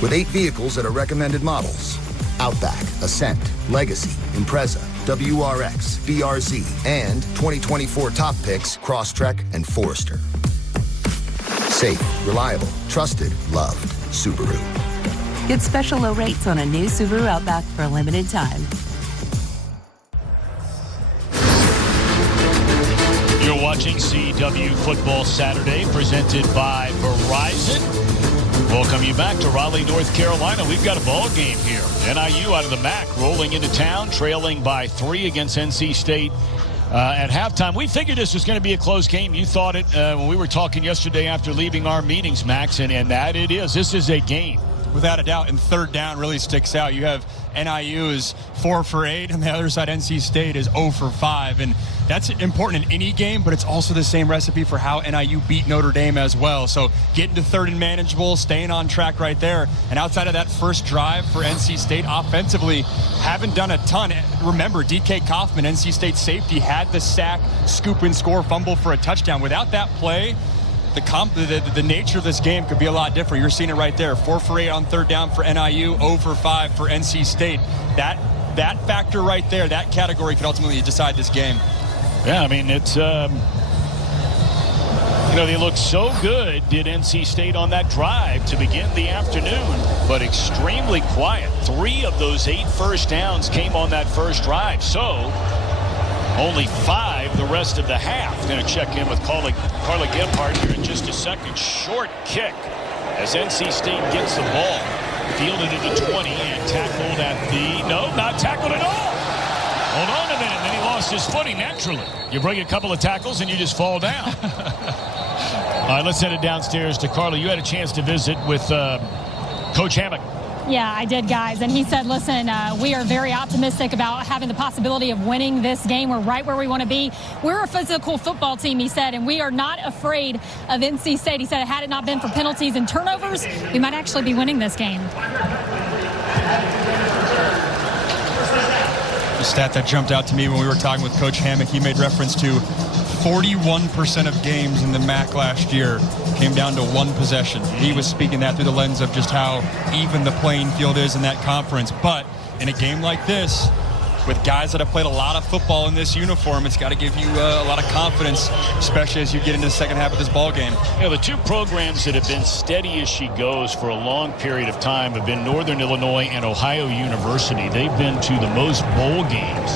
With 8 vehicles that are recommended models. Outback, Ascent, Legacy, Impreza, WRX, BRZ, and 2024 top picks, Crosstrek and Forester. Safe, reliable, trusted, loved. Subaru. Get special low rates on a new Subaru Outback for a limited time. You're watching CW Football Saturday, presented by Verizon. Welcome you back to Raleigh, North Carolina. We've got a ball game here. NIU out of the MAC, rolling into town, trailing by 3 against NC State at halftime. We figured this was going to be a close game. You thought it when we were talking yesterday after leaving our meetings, Max, and that it is. This is a game. Without a doubt, and third down really sticks out. You have NIU is 4 for 8, and the other side, NC State, is 0 for 5. And that's important in any game, but it's also the same recipe for how NIU beat Notre Dame as well. So getting to third and manageable, staying on track right there. And outside of that first drive for NC State offensively, haven't done a ton. Remember, DK Kaufman, NC State safety, had the sack, scoop and score, fumble for a touchdown. Without that play, the nature of this game could be a lot different. You're seeing it right there. 4 for 8 on third down for NIU, 0 for 5 for NC State. That factor right there, that category could ultimately decide this game. Yeah, I mean, it's, they looked so good, did NC State on that drive to begin the afternoon, but extremely quiet. 3 of those 8 first downs came on that first drive. So only 5 the rest of the half. Going to check in with Carla Gebhardt here in just a second. Short kick as NC State gets the ball. Fielded at the 20 and tackled at the... No, not tackled at all. Hold on a minute. Then he lost his footing naturally. You bring a couple of tackles and you just fall down. All right, let's send it downstairs to Carla. You had a chance to visit with Coach Hammock. Yeah, I did, guys. And he said, listen, we are very optimistic about having the possibility of winning this game. We're right where we want to be. We're a physical football team, he said, and we are not afraid of NC State. He said, had it not been for penalties and turnovers, we might actually be winning this game. The stat that jumped out to me when we were talking with Coach Hammock, he made reference to 41% of games in the MAC last year came down to 1 possession. He was speaking that through the lens of just how even the playing field is in that conference. But in a game like this, with guys that have played a lot of football in this uniform, it's got to give you a lot of confidence, especially as you get into the second half of this ball game. The 2 programs that have been steady as she goes for a long period of time have been Northern Illinois and Ohio University. They've been to the most bowl games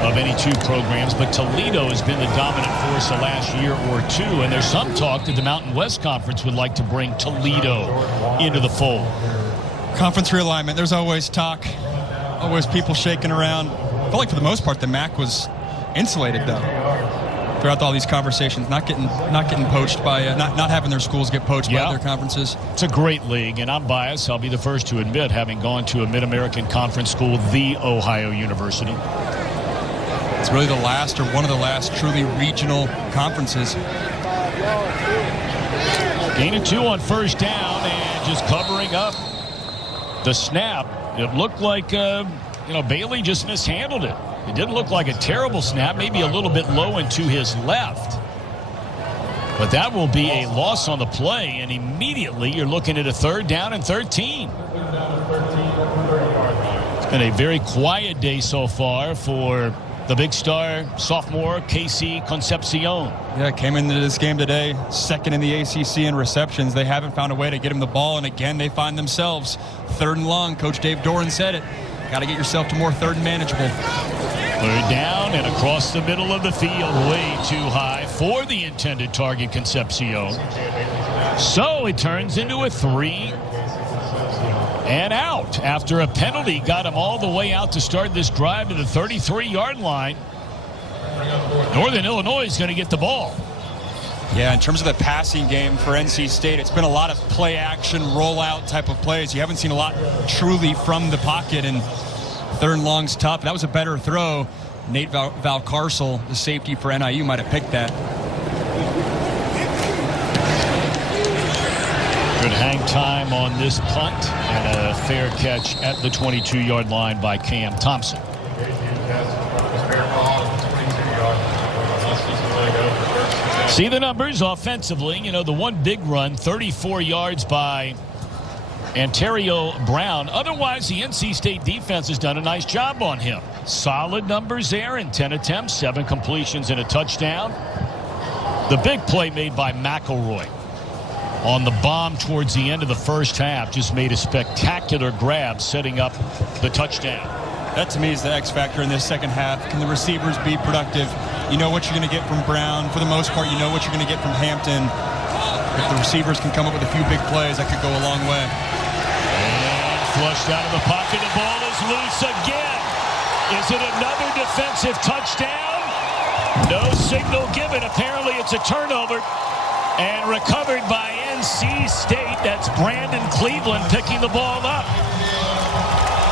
of any 2 programs, but Toledo has been the dominant force the last year or 2, and there's some talk that the Mountain West Conference would like to bring Toledo into the fold. Conference realignment, there's always talk, always people shaking around. I feel like for the most part the MAC was insulated though throughout all these conversations, not getting poached by not having their schools get poached by other conferences. It's a great league, and I'm biased. I'll be the first to admit, having gone to a Mid-American Conference school, the Ohio University. It's really the last, or one of the last, truly regional conferences. Gain of 2 on first down, and just covering up the snap. It looked like, Bailey just mishandled it. It didn't look like a terrible snap, maybe a little bit low and to his left. But that will be a loss on the play, and immediately you're looking at a 3rd down and 13. It's been a very quiet day so far for the big star sophomore, Casey Concepcion. Yeah, came into this game today, 2nd in the ACC in receptions. They haven't found a way to get him the ball, and again, they find themselves 3rd and long. Coach Dave Doran said it. Got to get yourself to more 3rd and manageable. 3rd down and across the middle of the field, way too high for the intended target, Concepcion. So it turns into a 3 And out after a penalty got him all the way out to start this drive to the 33-yard line. Northern Illinois is going to get the ball. Yeah, in terms of the passing game for NC State, it's been a lot of play action, rollout type of plays. You haven't seen a lot truly from the pocket, and third and long's tough. That was a better throw. Nate Valcarcel, the safety for NIU, might have picked that. Good hang time on this punt and a fair catch at the 22-yard line by Cam Thompson. See the numbers offensively. You know, the one big run, 34 yards by Ontario Brown. Otherwise, the NC State defense has done a nice job on him. Solid numbers there in 10 attempts, 7 completions and a touchdown. The big play made by McElroy on the bomb towards the end of the first half just made a spectacular grab, setting up the touchdown. That, to me, is the X factor in this second half. Can the receivers be productive? You know what you're going to get from Brown. For the most part, you know what you're going to get from Hampton. If the receivers can come up with a few big plays, that could go a long way. And flushed out of the pocket. The ball is loose again. Is it another defensive touchdown? No signal given. Apparently, it's a turnover. And recovered by NC State. That's Brandon Cleveland picking the ball up.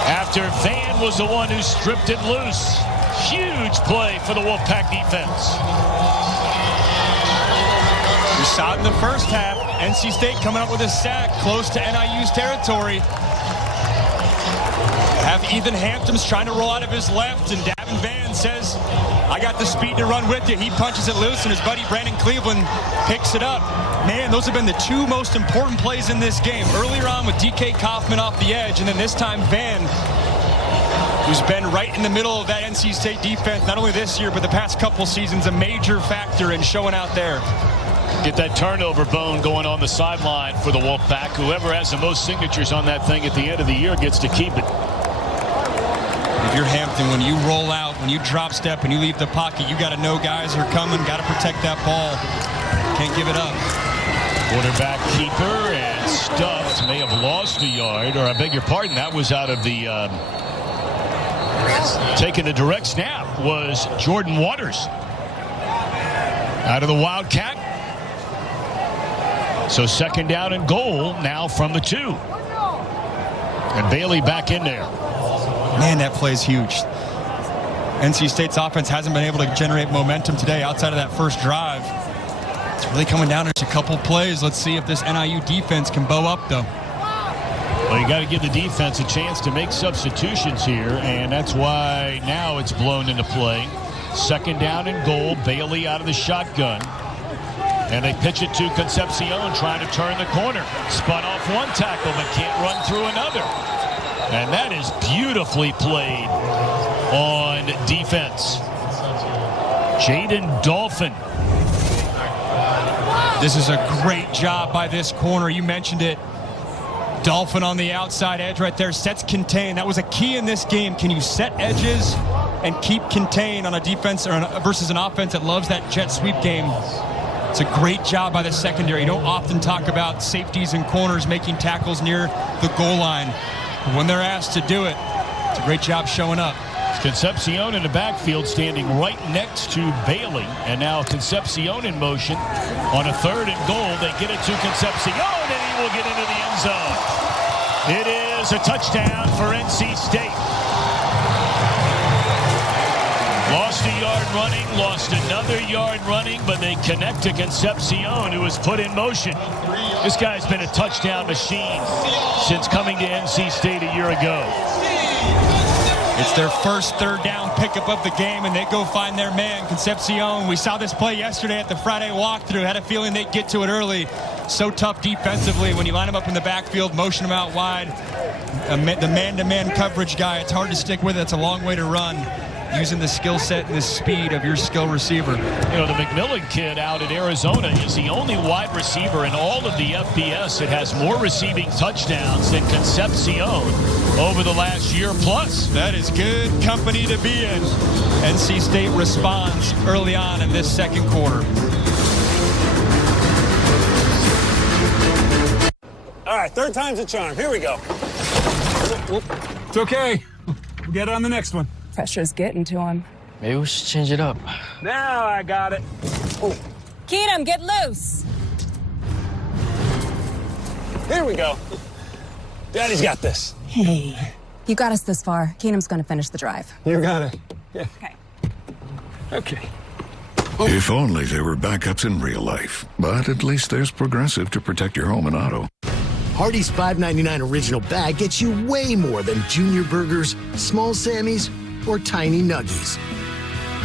After Van was the one who stripped it loose. Huge play for the Wolfpack defense. We saw it in the first half. NC State coming up with a sack close to NIU's territory. Have Ethan Hampton's trying to roll out of his left, and Davin Van says, I got the speed to run with you. He punches it loose, and his buddy Brandon Cleveland picks it up. Man, those have been the two most important plays in this game. Earlier on with DK Kaufman off the edge, and then this time Van, who's been right in the middle of that NC State defense, not only this year, but the past couple seasons, a major factor in showing out there. Get that turnover bone going on the sideline for the Wolfpack. Whoever has the most signatures on that thing at the end of the year gets to keep it. If you're Hampton, when you roll out, when you drop step and you leave the pocket, you got to know guys are coming, got to protect that ball. Can't give it up. Quarterback keeper and stuffed. May have lost a yard, or I beg your pardon, that was out of the taking the direct snap was Jordan Waters out of the Wildcat. So second down and goal now from the 2. And Bailey back in there. Man, that play's huge. NC State's offense hasn't been able to generate momentum today outside of that first drive. It's really coming down to just a couple plays. Let's see if this NIU defense can bow up, though. Well, you got to give the defense a chance to make substitutions here, and that's why now it's blown into play. Second down and goal. Bailey out of the shotgun. And they pitch it to Concepcion, trying to turn the corner. Spun off one tackle, but can't run through another. And that is beautifully played on defense. Jaden Dolphin. This is a great job by this corner. You mentioned it. Dolphin on the outside edge right there. Sets contain. That was a key in this game. Can you set edges and keep contain on a defense versus an offense that loves that jet sweep game? It's a great job by the secondary. You don't often talk about safeties and corners making tackles near the goal line. But when they're asked to do it, it's a great job showing up. Concepcion in the backfield standing right next to Bailey. And now Concepcion in motion on a third and goal. They get it to Concepcion, and he will get into the end zone. It is a touchdown for NC State. Lost a yard running, lost another yard running, but they connect to Concepcion, who was put in motion. This guy's been a touchdown machine since coming to NC State a year ago. It's their first third down pickup of the game, and they go find their man, Concepcion. We saw this play yesterday at the Friday walkthrough. Had a feeling they'd get to it early. So tough defensively when you line him up in the backfield, motion him out wide. The man-to-man coverage guy, it's hard to stick with it. It's a long way to run, using the skill set and the speed of your skill receiver. You know, the McMillan kid out at Arizona is the only wide receiver in all of the FBS that has more receiving touchdowns than Concepcion over the last year plus. That is good company to be in. NC State responds early on in this second quarter. All right, third time's a charm. Here we go. It's okay. We'll get it on the next one. Pressure's getting to him. Maybe we should change it up. Now I got it. Oh. Keenum, get loose. Here we go. Daddy's got this. Hey. You got us this far. Keenum's going to finish the drive. You got it. Yeah. Okay. Okay. If only there were backups in real life. But at least there's Progressive to protect your home and auto. Hardee's $5.99 original bag gets you way more than junior burgers, small Sammys, or tiny nuggies.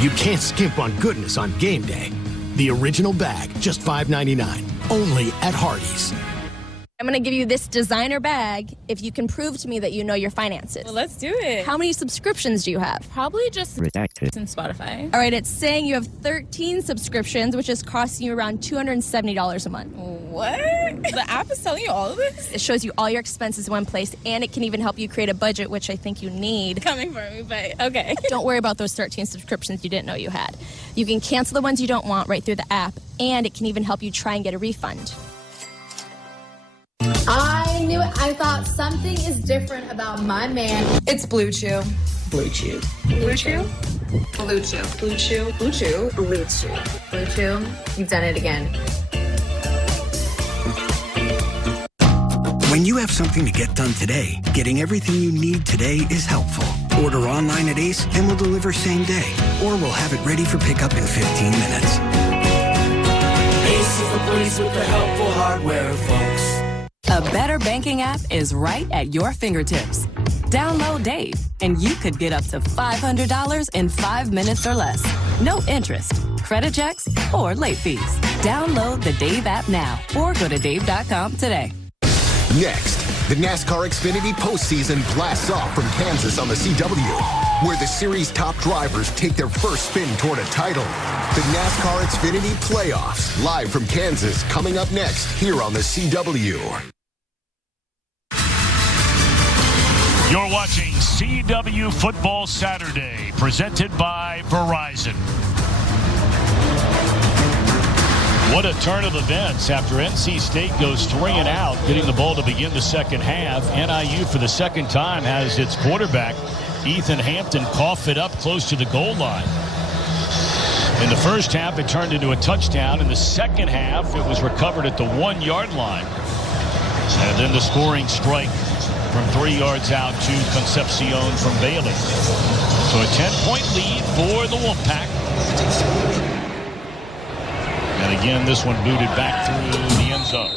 You can't skimp on goodness on game day. The original bag, just $5.99. Only at Hardee's. I'm going to give you this designer bag if you can prove to me that you know your finances. Well, let's do it. How many subscriptions do you have? Probably just redacted in Spotify. All right, it's saying you have 13 subscriptions, which is costing you around $270 a month. What? The app is telling you all of this? It shows you all your expenses in one place, and it can even help you create a budget, which I think you need. Coming for me, but okay. Don't worry about those 13 subscriptions you didn't know you had. You can cancel the ones you don't want right through the app, and it can even help you try and get a refund. I knew it. I thought something is different about my man. It's Blue Chew. Blue Chew. Blue Chew? Blue Chew. Blue Chew. Blue Chew. Blue Chew. Blue Chew. You've done it again. When you have something to get done today, getting everything you need today is helpful. Order online at Ace and we'll deliver same day. Or we'll have it ready for pickup in 15 minutes. Ace is the place with the helpful hardware, folks. A better banking app is right at your fingertips. Download Dave, and you could get up to $500 in 5 minutes or less. No interest, credit checks, or late fees. Download the Dave app now or go to dave.com today. Next, the NASCAR Xfinity postseason blasts off from Kansas on the CW, where the series' top drivers take their first spin toward a title. The NASCAR Xfinity Playoffs, live from Kansas, coming up next here on the CW. You're watching CW Football Saturday, presented by Verizon. What a turn of events after NC State goes 3 and out, getting the ball to begin the second half. NIU, for the second time, has its quarterback, Ethan Hampton, cough it up close to the goal line. In the first half, it turned into a touchdown. In the second half, it was recovered at the 1-yard line. And then the scoring strike from 3 yards out to Concepcion from Bailey. So a 10-point lead for the Wolfpack. And again, this one booted back through the end zone.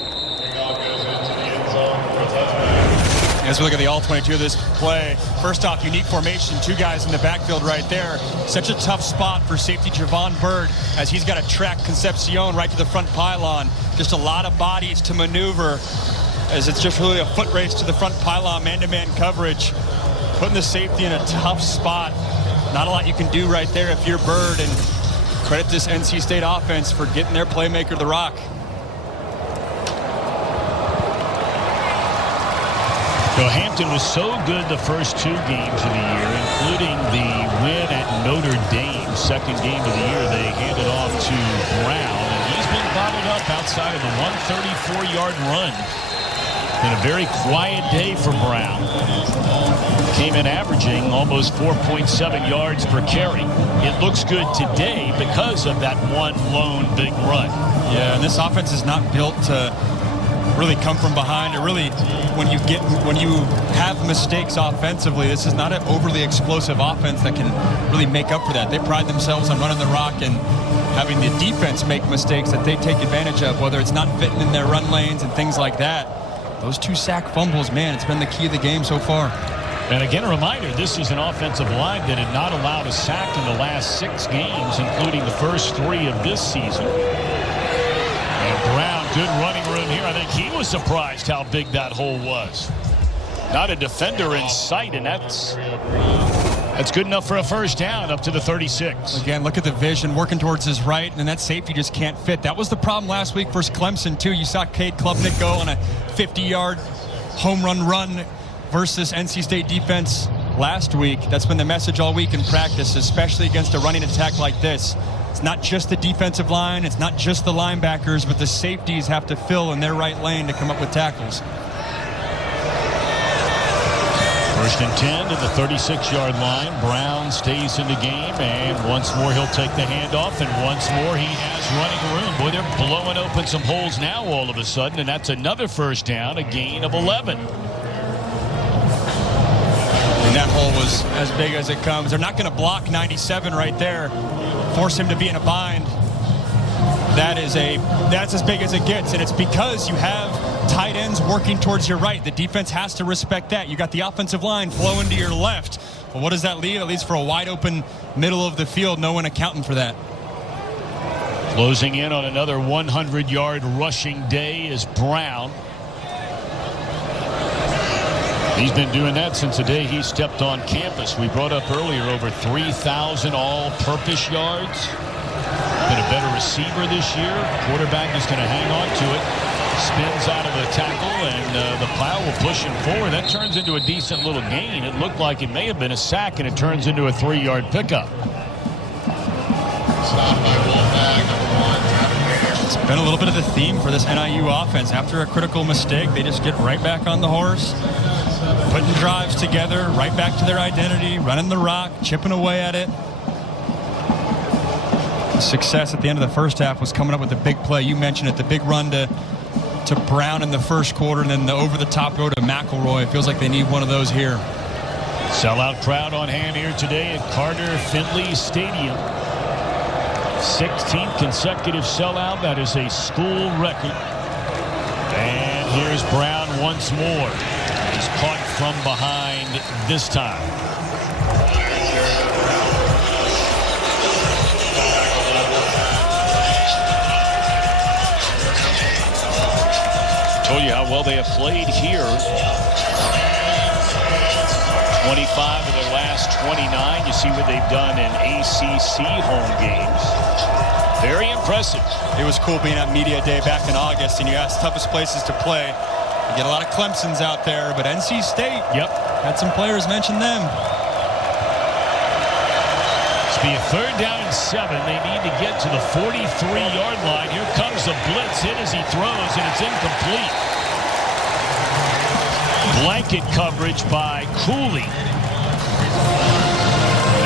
As we look at the all-22 of this play, first off, unique formation, 2 guys in the backfield right there. Such a tough spot for safety Javon Bird, as he's got to track Concepcion right to the front pylon. Just a lot of bodies to maneuver, as it's just really a foot race to the front pylon, man-to-man coverage, putting the safety in a tough spot. Not a lot you can do right there if you're Bird, and credit this NC State offense for getting their playmaker the rock. So Hampton was so good the first 2 games of the year, including the win at Notre Dame, second game of the year. They handed off to Brown, and he's been bottled up outside of the 134-yard run. Been a very quiet day for Brown. Came in averaging almost 4.7 yards per carry. It looks good today because of that one lone big run. Yeah, and this offense is not built to really come from behind, or really when you have mistakes offensively, this is not an overly explosive offense that can really make up for that. They pride themselves on running the rock and having the defense make mistakes that they take advantage of, whether it's not fitting in their run lanes and things like that. Those 2 sack fumbles, man, it's been the key of the game so far. And again, a reminder, this is an offensive line that had not allowed a sack in the last 6 games, including the first 3 of this season. And Brown, good running room here. I think he was surprised how big that hole was. Not a defender in sight, and that's good enough for a first down up to the 36. Again, look at the vision, working towards his right, and that safety just can't fit. That was the problem last week versus Clemson, too. You saw Cade Klubnik go on a 50-yard home run versus NC State defense last week. That's been the message all week in practice, especially against a running attack like this. It's not just the defensive line, it's not just the linebackers, but the safeties have to fill in their right lane to come up with tackles. First and 10 to the 36-yard line. Brown stays in the game, and once more he'll take the handoff, and once more he has running room. Boy, they're blowing open some holes now all of a sudden, and that's another first down, a gain of 11. And that hole was as big as it comes. They're not going to block 97 right there, force him to be in a bind. That's as big as it gets, and it's because you have tight ends working towards your right. The defense has to respect that. You got the offensive line flowing to your left. Well, what does that leave? It leaves for a wide open middle of the field. No one accounting for that. Closing in on another 100-yard rushing day is Brown. He's been doing that since the day he stepped on campus. We brought up earlier over 3,000 all-purpose yards. Been a better receiver this year. Quarterback is going to hang on to it. Spins out of a tackle, and the pile will push him forward. That turns into a decent little gain. It looked like it may have been a sack, and it turns into a 3-yard pickup. It's been a little bit of the theme for this NIU offense. After a critical mistake, they just get right back on the horse, putting drives together, right back to their identity, running the rock, chipping away at it. Success at the end of the first half was coming up with the big play. You mentioned it, the big run to Brown in the first quarter, and then the over-the-top go to McElroy. It feels like they need one of those here. Sellout crowd on hand here today at Carter Finley Stadium. 16th consecutive sellout. That is a school record. And here's Brown once more. He's caught from behind this time. Told you how well they have played here. 25 of their last 29. You see what they've done in ACC home games. Very impressive. It was cool being at Media Day back in August, and you asked toughest places to play. You get a lot of Clemsons out there, but NC State, had some players mention them. It's be a 3rd down and 7. They need to get to the 43-yard line. Here comes the blitz hit as he throws, and it's incomplete. Blanket coverage by Cooley.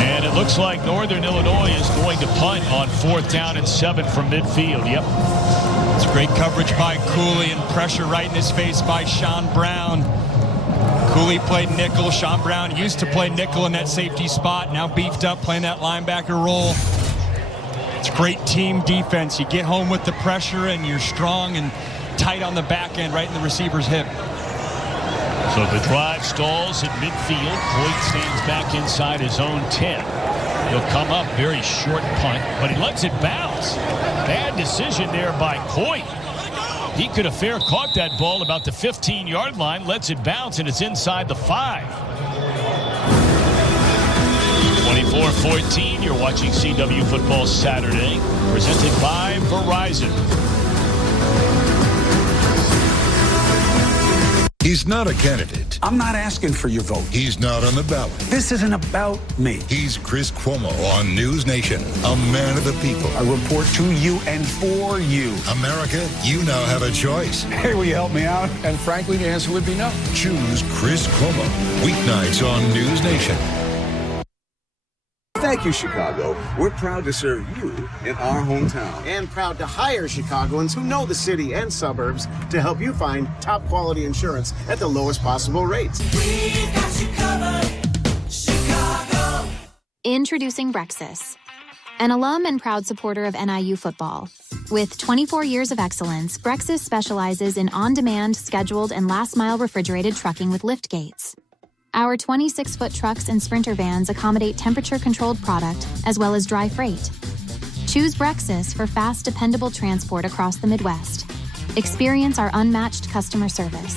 And it looks like Northern Illinois is going to punt on 4th down and 7 from midfield. It's great coverage by Cooley and pressure right in his face by Sean Brown. Cooley played nickel. Sean Brown used to play nickel in that safety spot. Now beefed up playing that linebacker role. It's great team defense. You get home with the pressure and you're strong and tight on the back end right in the receiver's hip. So the drive stalls at midfield. Coit stands back inside his own 10. He'll come up, very short punt, but he lets it bounce. Bad decision there by Coit. He could have fair caught that ball about the 15-yard line, lets it bounce, and it's inside the 5. 24-14, you're watching CW Football Saturday, presented by Verizon. He's not a candidate. I'm not asking for your vote. He's not on the ballot. This isn't about me. He's Chris Cuomo on News Nation, a man of the people. I report to you and for you. America, you now have a choice. Hey, will you help me out? And frankly, the answer would be no. Choose Chris Cuomo. Weeknights on News Nation. Thank you, Chicago. We're proud to serve you in our hometown. And proud to hire Chicagoans who know the city and suburbs to help you find top quality insurance at the lowest possible rates. We've got you covered, Chicago. Introducing Brexis, an alum and proud supporter of NIU football. With 24 years of excellence, Brexis specializes in on-demand, scheduled, and last-mile refrigerated trucking with lift gates. Our 26-foot trucks and Sprinter vans accommodate temperature-controlled product as well as dry freight. Choose Brexis for fast, dependable transport across the Midwest. Experience our unmatched customer service.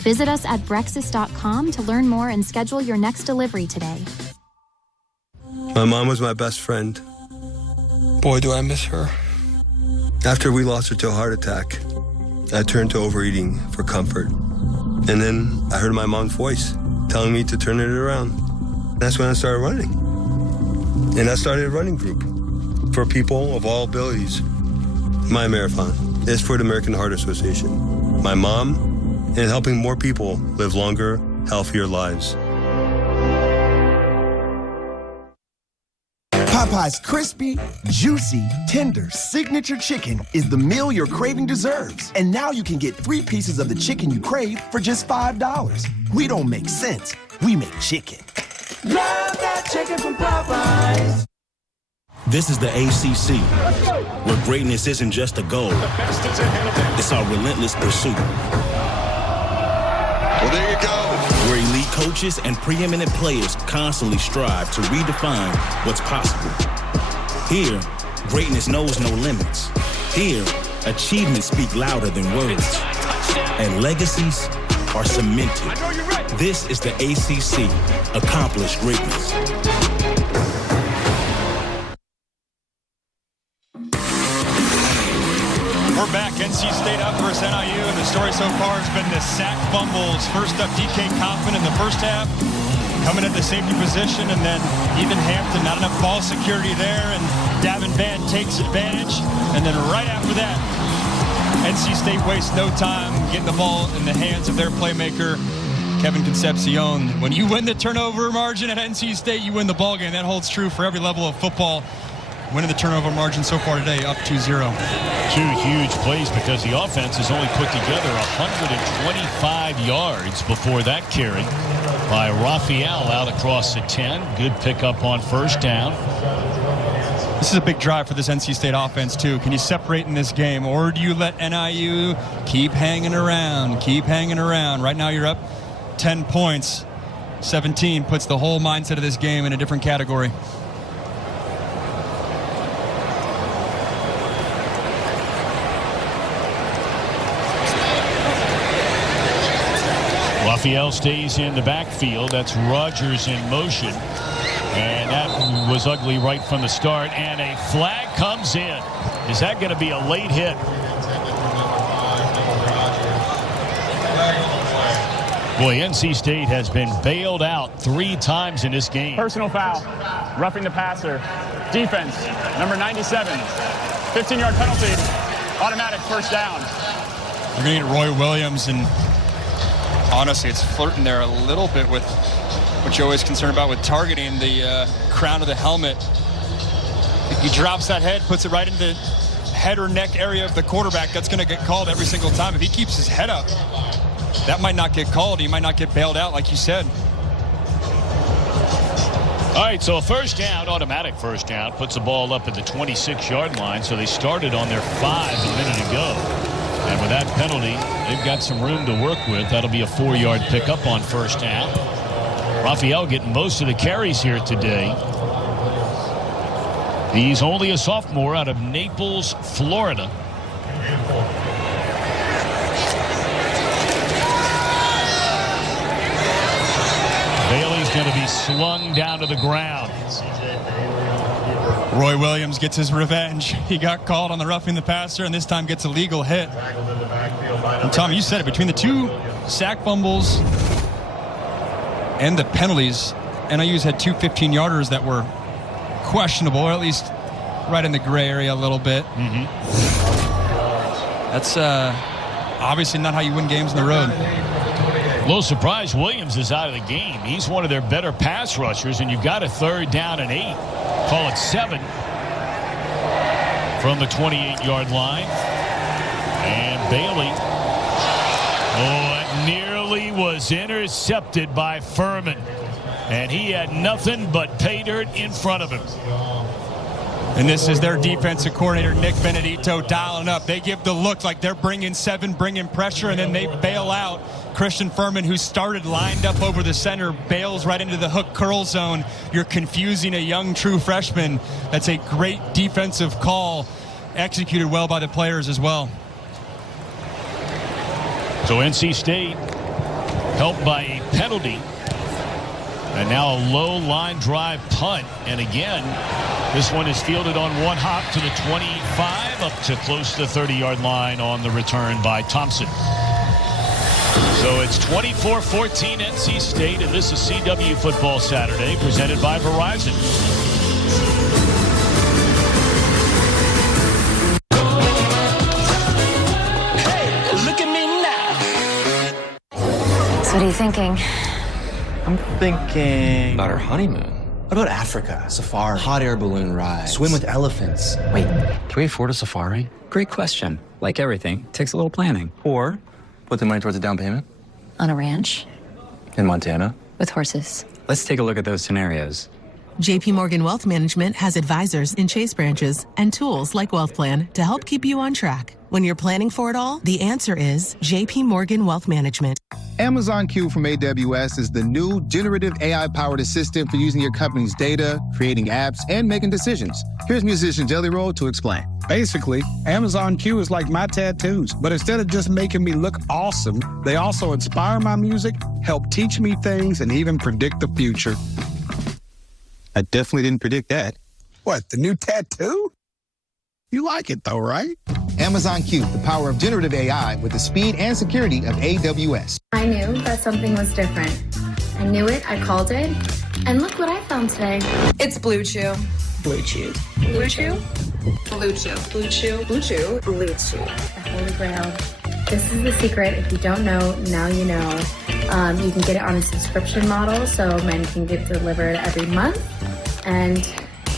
Visit us at Brexis.com to learn more and schedule your next delivery today. My mom was my best friend. Boy, do I miss her. After we lost her to a heart attack, I turned to overeating for comfort. And then I heard my mom's voice telling me to turn it around. That's when I started running. And I started a running group for people of all abilities. My marathon is for the American Heart Association, my mom, and helping more people live longer, healthier lives. Popeye's crispy, juicy, tender, signature chicken is the meal your craving deserves. And now you can get 3 pieces of the chicken you crave for just $5. We don't make sense. We make chicken. Love that chicken from Popeyes. This is the ACC, where greatness isn't just a goal. It's our relentless pursuit. Well, there you go. Where elite coaches and preeminent players constantly strive to redefine what's possible. Here, greatness knows no limits. Here, achievements speak louder than words. And legacies are cemented. This is the ACC, accomplished greatness. We're back. NC State up versus NIU, and the story so far has been the sack fumbles. First up, DK Kaufman in the first half, coming at the safety position, and then Ethan Hampton, not enough ball security there, and Davin Vann takes advantage. And then right after that, NC State wastes no time getting the ball in the hands of their playmaker, Kevin Concepcion. When you win the turnover margin at NC State, you win the ball game. That holds true for every level of football. Winning the turnover margin so far today, up 2-0. 2 huge plays because the offense has only put together 125 yards before that carry by Raphael out across the 10. Good pickup on first down. This is a big drive for this NC State offense, too. Can you separate in this game, or do you let NIU keep hanging around, Right now you're up 10 points. 17 puts the whole mindset of this game in a different category. Raphael stays in the backfield. That's Rogers in motion. And that was ugly right from the start. And a flag comes in. Is that going to be a late hit? Boy, NC State has been bailed out 3 times in this game. Personal foul. Roughing the passer. Defense. Number 97. 15-yard penalty. Automatic first down. We're going to get Roy Williams, and honestly, it's flirting there a little bit with what you're always concerned about with targeting the crown of the helmet. He drops that head, puts it right into the head or neck area of the quarterback. That's going to get called every single time. If he keeps his head up, that might not get called. He might not get bailed out, like you said. All right, so a first down, automatic first down, puts the ball up at the 26-yard line. So they started on their 5 a minute ago. And with that penalty, they've got some room to work with. That'll be a 4-yard pickup on first down. Raphael getting most of the carries here today. He's only a sophomore out of Naples, Florida. Bailey's going to be slung down to the ground. Roy Williams gets his revenge. He got called on the roughing the passer, and this time gets a legal hit. And Tom, you said it, between the 2 sack fumbles and the penalties, NIU's had 2 15-yarders that were questionable, or at least right in the gray area a little bit. That's obviously not how you win games on the road. A little surprised Williams is out of the game. He's one of their better pass rushers, and you've got a 3rd down and 8. Call it 7 from the 28-yard line. And Bailey, it nearly was intercepted by Furman. And he had nothing but pay dirt in front of him. And this is their defensive coordinator, Nick Benedito, dialing up. They give the look like they're bringing 7, bringing pressure, and then they bail out. Christian Furman, who started lined up over the center, bails right into the hook curl zone. You're confusing a young true freshman. That's a great defensive call, executed well by the players as well. So NC State helped by a penalty. And now a low line drive punt. And again, this one is fielded on one hop to the 25, up to close to the 30-yard line on the return by Thompson. So it's 24-14 NC State, and this is CW Football Saturday, presented by Verizon. Hey, look at me now. So what are you thinking? I'm thinking about our honeymoon. What about Africa? Safari. Hot air balloon ride. Swim with elephants. Wait, can we afford a safari? Great question. Like everything, takes a little planning. Or put the money towards a down payment? On a ranch. In Montana? With horses. Let's take a look at those scenarios. JP Morgan Wealth Management has advisors in Chase branches and tools like Wealth Plan to help keep you on track. When you're planning for it all, the answer is JP Morgan Wealth Management. Amazon Q from AWS is the new generative AI-powered assistant for using your company's data, creating apps, and making decisions. Here's musician Jelly Roll to explain. Basically, Amazon Q is like my tattoos, but instead of just making me look awesome, they also inspire my music, help teach me things, and even predict the future. I definitely didn't predict that. What, the new tattoo? You like it though, right? Amazon Q, the power of generative AI with the speed and security of AWS. I knew that something was different. I knew it, I called it, and look what I found today. It's Blue Chew. Blue Chew. Blue Chew? Blue Chew. Blue Chew. Blue Chew. Blue Chew. The Holy Grail. This is the secret. If you don't know, now you know. You can get it on a subscription model, so men can get delivered every month. And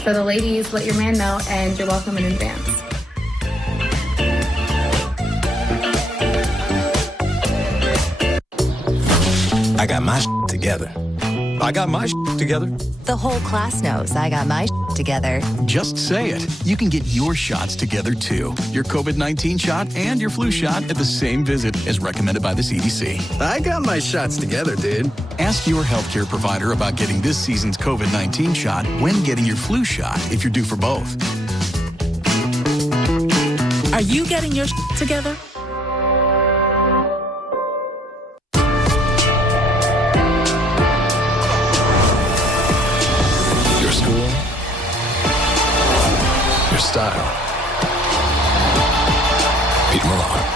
for the ladies, let your man know, and you're welcome in advance. I got my together. I got my together. The whole class knows I got my together. Just say it. You can get your shots together too. Your COVID-19 shot and your flu shot at the same visit as recommended by the CDC. I got my shots together, dude. Ask your healthcare provider about getting this season's COVID-19 shot when getting your flu shot if you're due for both. Are you getting your together? Your school, your style. Pete Malone.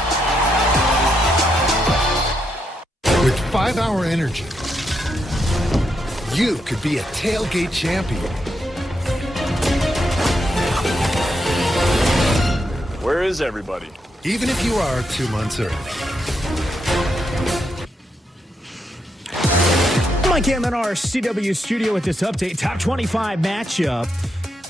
With 5-Hour Energy, you could be a tailgate champion. Where is everybody? Even if you are 2 months early. Mike M in our CW studio with this update. Top 25 matchup.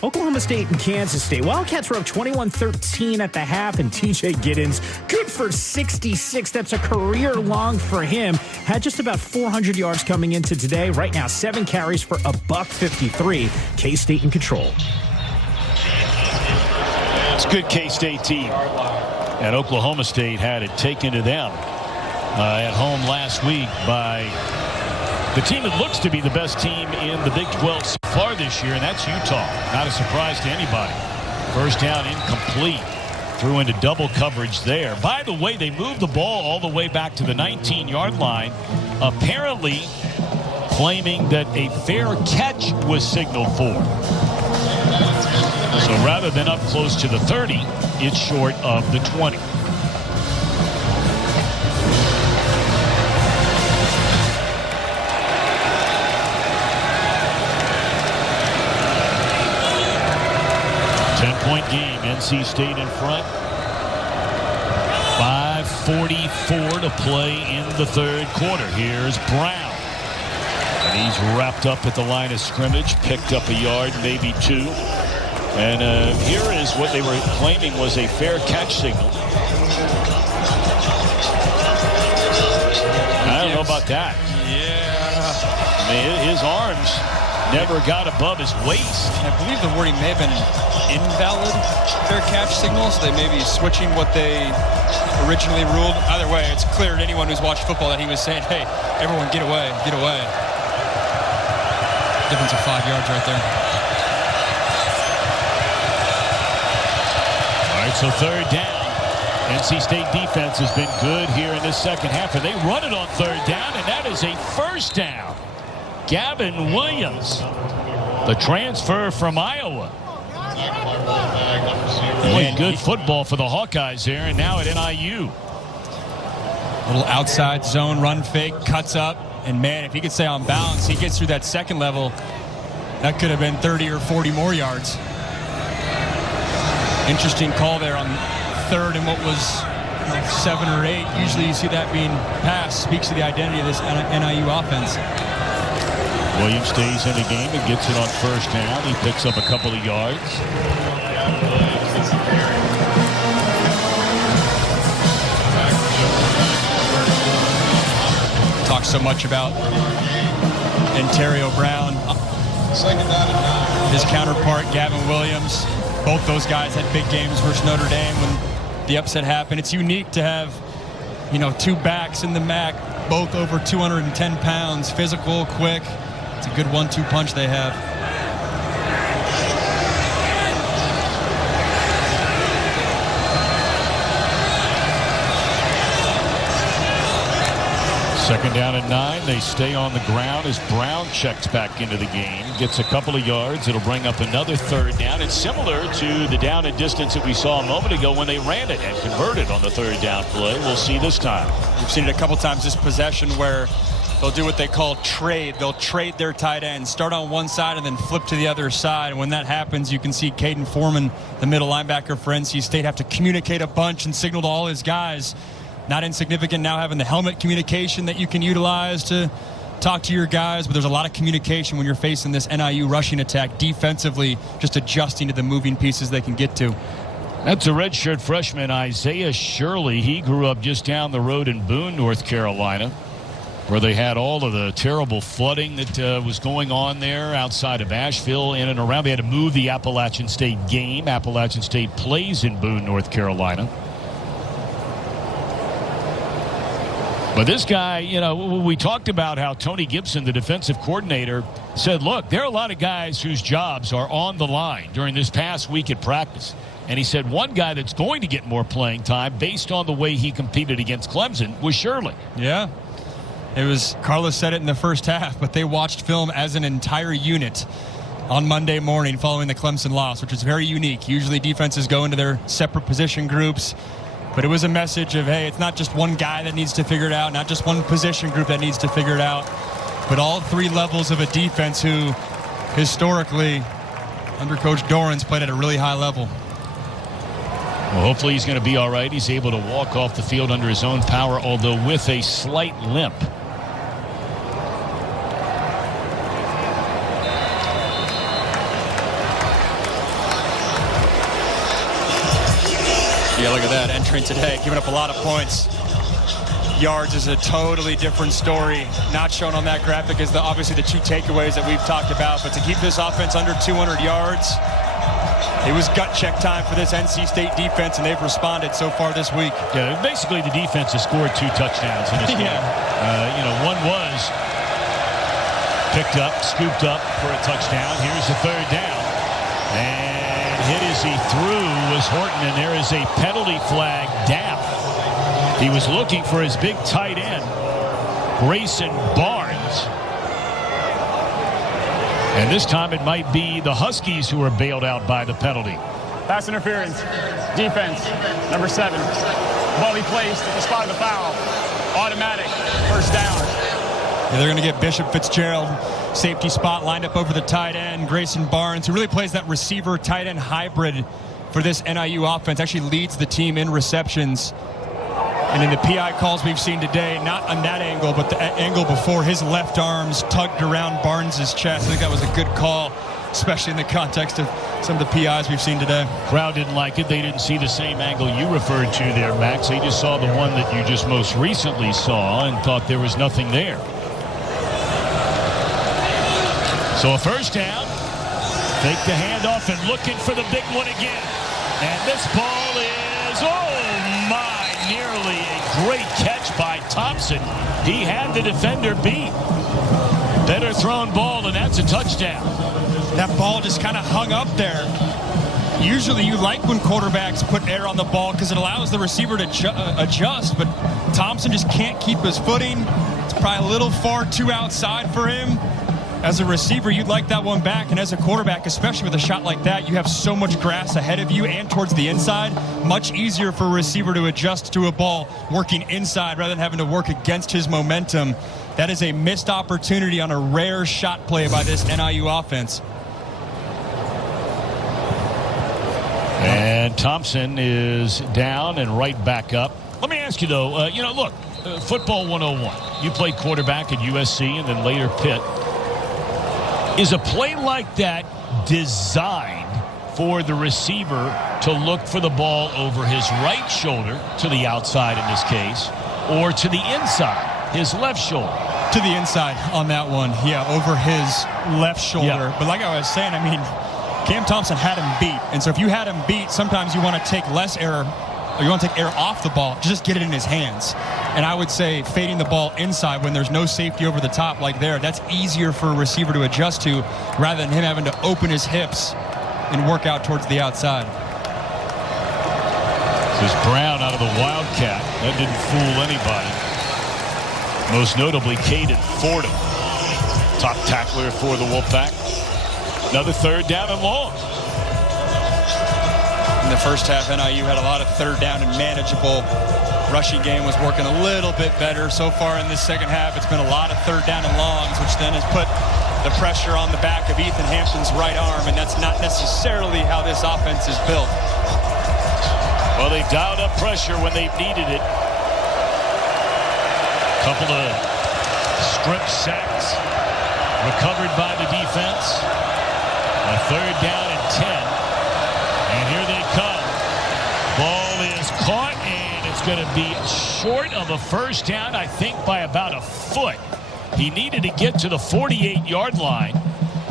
Oklahoma State and Kansas State. Wildcats were up 21-13 at the half, and TJ Giddens, good for 66. That's a career long for him. Had just about 400 yards coming into today. Right now, 7 carries for $153. K-State in control. It's a good K-State team. And Oklahoma State had it taken to them at home last week by the team that looks to be the best team in the Big 12 so far this year, and that's Utah. Not a surprise to anybody. First down incomplete. Threw into double coverage there. By the way, they moved the ball all the way back to the 19-yard line, apparently claiming that a fair catch was signaled for. So rather than up close to the 30, it's short of the 20. Point game. NC State in front. 5:44 to play in the third quarter. Here's Brown. And he's wrapped up at the line of scrimmage. Picked up a yard, maybe 2. And here is what they were claiming was a fair catch signal. I don't know about that. Yeah. I mean, his arms never got above his waist. I believe the wording may have been invalid fair catch signal, so they may be switching what they originally ruled. Either way, it's clear to anyone who's watched football that he was saying, hey, everyone get away, get away. Difference of 5 yards right there. All right, so third down. NC State defense has been good here in this second half, and they run it on third down, and that is a first down. Gavin Williams, the transfer from Iowa. Boy, good football for the Hawkeyes here, and now at NIU. Little outside zone run fake, cuts up, and man, if he could stay on balance, he gets through that second level, that could have been 30 or 40 more yards. Interesting call there on third and what was 7 or 8. Usually you see that being passed. Speaks to the identity of this NIU offense. Williams stays in the game and gets it on first down. He picks up a couple of yards. Talk so much about Ontario Brown. His counterpart, Gavin Williams. Both those guys had big games versus Notre Dame when the upset happened. It's unique to have, two backs in the MAC, both over 210 pounds, physical, quick. It's a good 1-2 punch they have. Second down and 9. They stay on the ground as Brown checks back into the game. Gets a couple of yards. It'll bring up another third down. It's similar to the down and distance that we saw a moment ago when they ran it and converted on the third down play. We'll see this time. We've seen it a couple times this possession where they'll do what they call trade. They'll trade their tight ends, start on one side and then flip to the other side. And when that happens, you can see Caden Foreman, the middle linebacker for NC State, have to communicate a bunch and signal to all his guys. Not insignificant now having the helmet communication that you can utilize to talk to your guys, but there's a lot of communication when you're facing this NIU rushing attack defensively, just adjusting to the moving pieces they can get to. That's a redshirt freshman, Isaiah Shirley. He grew up just down the road in Boone, North Carolina, where they had all of the terrible flooding that was going on there outside of Asheville, in and around. They had to move the Appalachian State game. Appalachian State plays in Boone, North Carolina. But this guy, we talked about how Tony Gibson, the defensive coordinator, said, look, there are a lot of guys whose jobs are on the line during this past week at practice. And he said one guy that's going to get more playing time based on the way he competed against Clemson was Shirley. Yeah. It was, Carlos said it in the first half, but they watched film as an entire unit on Monday morning following the Clemson loss, which is very unique. Usually defenses go into their separate position groups. But it was a message of, hey, it's not just one guy that needs to figure it out, not just one position group that needs to figure it out, but all three levels of a defense who historically, under Coach Doran's, played at a really high level. Well, hopefully he's going to be all right. He's able to walk off the field under his own power, although with a slight limp. Yeah, look at that. Entering today, giving up a lot of points. Yards is a totally different story. Not shown on that graphic is obviously the two takeaways that we've talked about. But to keep this offense under 200 yards, it was gut check time for this NC State defense, and they've responded so far this week. Yeah, basically the defense has scored 2 touchdowns in this game. One was picked up, scooped up for a touchdown. Here's the third down. And hit as he threw was Horton, and there is a penalty flag down. He was looking for his big tight end, Grayson Barnes. And this time it might be the Huskies who are bailed out by the penalty. Pass interference. Defense, number 7. Ball he placed at the spot of the foul. Automatic. First down. Yeah, they're going to get Bishop Fitzgerald, safety spot lined up over the tight end. Grayson Barnes, who really plays that receiver tight end hybrid for this NIU offense, actually leads the team in receptions. And in the PI calls we've seen today, not on that angle, but the angle before, his left arms tugged around Barnes' chest. I think that was a good call, especially in the context of some of the PIs we've seen today. Crowd didn't like it. They didn't see the same angle you referred to there, Max. They just saw the one that you just most recently saw and thought there was nothing there. So a first down, fake the handoff and looking for the big one again. And this ball is, oh my, nearly a great catch by Thompson. He had the defender beat. Better thrown ball, and that's a touchdown. That ball just kind of hung up there. Usually you like when quarterbacks put air on the ball because it allows the receiver to adjust, but Thompson just can't keep his footing. It's probably a little far too outside for him. As a receiver, you'd like that one back, and as a quarterback, especially with a shot like that, you have so much grass ahead of you and towards the inside. Much easier for a receiver to adjust to a ball working inside rather than having to work against his momentum. That is a missed opportunity on a rare shot play by this NIU offense. And Thompson is down and right back up. Let me ask you, though, look, football 101. You played quarterback at USC and then later Pitt. Is a play like that designed for the receiver to look for the ball over his right shoulder, to the outside in this case, or to the inside, his left shoulder? To the inside on that one. Yeah, over his left shoulder. Yeah. But like I was saying, I mean, Cam Thompson had him beat. And so if you had him beat, sometimes you want to take less error, or you want to take error off the ball, just get it in his hands. And I would say fading the ball inside when there's no safety over the top like there, that's easier for a receiver to adjust to rather than him having to open his hips and work out towards the outside. This is Brown out of the Wildcat. That didn't fool anybody. Most notably, Caden Fordham, top tackler for the Wolfpack. Another third down and long. In the first half, NIU had a lot of third down and manageable. Rushing game was working a little bit better. So far in this second half, it's been a lot of third down and longs, which then has put the pressure on the back of Ethan Hampton's right arm, and that's not necessarily how this offense is built. Well, they dialed up pressure when they needed it. Couple of strip sacks recovered by the defense. A third down and 10. And here they come. Ball is caught, and it's going to be short of a first down, I think, by about a foot. He needed to get to the 48-yard line,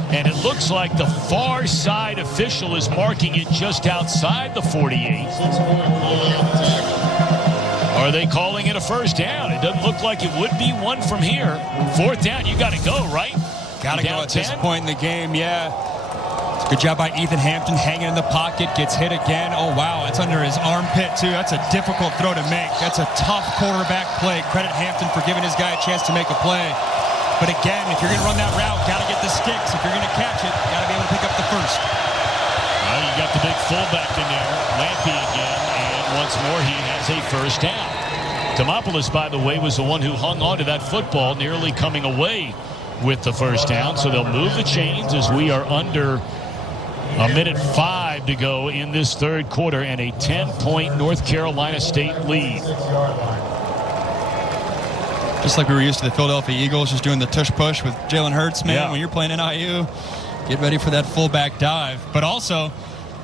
and it looks like the far side official is marking it just outside the 48. Are they calling it a first down? It doesn't look like it would be one from here. Fourth down, you got to go, right? Got to go at this point in the game, yeah. Good job by Ethan Hampton, hanging in the pocket, gets hit again. Oh, wow, it's under his armpit, too. That's a difficult throw to make. That's a tough quarterback play. Credit Hampton for giving his guy a chance to make a play. But again, if you're going to run that route, got to get the sticks. If you're going to catch it, got to be able to pick up the first. Well, you got the big fullback in there, Lampy again, and once more he has a first down. Demopoulos, by the way, was the one who hung on to that football, nearly coming away with the first down. So they'll move the chains as we are under a minute 5 to go in this third quarter, and a 10-point North Carolina State lead. Just like we were used to the Philadelphia Eagles, just doing the tush-push with Jalen Hurts, man. Yeah. When you're playing NIU, get ready for that fullback dive. But also,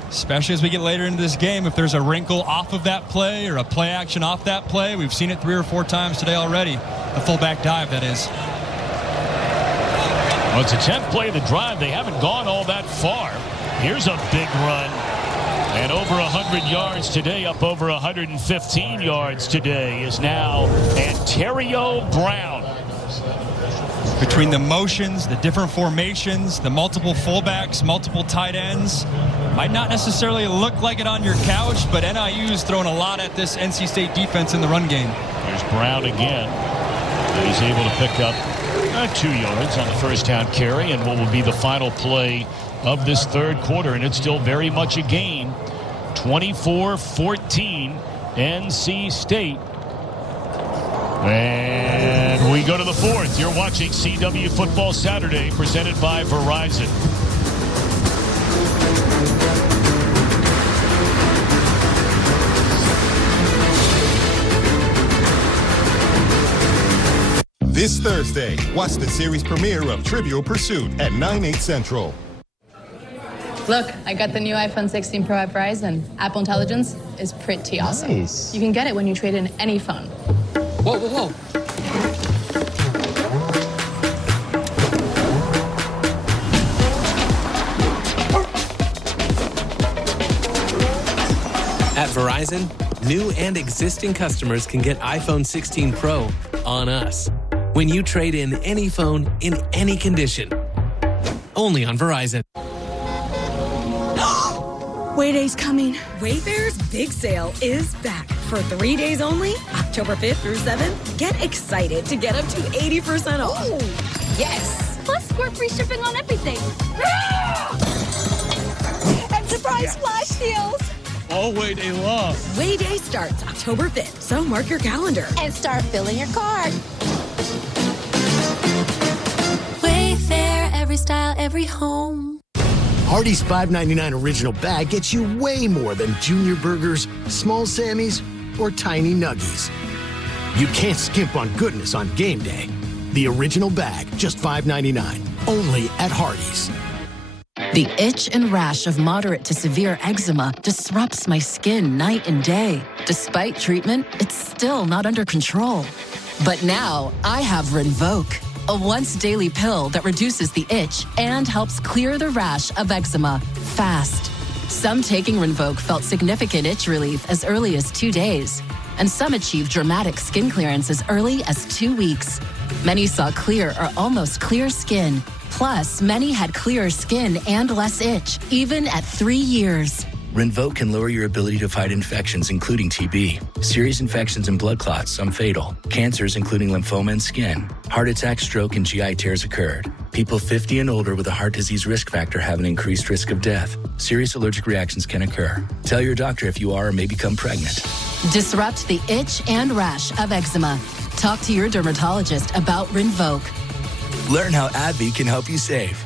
especially as we get later into this game, if there's a wrinkle off of that play or a play action off that play, we've seen it 3 or 4 times today already. The fullback dive, that is. Well, it's the 10th play of the drive. They haven't gone all that far. Here's a big run. And over 100 yards today, up over 115 yards today, is now Ontario Brown. Between the motions, the different formations, the multiple fullbacks, multiple tight ends, might not necessarily look like it on your couch, but NIU's throwing a lot at this NC State defense in the run game. There's Brown again. He's able to pick up 2 yards on the first down carry, and what will be the final play of this third quarter, and it's still very much a game. 24-14 NC State. And we go to the fourth. You're watching CW Football Saturday, presented by Verizon. This Thursday, watch the series premiere of Trivial Pursuit at 9/8 Central. Look, I got the new iPhone 16 Pro at Verizon. Apple Intelligence is pretty awesome. Nice. You can get it when you trade in any phone. Whoa, whoa, whoa. At Verizon, new and existing customers can get iPhone 16 Pro on us when you trade in any phone in any condition. Only on Verizon. Wayday's coming. Wayfair's big sale is back. For 3 days only, October 5th through 7th, get excited to get up to 80% off. Ooh, yes. Plus, score free shipping on everything. And surprise flash deals. All Wayday love. Wayday starts October 5th, so mark your calendar. And start filling your cart. Wayfair, every style, every home. Hardee's $5.99 original bag gets you way more than Junior Burgers, Small Sammys, or Tiny Nuggies. You can't skimp on goodness on game day. The original bag, just $5.99. Only at Hardee's. The itch and rash of moderate to severe eczema disrupts my skin night and day. Despite treatment, it's still not under control. But now I have Rinvoq, a once-daily pill that reduces the itch and helps clear the rash of eczema fast. Some taking Rinvoq felt significant itch relief as early as 2 days, and some achieved dramatic skin clearance as early as 2 weeks. Many saw clear or almost clear skin. Plus, many had clearer skin and less itch, even at 3 years. Rinvoq can lower your ability to fight infections, including TB, serious infections and blood clots, some fatal, cancers, including lymphoma and skin. Heart attack, stroke, and GI tears occurred. People 50 and older with a heart disease risk factor have an increased risk of death. Serious allergic reactions can occur. Tell your doctor if you are or may become pregnant. Disrupt the itch and rash of eczema. Talk to your dermatologist about Rinvoq. Learn how AbbVie can help you save.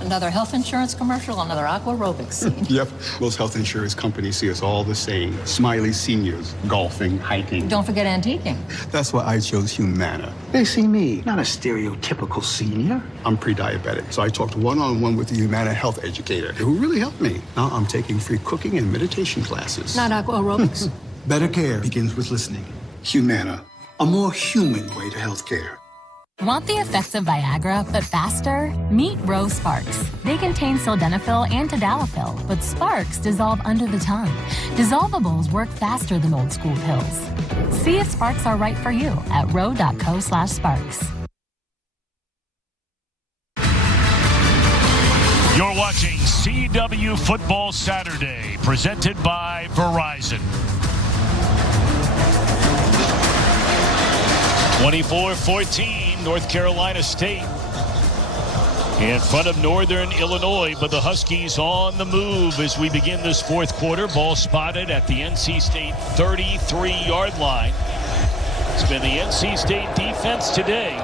Another health insurance commercial, another aqua aerobics scene. Yep, most health insurance companies see us all the same. Smiley seniors, golfing, hiking. Don't forget antiquing. That's why I chose Humana. They see me, not a stereotypical senior. I'm pre-diabetic, so I talked one-on-one with the Humana health educator who really helped me. Now I'm taking free cooking and meditation classes. Not aqua aerobics. Better care begins with listening. Humana, a more human way to healthcare. Want the effects of Viagra, but faster? Meet Rose Sparks. They contain sildenafil and tadalafil, but Sparks dissolve under the tongue. Dissolvables work faster than old school pills. See if Sparks are right for you at ro.co/sparks. You're watching CW Football Saturday, presented by Verizon. 24-14, North Carolina State in front of Northern Illinois, but the Huskies on the move as we begin this fourth quarter. Ball spotted at the NC State 33-yard line. It's been the NC State defense today.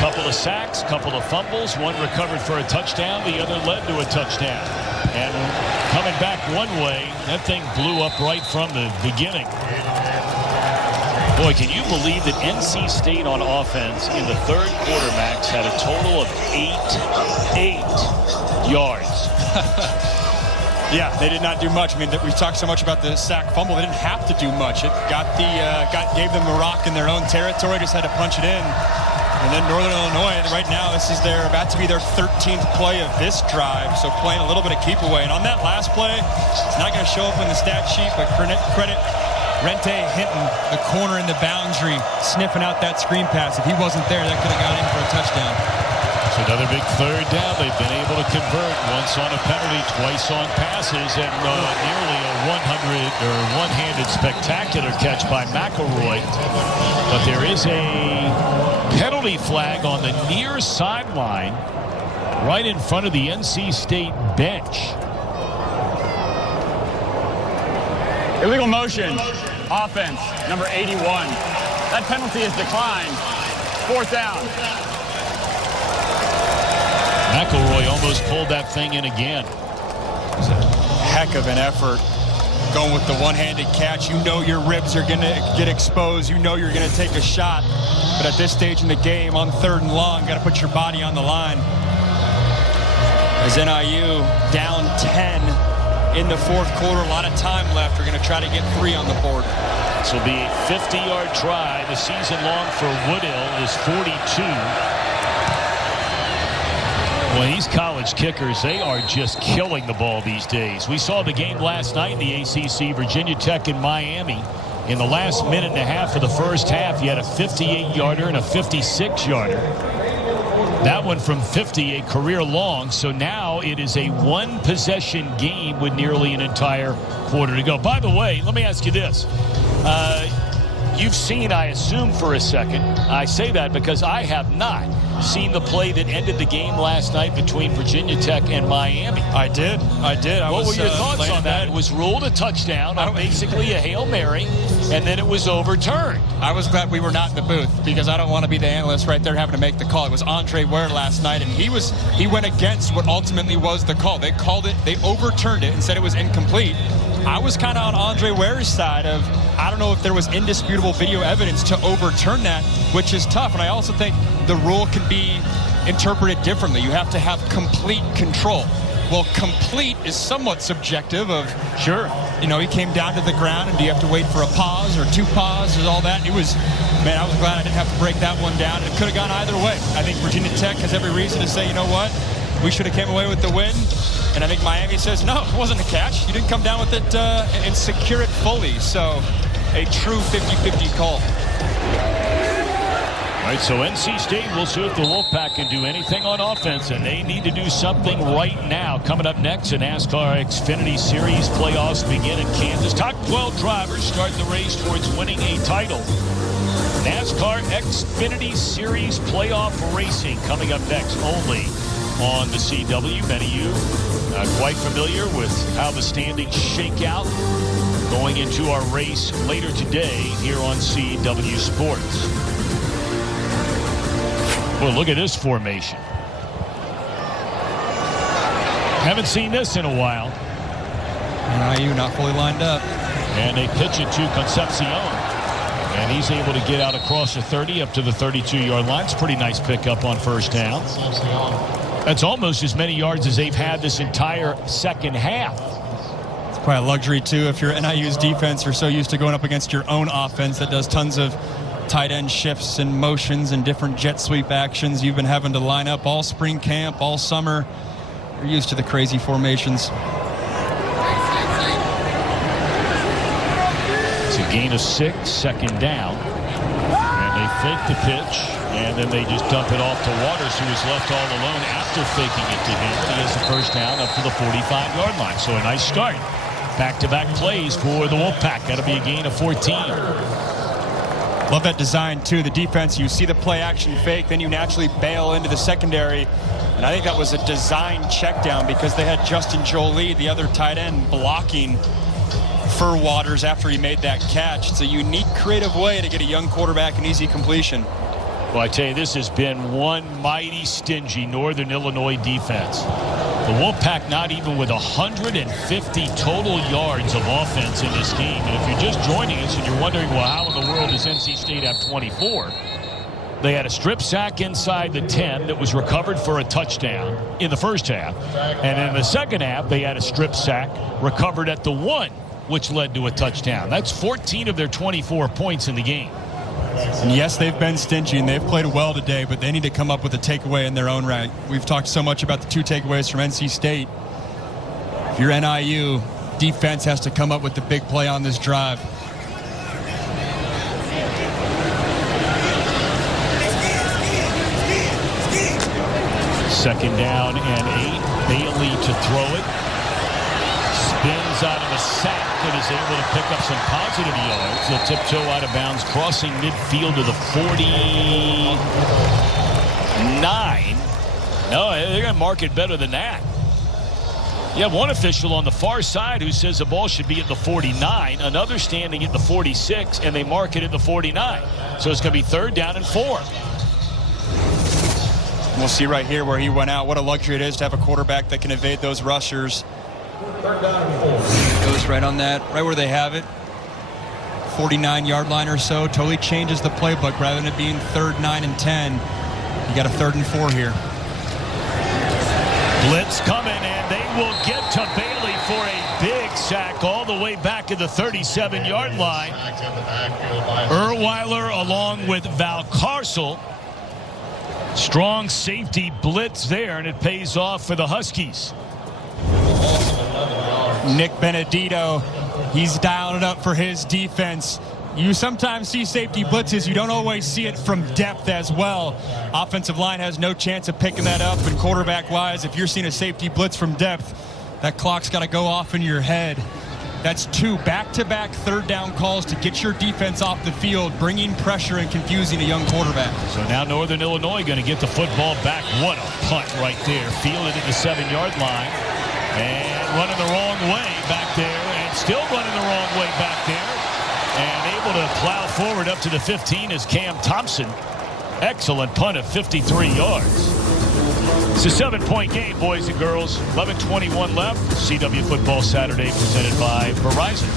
Couple of sacks, couple of fumbles, one recovered for a touchdown, the other led to a touchdown. And coming back one way, that thing blew up right from the beginning. Boy, can you believe that NC State on offense in the third quarter, Max, had a total of 8 yards. Yeah, they did not do much. I mean, we talked so much about the sack fumble. They didn't have to do much. It gave them the rock in their own territory, just had to punch it in. And then Northern Illinois, right now, this is about to be their 13th play of this drive, so playing a little bit of keep away. And on that last play, it's not going to show up in the stat sheet, but credit Rente Hinton, the corner in the boundary, sniffing out that screen pass. If he wasn't there, that could have got in for a touchdown. So another big third down. They've been able to convert once on a penalty, twice on passes, and nearly a one-handed spectacular catch by McElroy. But there is a penalty flag on the near sideline right in front of the NC State bench. Illegal motion. Offense, number 81. That penalty is declined. Fourth down. McElroy almost pulled that thing in again. It was a heck of an effort. Going with the one-handed catch. You know your ribs are going to get exposed. You know you're going to take a shot. But at this stage in the game, on 3rd and long, got to put your body on the line. As NIU down 10. In the fourth quarter, a lot of time left. We're going to try to get 3 on the board. This will be a 50-yard try. The season long for Woodill is 42. Well, these college kickers, they are just killing the ball these days. We saw the game last night in the ACC, Virginia Tech and Miami. In the last minute and a half of the first half, you had a 58-yarder and a 56-yarder. That one from 50, a career long. So now it is a one-possession game with nearly an entire quarter to go. By the way, let me ask you this. You've seen, I assume for a second, I say that because I have not seen the play that ended the game last night between Virginia Tech and Miami. I did. What were your thoughts on that? It was ruled a touchdown on basically a Hail Mary, and then it was overturned. I was glad we were not in the booth because I don't want to be the analyst right there having to make the call. It was Andre Ware last night, and he went against what ultimately was the call. They called it, they overturned it and said it was incomplete. I was kind of on Andre Ware's side of, I don't know if there was indisputable video evidence to overturn that, which is tough. And I also think the rule can be interpreted differently. You have to have complete control. Well, complete is somewhat subjective of, sure, you know, he came down to the ground, and do you have to wait for a pause or 2 pauses, all that? It was, man, I was glad I didn't have to break that one down. It could have gone either way. I think Virginia Tech has every reason to say, you know what, we should have came away with the win. And I think Miami says, no, it wasn't a catch. You didn't come down with it and secure it fully. So a true 50-50 call. All right, so NC State, we'll see if the Wolfpack can do anything on offense, and they need to do something right now. Coming up next, the NASCAR Xfinity Series playoffs begin in Kansas. Top 12 drivers start the race towards winning a title. NASCAR Xfinity Series playoff racing coming up next only on the CW. Many of you quite familiar with how the standings shake out going into our race later today here on CW Sports. Well, look at this formation. Haven't seen this in a while. NIU not fully lined up. And they pitch it to Concepcion. And he's able to get out across the 30 up to the 32-yard line. It's a pretty nice pickup on first down. That's almost as many yards as they've had this entire second half. It's quite a luxury, too, if you're NIU's defense. You're so used to going up against your own offense that does tons of tight end shifts and motions and different jet sweep actions. You've been having to line up all spring camp, all summer. You're used to the crazy formations. It's a gain of 6, second down. And they fake the pitch, and then they just dump it off to Waters, who is left all alone after faking it to him. He has the first down up to the 45-yard line. So a nice start. Back-to-back plays for the Wolfpack. That'll be a gain of 14. Love that design, too. The defense, you see the play action fake, then you naturally bail into the secondary. And I think that was a design check down because they had Justin Jolie, the other tight end, blocking for Waters after he made that catch. It's a unique, creative way to get a young quarterback an easy completion. Well, I tell you, this has been one mighty stingy Northern Illinois defense. The Wolfpack not even with 150 total yards of offense in this game. And if you're just joining us and you're wondering, well, how in the world does NC State have 24? They had a strip sack inside the 10 that was recovered for a touchdown in the first half. And in the second half, they had a strip sack recovered at the 1, which led to a touchdown. That's 14 of their 24 points in the game. And yes, they've been stingy, and they've played well today, but they need to come up with a takeaway in their own right. We've talked so much about the 2 takeaways from NC State. If you're NIU, defense has to come up with the big play on this drive. Second down and 8. Bailey to throw it. Spins out of a sack and is able to pick up some positive yards. He'll tiptoe out of bounds, crossing midfield to the 49. No, they're going to mark it better than that. You have one official on the far side who says the ball should be at the 49, another standing at the 46, and they mark it at the 49. So it's going to be 3rd down and 4. We'll see right here where he went out. What a luxury it is to have a quarterback that can evade those rushers. Goes right on that, right where they have it. 49-yard line or so. Totally changes the playbook. Rather than it being 3rd, 9, and 10, you got a 3rd and 4 here. Blitz coming, and they will get to Bailey for a big sack all the way back at the 37-yard line. Erweiler along with Valcarcel. Strong safety blitz there, and it pays off for the Huskies. Nick Benedito, he's dialing it up for his defense. You sometimes see safety blitzes. You don't always see it from depth as well. Offensive line has no chance of picking that up. And quarterback-wise, if you're seeing a safety blitz from depth, that clock's got to go off in your head. That's 2 back-to-back 3rd down calls to get your defense off the field, bringing pressure and confusing a young quarterback. So now Northern Illinois going to get the football back. What a punt right there. Fielded at the 7-yard line. And running the wrong way back there. And still running the wrong way back there. And able to plow forward up to the 15 is Cam Thompson. Excellent punt of 53 yards. It's a 7-point game, boys and girls. 11:21 left. CW Football Saturday presented by Verizon.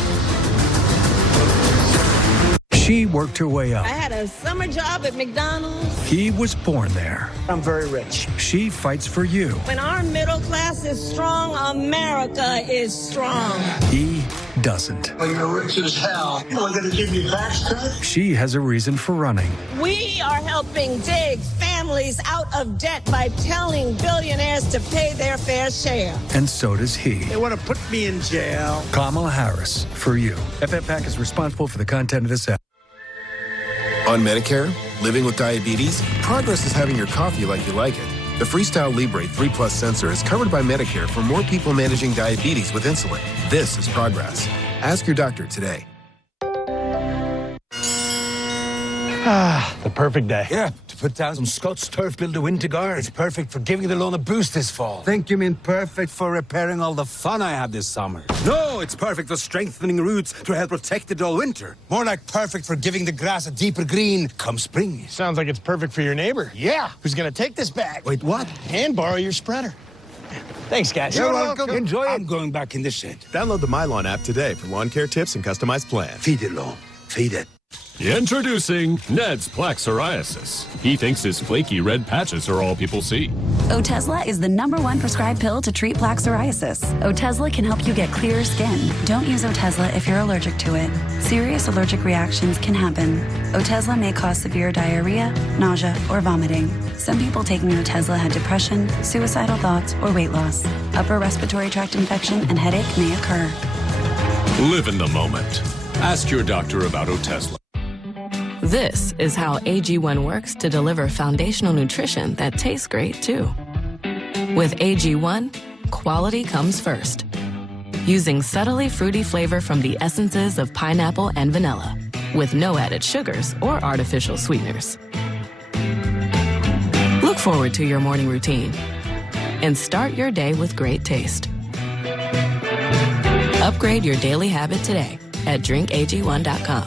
She worked her way up. I had a summer job at McDonald's. He was born there. I'm very rich. She fights for you. When our middle class is strong, America is strong. He doesn't. Well, you're rich as hell. We're going to give you tax cut? She has a reason for running. We are helping dig families out of debt by telling billionaires to pay their fair share. And so does he. They want to put me in jail. Kamala Harris, for you. FFPAC is responsible for the content of this app. On Medicare, living with diabetes, Progress is having your coffee like you like it. The Freestyle Libre 3 Plus sensor is covered by Medicare for more people managing diabetes with insulin. This is Progress. Ask your doctor today. The perfect day. Yeah, to put down some Scots turf builder winter guard. It's perfect for giving the lawn a boost this fall. Think you mean perfect for repairing all the fun I had this summer? No, it's perfect for strengthening roots to help protect it all winter. More like perfect for giving the grass a deeper green come spring. Sounds like it's perfect for your neighbor. Yeah. Who's going to take this back? Wait, what? And borrow your spreader. Thanks, guys. You're welcome. Enjoy it. I'm going back in the shed. Download the MyLawn app today for lawn care tips and customized plans. Feed it, lawn. Feed it. Introducing Ned's Plaque Psoriasis. He thinks his flaky red patches are all people see. Otezla is the #1 prescribed pill to treat plaque psoriasis. Otezla can help you get clearer skin. Don't use Otezla if you're allergic to it. Serious allergic reactions can happen. Otezla may cause severe diarrhea, nausea, or vomiting. Some people taking Otezla had depression, suicidal thoughts, or weight loss. Upper respiratory tract infection and headache may occur. Live in the moment. Ask your doctor about Otezla. This is how AG1 works to deliver foundational nutrition that tastes great, too. With AG1, quality comes first. Using subtly fruity flavor from the essences of pineapple and vanilla, with no added sugars or artificial sweeteners. Look forward to your morning routine and start your day with great taste. Upgrade your daily habit today at drinkag1.com.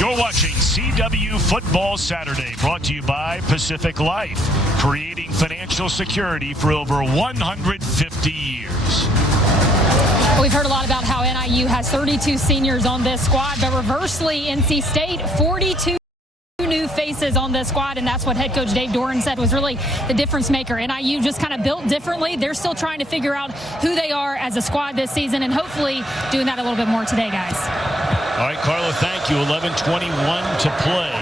You're watching CW Football Saturday, brought to you by Pacific Life, creating financial security for over 150 years. We've heard a lot about how NIU has 32 seniors on this squad, but reversely, NC State, 42 new faces on this squad, and that's what head coach Dave Doran said was really the difference maker. NIU just kind of built differently. They're still trying to figure out who they are as a squad this season, and hopefully doing that a little bit more today, guys. All right, Carla, thank you. 11:21 to play.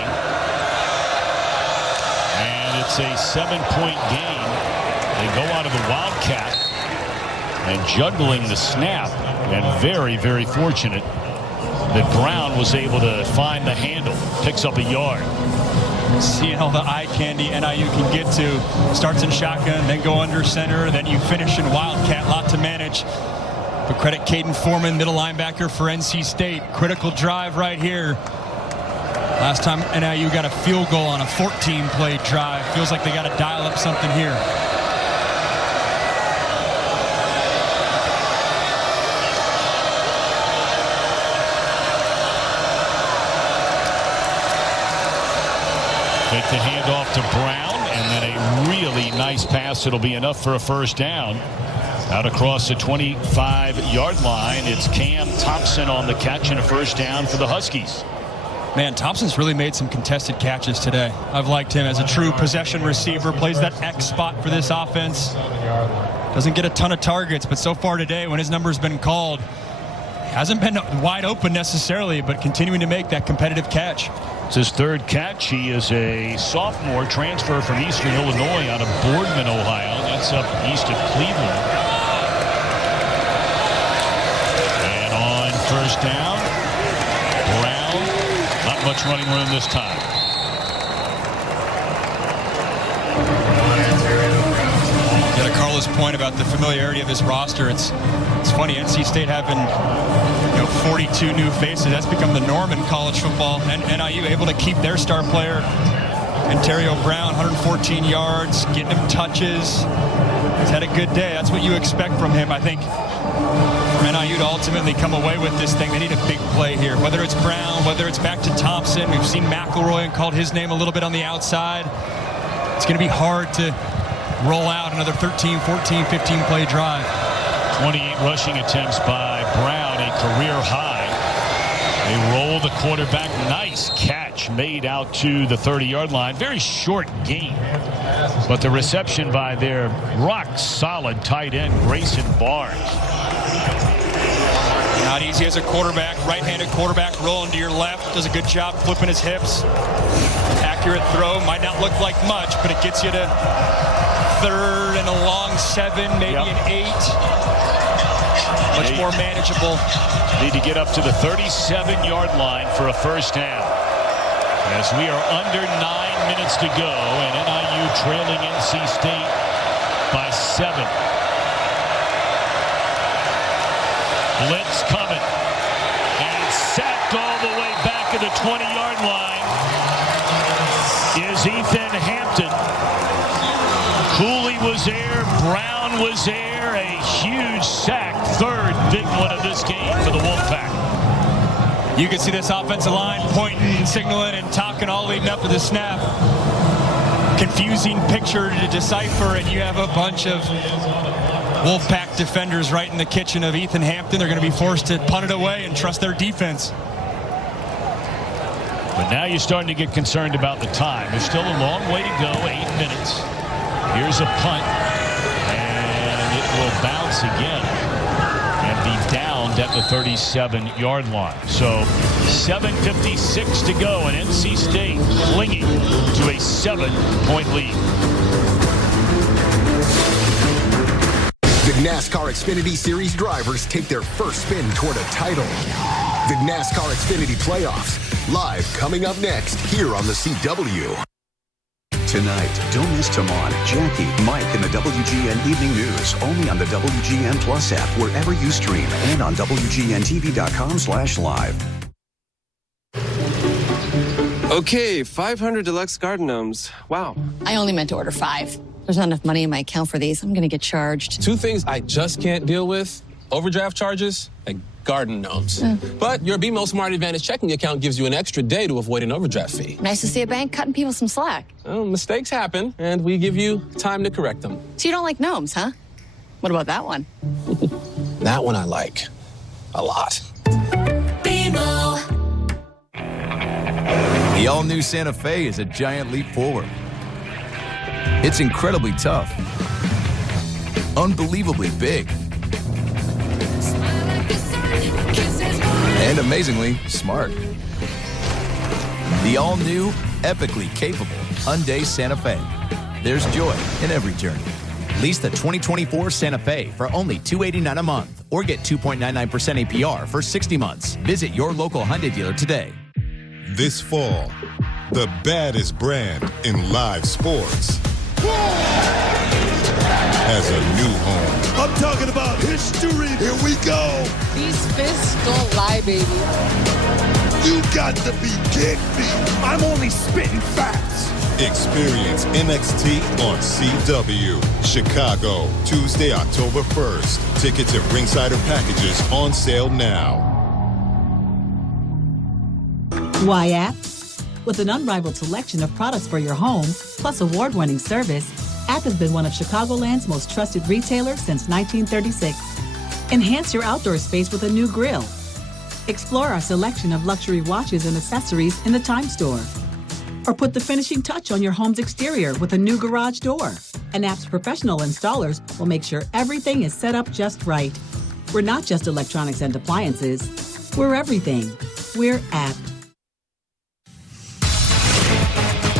And it's a 7-point game. They go out of the Wildcat and juggling the snap, and very, very fortunate that Brown was able to find the handle. Picks up a yard. Seeing all the eye candy NIU can get to. Starts in shotgun, then go under center, then you finish in Wildcat. Lot to manage. But credit Caden Foreman, middle linebacker for NC State. Critical drive right here. Last time NIU got a field goal on a 14-play drive. Feels like they got to dial up something here. Take the handoff to Brown, and then a really nice pass. It'll be enough for a first down. Out across the 25-yard line, it's Cam Thompson on the catch and a first down for the Huskies. Man, Thompson's really made some contested catches today. I've liked him as a true possession receiver. Plays that X spot for this offense. Doesn't get a ton of targets, but so far today, when his number's been called, hasn't been wide open necessarily, but continuing to make that competitive catch. It's his third catch. He is a sophomore transfer from Eastern Illinois out of Boardman, Ohio. That's up east of Cleveland. And on first down, Brown, not much running room this time. Yeah, to Carla's point about the familiarity of this roster, it's funny, NC State having 42 new faces. That's become the norm in college football. And NIU able to keep their star player, Ontario Brown, 114 yards, getting him touches. He's had a good day. That's what you expect from him. I think for NIU to ultimately come away with this thing, they need a big play here. Whether it's Brown, whether it's back to Thompson. We've seen McElroy and called his name a little bit on the outside. it's going to be hard to roll out another 13, 14, 15-play drive. 28 rushing attempts by Brown, a career high. They roll the quarterback. Nice catch made out to the 30-yard line. Very short gain. But the reception by their rock-solid tight end, Grayson Barnes. Not easy as a quarterback. Right-handed quarterback rolling to your left. Does a good job flipping his hips. Accurate throw. Might not look like much, but it gets you to third and a long 7, maybe an 8. Much more manageable. Need to get up to the 37-yard line for a first down. As we are under 9 minutes to go, and NIU trailing NC State by 7. Blitz coming. And sacked all the way back at the 20-yard line is Ethan Hampton. Cooley was there. Brown was there. A huge sack. Third big one of this game for the Wolfpack. You can see this offensive line pointing, signaling, and talking all leading up to the snap. Confusing picture to decipher, and you have a bunch of Wolfpack defenders right in the kitchen of Ethan Hampton. They're going to be forced to punt it away and trust their defense. But now you're starting to get concerned about the time. There's still a long way to go, 8 minutes. Here's a punt, and it will bounce again and be downed at the 37-yard line. So 7:56 to go, and NC State clinging to a 7-point lead. The NASCAR Xfinity Series drivers take their first spin toward a title. The NASCAR Xfinity Playoffs, live coming up next here on the CW. Tonight, don't miss Tamon, Jackie, Mike, and the WGN Evening News, only on the WGN Plus app, wherever you stream, and on WGNTV.com/live. Okay, 500 deluxe garden gnomes. Wow. I only meant to order 5. There's not enough money in my account for these. I'm going to get charged. 2 things I just can't deal with: overdraft charges and garden gnomes. But your BMO Smart Advantage checking account gives you an extra day to avoid an overdraft fee. Nice to see a bank cutting people some slack. Well, mistakes happen, and we give you time to correct them. So you don't like gnomes, huh? What about that one? That one I like a lot. BMO. The all-new Santa Fe is a giant leap forward. It's incredibly tough, unbelievably big, and amazingly smart. The all-new, epically capable Hyundai Santa Fe. There's joy in every journey. Lease the 2024 Santa Fe for only $289 a month or get 2.99% APR for 60 months. Visit your local Hyundai dealer today. This fall, the baddest brand in live sports has a new home. I'm talking about history. Here we go. These fists don't lie, baby. You got to be kidding me. I'm only spitting facts. Experience NXT on CW. Chicago, Tuesday, October 1st. Tickets and Ringsider packages on sale now. Why App? With an unrivaled selection of products for your home, plus award-winning service, App has been one of Chicagoland's most trusted retailers since 1936. Enhance your outdoor space with a new grill. Explore our selection of luxury watches and accessories in the Time Store. Or put the finishing touch on your home's exterior with a new garage door. And App's professional installers will make sure everything is set up just right. We're not just electronics and appliances. We're everything. We're App.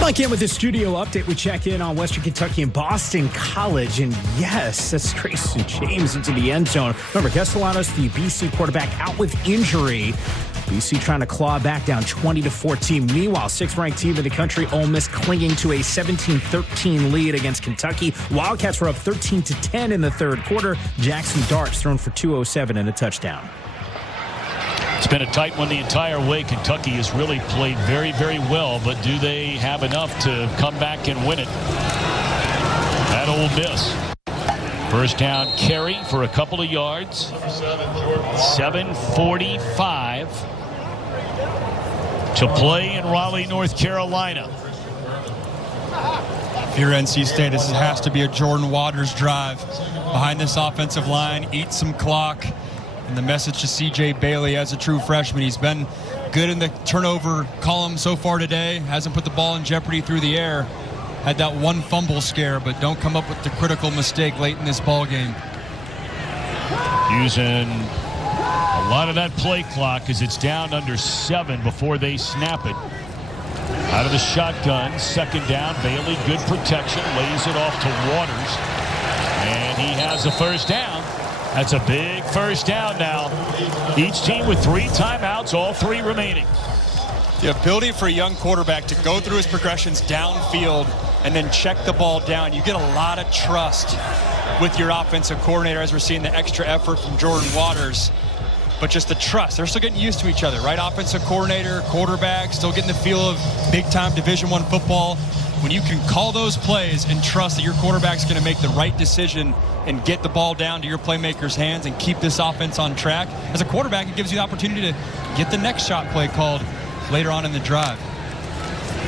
Back in with the studio update. We check in on Western Kentucky and Boston College. And yes, that's Grayson James into the end zone. Remember, Castellanos, the BC quarterback, out with injury. BC trying to claw back down 20-14. Meanwhile, 6th-ranked team in the country, Ole Miss, clinging to a 17-13 lead against Kentucky. Wildcats were up 13-10 in the third quarter. Jackson Darts thrown for 207 and a touchdown. It's been a tight one the entire way. Kentucky has really played very, very well, but do they have enough to come back and win it at Ole Miss? First down carry for a couple of yards. 7:45 to play in Raleigh, North Carolina. If you're NC State, this has to be a Jordan Waters drive. Behind this offensive line, eat some clock. And the message to C.J. Bailey as a true freshman, he's been good in the turnover column so far today. Hasn't put the ball in jeopardy through the air. Had that one fumble scare, but don't come up with the critical mistake late in this ball game. Using a lot of that play clock as it's down under 7 before they snap it. Out of the shotgun, second down. Bailey, good protection, lays it off to Waters. And he has a first down. That's a big first down now. Each team with 3 timeouts, all 3 remaining. The ability for a young quarterback to go through his progressions downfield and then check the ball down. You get a lot of trust with your offensive coordinator as we're seeing the extra effort from Jordan Waters. But just the trust. They're still getting used to each other, right? Offensive coordinator, quarterback, still getting the feel of big-time Division I football. When you can call those plays and trust that your quarterback's going to make the right decision and get the ball down to your playmaker's hands and keep this offense on track, as a quarterback, it gives you the opportunity to get the next shot play called later on in the drive.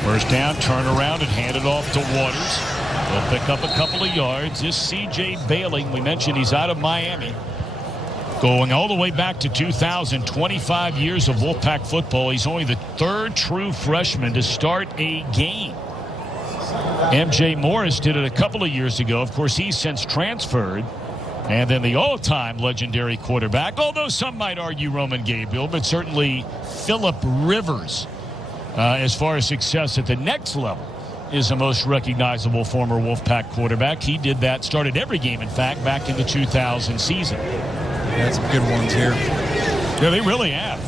First down, turn around and hand it off to Waters. He'll pick up a couple of yards. This C.J. Bailey, we mentioned he's out of Miami. Going all the way back to 2000, 25 years of Wolfpack football. He's only the 3rd true freshman to start a game. M.J. Morris did it a couple of years ago. Of course, he's since transferred. And then the all-time legendary quarterback, although some might argue Roman Gabriel, but certainly Phillip Rivers, as far as success at the next level, is the most recognizable former Wolfpack quarterback. He did that, started every game, in fact, back in the 2000 season. That's some good ones here. Yeah, they really have.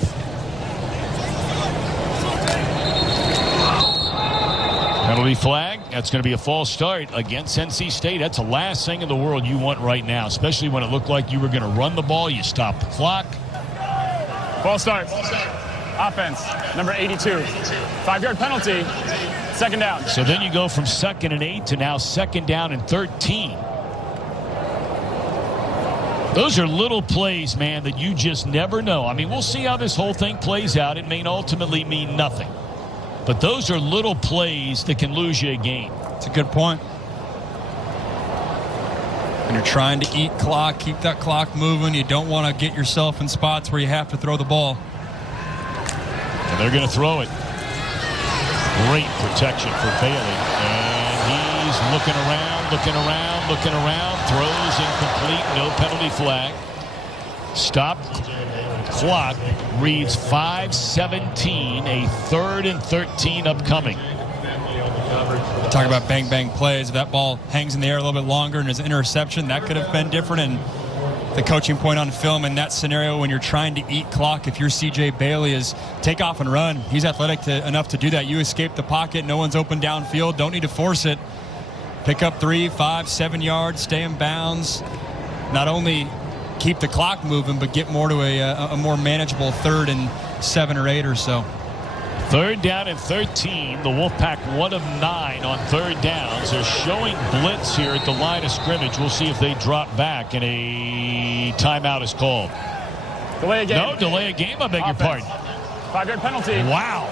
Penalty flag. That's going to be a false start against NC State. That's the last thing in the world you want right now, especially when it looked like you were going to run the ball. You stop the clock. False start. Offense, number 82. 5-yard penalty. Second down. So then you go from 2nd and 8 to now 2nd down and 13. Those are little plays, man, that you just never know. I mean, we'll see how this whole thing plays out. It may ultimately mean nothing. But those are little plays that can lose you a game. It's a good point. And you're trying to eat clock, keep that clock moving. You don't want to get yourself in spots where you have to throw the ball. And they're going to throw it. Great protection for Bailey. And he's looking around, throws incomplete, no penalty flag. Stop clock reads 5:17, a 3rd and 13 upcoming. Talk about bang bang plays. If that ball hangs in the air a little bit longer and is an interception, that could have been different. And the coaching point on film in that scenario, when you're trying to eat clock, if you're C.J. Bailey, is take off and run. He's athletic enough to do that. You escape the pocket, no one's open downfield, don't need to force it. Pick up 3, 5, 7 yards, stay in bounds. Not only keep the clock moving, but get more to a more manageable 3rd and 7 or 8 or so. 3rd down and 13. The Wolfpack 1 of 9 on 3rd downs. They're showing blitz here at the line of scrimmage. We'll see if they drop back and a timeout is called. Delay a game. No, delay a game, I beg your pardon. 5-yard penalty. Wow.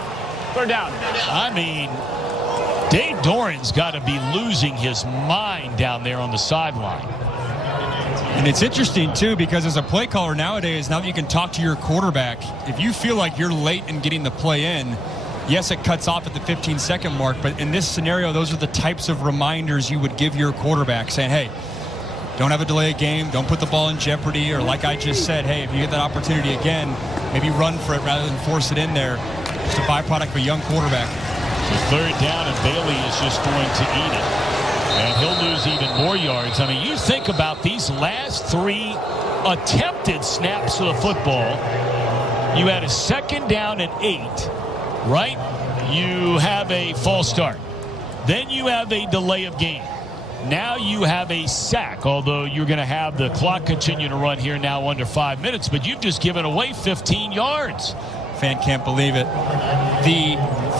3rd down. I mean, Dave Doran's got to be losing his mind down there on the sideline. And it's interesting, too, because as a play caller nowadays, now that you can talk to your quarterback, if you feel like you're late in getting the play in, yes, it cuts off at the 15-second mark, but in this scenario, those are the types of reminders you would give your quarterback, saying, hey, don't have a delay of game, don't put the ball in jeopardy, or like I just said, hey, if you get that opportunity again, maybe run for it rather than force it in there. Just a byproduct of a young quarterback. So 3rd down, and Bailey is just going to eat it. And he'll lose even more yards. I mean, you think about these last 3 attempted snaps of the football. You had a 2nd down and 8, right? You have a false start. Then you have a delay of game. Now you have a sack, although you're going to have the clock continue to run here now under 5 minutes, but you've just given away 15 yards. Fan can't believe it. The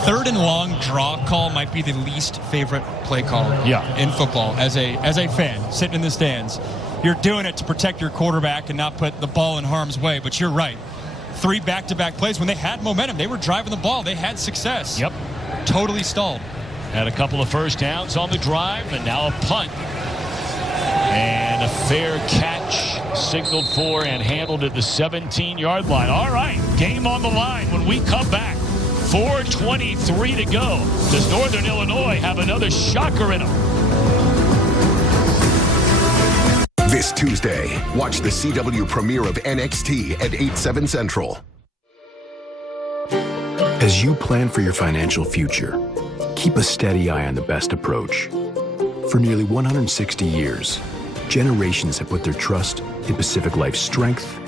3rd and long draw call might be the least favorite play call in football as a fan sitting in the stands. You're doing it to protect your quarterback and not put the ball in harm's way, but you're right. 3 back-to-back plays when they had momentum. They were driving the ball. They had success. Yep. Totally stalled. had a couple of first downs on the drive, and now a punt. And a fair catch signaled for and handled at the 17-yard line. All right, game on the line when we come back. 4:23 to go. Does Northern Illinois have another shocker in them? This Tuesday, watch the CW premiere of NXT at 8/7 Central. As you plan for your financial future, keep a steady eye on the best approach. For nearly 160 years, generations have put their trust in Pacific Life's strength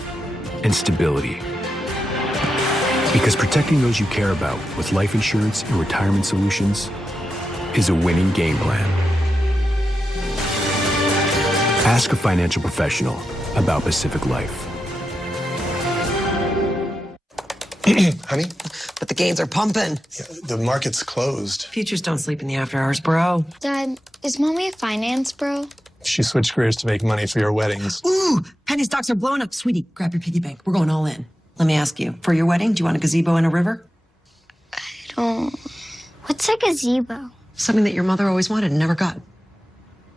and stability. Because protecting those you care about with life insurance and retirement solutions is a winning game plan. Ask a financial professional about Pacific Life. Honey? But the gains are pumping. Yeah, the market's closed. Futures don't sleep in the after hours, bro. Dad, is Mommy a finance bro? She switched careers to make money for your weddings. Ooh, penny stocks are blowing up. Sweetie, grab your piggy bank. We're going all in. Let me ask you, for your wedding, do you want a gazebo and a river? What's a gazebo? Something that your mother always wanted and never got.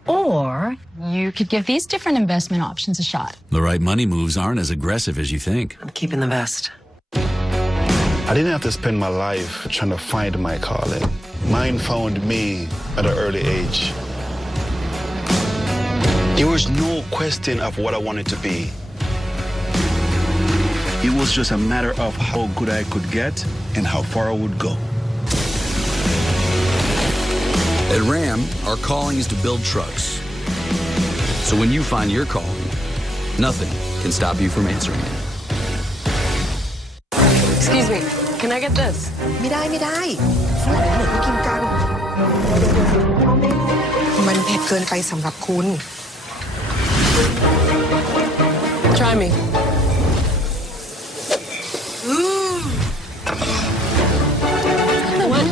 Or you could give these different investment options a shot. The right money moves aren't as aggressive as you think. I'm keeping the best. I didn't have to spend my life trying to find my calling. Mine found me at an early age. There was no question of what I wanted to be. It was just a matter of how good I could get and how far I would go. At Ram, our calling is to build trucks. So when you find your calling, nothing can stop you from answering it. Excuse me, can I get this? ไม่ได้ฝรั่งเหมือนเขากินกันมันเผ็ดเกินไปสำหรับคุณ Try me. What?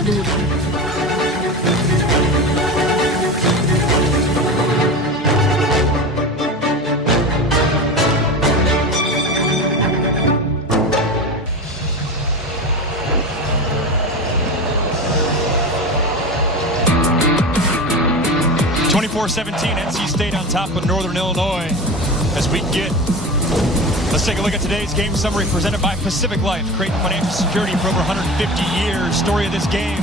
24-17, NC State on top of Northern Illinois. As we get, let's take a look at today's game summary presented by Pacific Life, creating financial security for over 150 years. Story of this game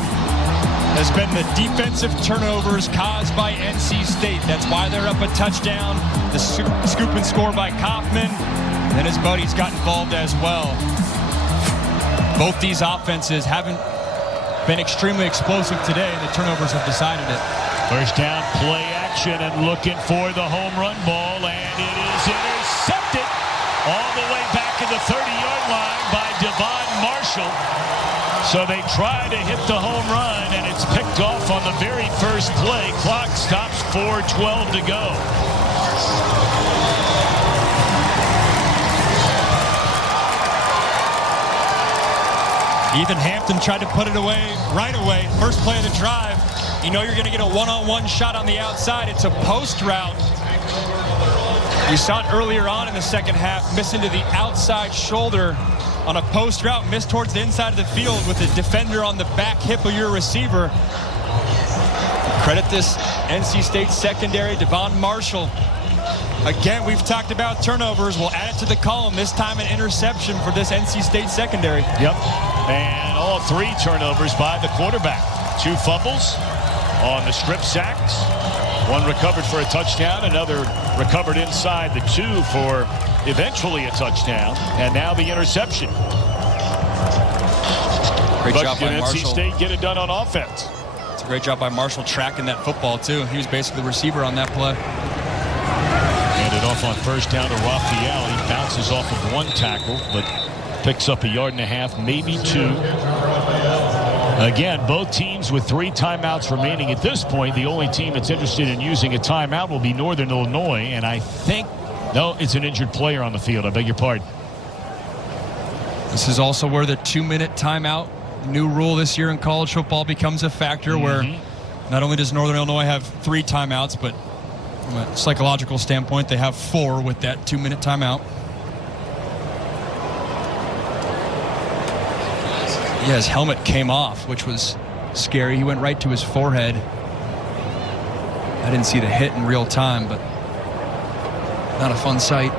has been the defensive turnovers caused by NC State. That's why they're up a touchdown. The scoop and score by Kaufman, and his buddies got involved as well. Both these offenses haven't been extremely explosive today, and the turnovers have decided it. First down, play action, and looking for the home run ball, and it is intercepted all the way back at the 30-yard line by Devon Marshall. So they try to hit the home run, and it's picked off on the very first play. Clock stops, 4:12 to go. Ethan Hampton tried to put it away right away. First play of the drive. You know you're going to get a one-on-one shot on the outside. It's a post route. You saw it earlier on in the second half. Miss into the outside shoulder on a post route. Miss towards the inside of the field with the defender on the back hip of your receiver. Credit this NC State secondary, Devon Marshall. Again, we've talked about turnovers. We'll add it to the column. This time an interception for this NC State secondary. Yep. And all three turnovers by the quarterback. 2 fumbles on the strip sacks. 1 recovered for a touchdown. Another recovered inside the 2 for eventually a touchdown. And now the interception. Great job by NC Marshall. State get it done on offense. It's a great job by Marshall tracking that football, too. He was basically the receiver on that play. Handed off on first down to Raphael. He bounces off of 1 tackle, but picks up 1.5 yards, maybe 2. Again, both teams with 3 timeouts remaining at this point. The only team that's interested in using a timeout will be Northern Illinois, and I think, no, it's an injured player on the field. I beg your pardon. This is also where the 2-minute timeout, new rule this year in college football, becomes a factor where not only does Northern Illinois have 3 timeouts, but from a psychological standpoint, they have 4 with that 2-minute timeout. Yeah, his helmet came off, which was scary. He went right to his forehead. I didn't see the hit in real time, but not a fun sight.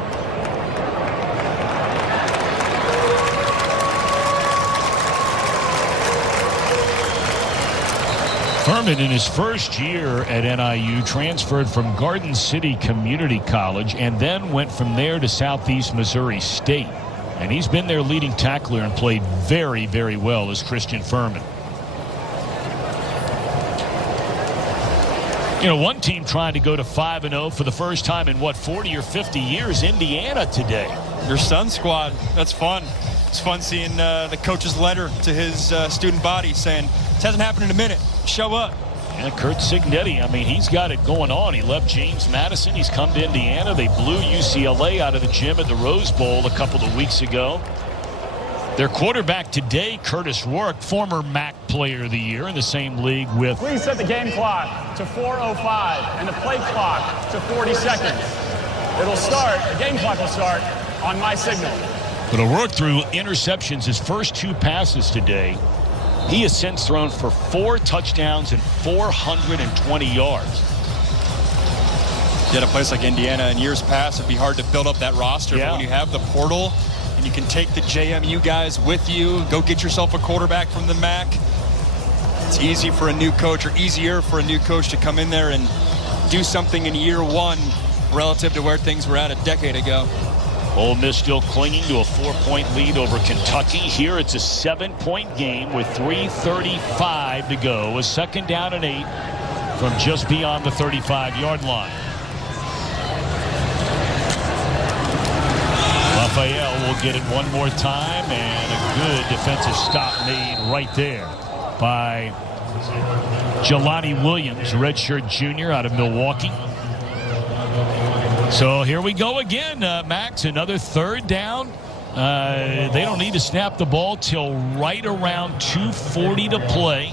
Furman, in his first year at NIU, transferred from Garden City Community College and then went from there to Southeast Missouri State. And he's been their leading tackler and played very, very well as Christian Furman. You know, one team trying to go to 5-0 for the first time in, 40 or 50 years, Indiana today. Your son's squad, that's fun. It's fun seeing the coach's letter to his student body saying, "This hasn't happened in a minute. Show up." Yeah, Kurt Cignetti, I mean, he's got it going on. He left James Madison. He's come to Indiana. They blew UCLA out of the gym at the Rose Bowl a couple of weeks ago. Their quarterback today, Curtis Rourke, former MAC Player of the Year in the same league with... Please set the game clock to 4:05 and the play clock to 40 seconds. It'll start, the game clock will start on my signal. But O'Rourke threw interceptions his first 2 passes today. He has since thrown for 4 touchdowns and 420 yards. At a place like Indiana in years past, it'd be hard to build up that roster. Yeah. But when you have the portal and you can take the JMU guys with you, go get yourself a quarterback from the MAC, it's easy for a new coach, or easier for a new coach to come in there and do something in year 1 relative to where things were at a decade ago. Ole Miss still clinging to a 4-point lead over Kentucky. Here it's a 7-point game with 3:35 to go. A second down and 8 from just beyond the 35-yard line. Raphael will get it one more time, and a good defensive stop made right there by Jelani Williams, redshirt junior out of Milwaukee. So here we go again, Max, another third down. They don't need to snap the ball till right around 2:40 to play.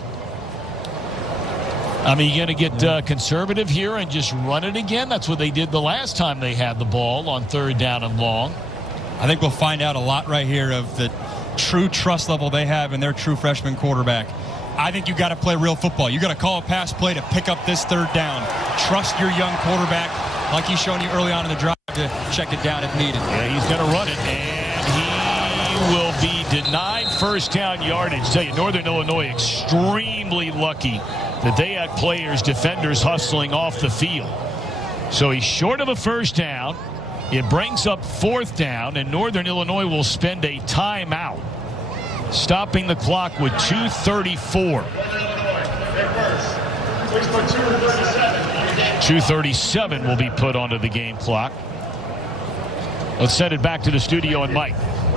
I mean, you're going to get conservative here and just run it again? That's what they did the last time they had the ball on third down and long. I think we'll find out a lot right here of the true trust level they have in their true freshman quarterback. I think you got to play real football. You got to call a pass play to pick up this third down. Trust your young quarterback, like he's shown you early on in the drive, to check it down if needed. Yeah, he's going to run it, and he will be denied first down yardage. Tell you, Northern Illinois extremely lucky that they had players, defenders hustling off the field. So he's short of a first down. It brings up fourth down, and Northern Illinois will spend a timeout, stopping the clock with 2:34. 2:37 will be put onto the game clock. Let's send it back to the studio and Mike.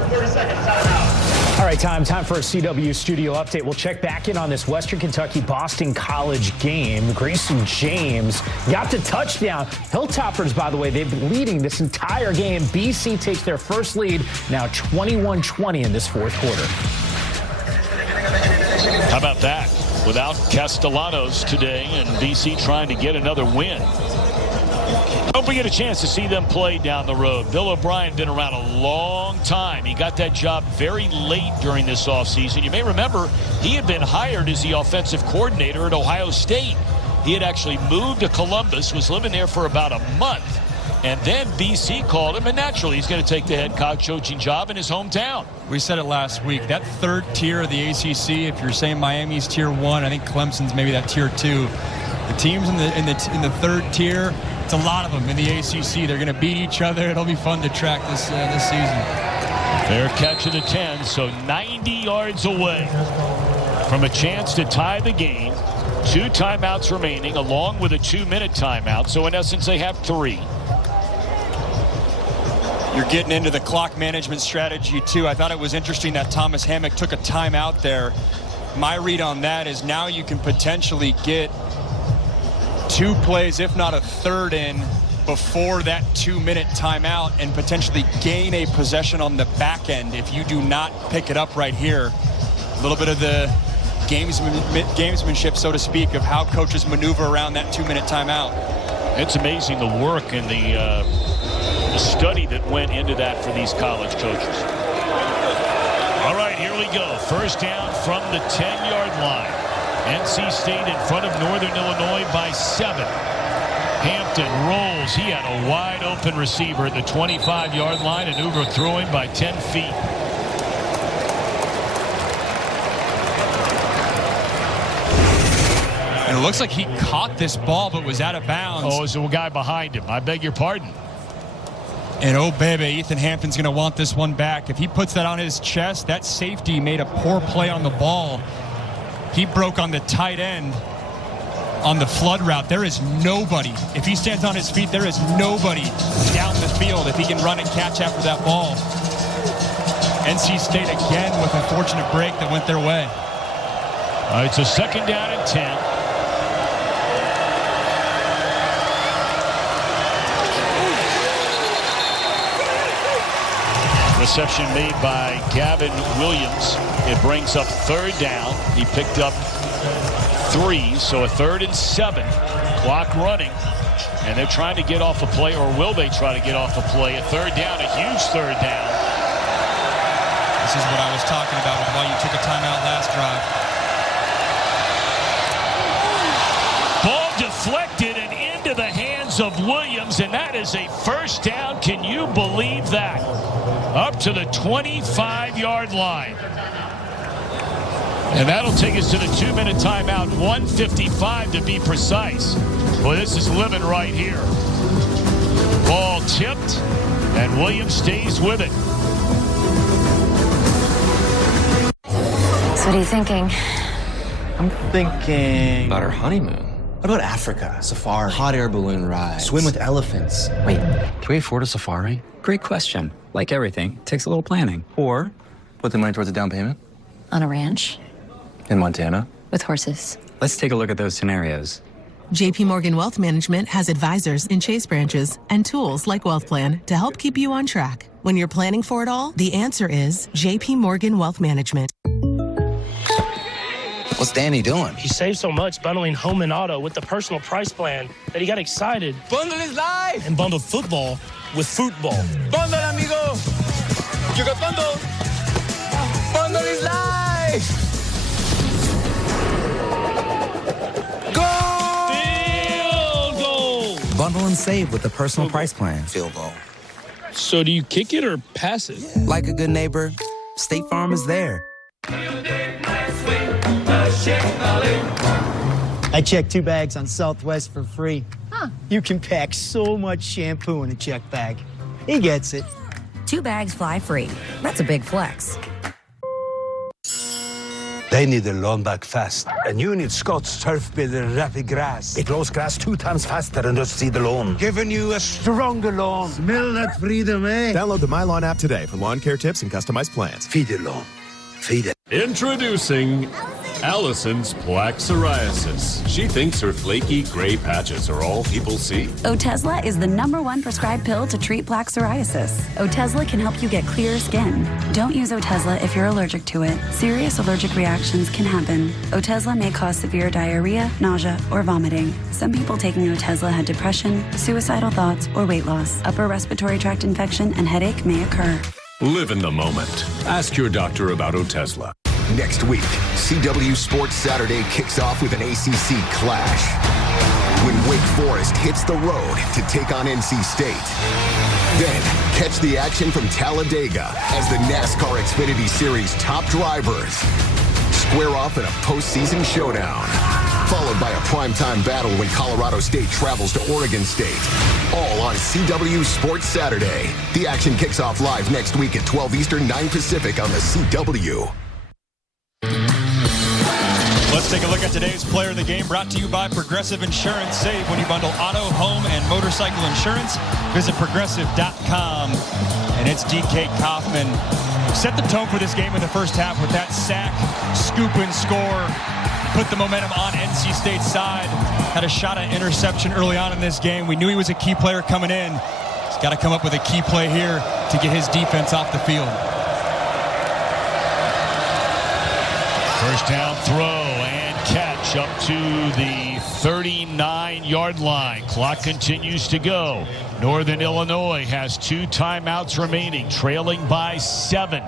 30 seconds, timeout. All right, time for a CW studio update. We'll check back in on this Western Kentucky Boston College game. Grayson James got the touchdown. Hilltoppers, by the way, they've been leading this entire game. BC takes their first lead, now 21-20 in this fourth quarter. How about that? Without Castellanos today, and BC trying to get another win. Hope we get a chance to see them play down the road. Bill O'Brien been around a long time. He got that job very late during this offseason. You may remember he had been hired as the offensive coordinator at Ohio State. He had actually moved to Columbus, was living there for about a month, and then BC called him, and naturally he's going to take the head coaching job in his hometown. We said it last week. That third tier of the ACC, if you're saying Miami's tier 1, I think Clemson's maybe that tier 2. The teams in the third tier, it's a lot of them in the ACC. They're going to beat each other. It'll be fun to track this season. Fair catch of the 10, so 90 yards away from a chance to tie the game. 2 timeouts remaining, along with a 2-minute timeout. So in essence, they have 3. You're getting into the clock management strategy, too. I thought it was interesting that Thomas Hammock took a timeout there. My read on that is now you can potentially get 2 plays, if not a third in, before that 2-minute timeout and potentially gain a possession on the back end if you do not pick it up right here. A little bit of the gamesmanship, so to speak, of how coaches maneuver around that 2-minute timeout. It's amazing the work and the study that went into that for these college coaches. All right, here we go. First down from the 10-yard line. NC State in front of Northern Illinois by 7. Hampton rolls. He had a wide open receiver at the 25-yard line and overthrew him by 10 feet. And it looks like he caught this ball but was out of bounds. Oh, there's a guy behind him. I beg your pardon. And oh, baby, Ethan Hampton's going to want this one back. If he puts that on his chest, that safety made a poor play on the ball. He broke on the tight end on the flood route. There is nobody. If he stands on his feet, there is nobody down the field if he can run and catch after that ball. NC State again with a fortunate break that went their way. All right, it's a 2nd down and 10. Reception made by Gavin Williams. It brings up 3rd down. He picked up 3, so a 3rd and 7. Clock running, and they're trying to get off a play, or will they try to get off a play? A 3rd down, a huge 3rd down. This is what I was talking about with why you took a timeout last drive. Ball deflected and into the hands of Williams, and that is a 1st down. Can you believe that? Up to the 25-yard line. And that'll take us to the 2-minute timeout, 1:55 to be precise. Well, this is living right here. Ball tipped, and Williams stays with it. So what are you thinking? I'm thinking about our honeymoon. What about Africa? Safari. Hot air balloon ride. Swim with elephants. Wait, can we afford a safari? Great question. Like everything, takes a little planning. Or put the money towards a down payment. On a ranch? In Montana. With horses. Let's take a look at those scenarios. JP Morgan Wealth Management has advisors in Chase branches and tools like Wealth Plan to help keep you on track. When you're planning for it all, the answer is JP Morgan Wealth Management. What's Danny doing? He saved so much bundling home and auto with the personal price plan that he got excited. Bundle is live! And bundled football with football. Bundle, amigo! You got bundle! Bundle is live! Field goal! Bundle and save with the personal price plan. Field goal. So do you kick it or pass it? Like a good neighbor, State Farm is there. I checked 2 bags on Southwest for free. Huh. You can pack so much shampoo in a check bag. He gets it. 2 bags fly free. That's a big flex. They need a lawn back fast. And you need Scott's Turf Builder Rapid Grass. It grows grass 2 times faster than just seed the lawn. Giving you a stronger lawn. Smell that freedom, eh? Download the My Lawn app today for lawn care tips and customized plans. Feed your lawn. Feed it. Introducing Allison's plaque psoriasis. She thinks her flaky gray patches are all people see. Otezla is the #1 prescribed pill to treat plaque psoriasis. Otezla can help you get clear skin. Don't use Otezla if you're allergic to it. Serious allergic reactions can happen. Otezla may cause severe diarrhea, nausea, or vomiting. Some people taking Otezla had depression, suicidal thoughts, or weight loss. Upper respiratory tract infection and headache may occur. Live in the moment. Ask your doctor about Otezla. Next week, CW Sports Saturday kicks off with an ACC clash. When Wake Forest hits the road to take on NC State. Then, catch the action from Talladega as the NASCAR Xfinity Series top drivers square off in a postseason showdown. Followed by a primetime battle when Colorado State travels to Oregon State. All on CW Sports Saturday. The action kicks off live next week at 12 Eastern, 9 Pacific on the CW. Let's take a look at today's player of the game, brought to you by Progressive Insurance. Save when you bundle auto, home, and motorcycle insurance. Visit progressive.com. And it's DK Kaufman. Set the tone for this game in the first half with that sack, scoop and score. Put the momentum on NC State's side. Had a shot at interception early on in this game. We knew he was a key player coming in. He's got to come up with a key play here to get his defense off the field. First down throw and catch up to the 39-yard line. Clock continues to go. Northern Illinois has 2 timeouts remaining, trailing by 7.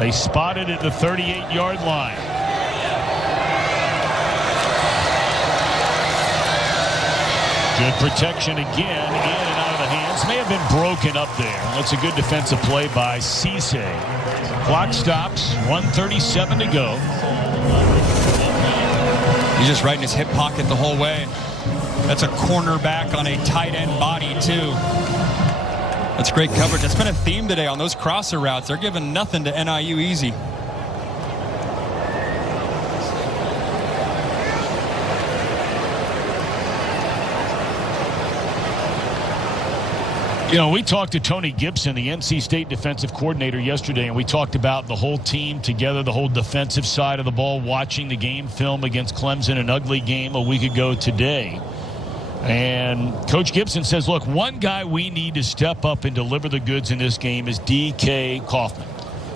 They spotted at the 38-yard line. Good protection again, in and out of the hands. May have been broken up there. That's a good defensive play by Cisse. Clock stops, 1:37 to go. He's just right in his hip pocket the whole way. That's a cornerback on a tight end body, too. That's great coverage. That's been a theme today on those crosser routes. They're giving nothing to NIU easy. You know, we talked to Tony Gibson, the NC State defensive coordinator, yesterday, and we talked about the whole team together, the whole defensive side of the ball, watching the game film against Clemson, an ugly game a week ago today. And Coach Gibson says, look, one guy we need to step up and deliver the goods in this game is D.K. Kaufman.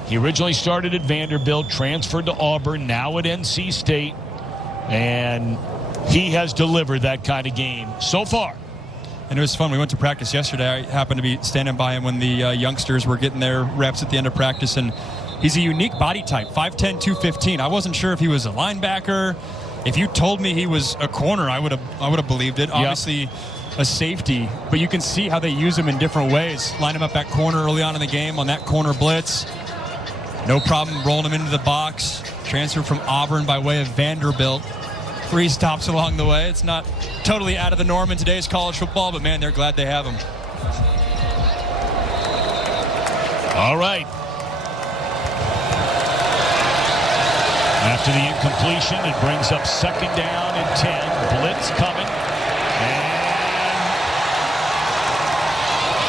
He originally started at Vanderbilt, transferred to Auburn, now at NC State, and he has delivered that kind of game so far. And it was fun. We went to practice yesterday. I happened to be standing by him when the youngsters were getting their reps at the end of practice. And he's a unique body type, 5'10", 215. I wasn't sure if he was a linebacker. If you told me he was a corner, I would have believed it. Yep. Obviously a safety. But you can see how they use him in different ways. Line him up at corner early on in the game on that corner blitz. No problem rolling him into the box. Transferred from Auburn by way of Vanderbilt. 3 stops along the way. It's not totally out of the norm in today's college football, but, man, they're glad they have him. All right. After the incompletion, it brings up 2nd down and 10. Blitz coming.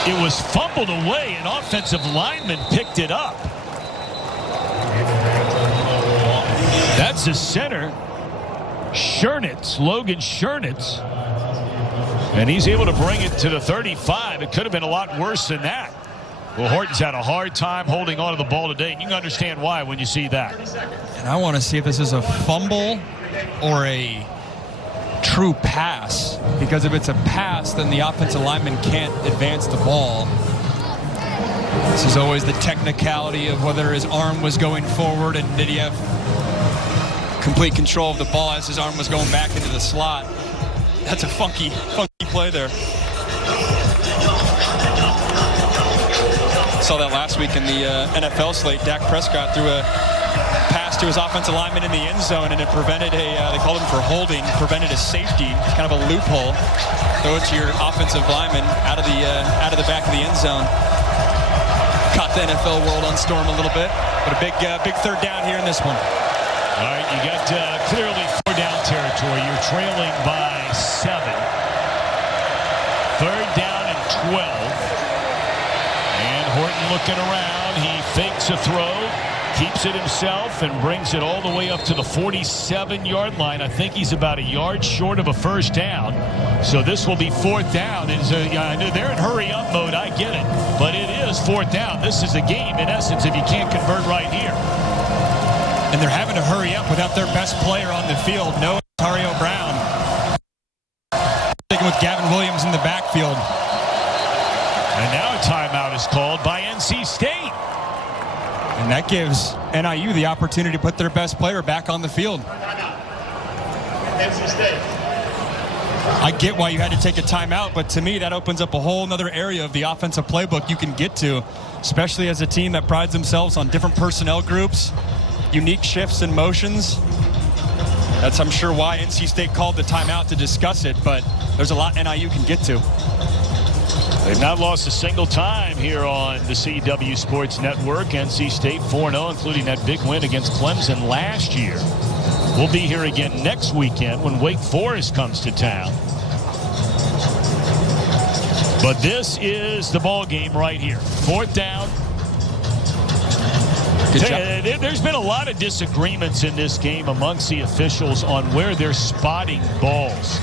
And it was fumbled away. An offensive lineman picked it up. That's the center. Schernitz, Logan Schernitz, and he's able to bring it to the 35. It could have been a lot worse than that. Well, Horton's had a hard time holding on to the ball today, and you can understand why when you see that. And I want to see if this is a fumble or a true pass, because if it's a pass, then the offensive lineman can't advance the ball. This is always the technicality of whether his arm was going forward and did he have complete control of the ball as his arm was going back into the slot. That's a funky play there. Saw that last week in the NFL slate. Dak Prescott threw a pass to his offensive lineman in the end zone, and it prevented they called him for holding, prevented a safety. It's kind of a loophole. Throw it to your offensive lineman out of the back of the end zone. Caught the NFL world on storm a little bit, but a big 3rd down here in this one. All right, you got clearly 4 down territory. You're trailing by 7. 3rd down and 12. And Horton looking around. He fakes a throw, keeps it himself, and brings it all the way up to the 47-yard line. I think he's about a yard short of a 1st down. So this will be 4th down. I know they're in hurry-up mode. I get it. But it is 4th down. This is the game, in essence, if you can't convert right here. And they're having to hurry up without their best player on the field, no Ontario Brown. Sticking with Gavin Williams in the backfield. And now a timeout is called by NC State. And that gives NIU the opportunity to put their best player back on the field. NC State. I get why you had to take a timeout, but to me that opens up a whole other area of the offensive playbook you can get to, especially as a team that prides themselves on different personnel groups, unique shifts and motions. That's, I'm sure, why NC State called the timeout to discuss it, but there's a lot NIU can get to. They've not lost a single time here on the CW Sports Network. NC State 4-0, including that big win against Clemson last year. We'll be here again next weekend when Wake Forest comes to town. But this is the ball game right here. 4th down. There's been a lot of disagreements in this game amongst the officials on where they're spotting balls.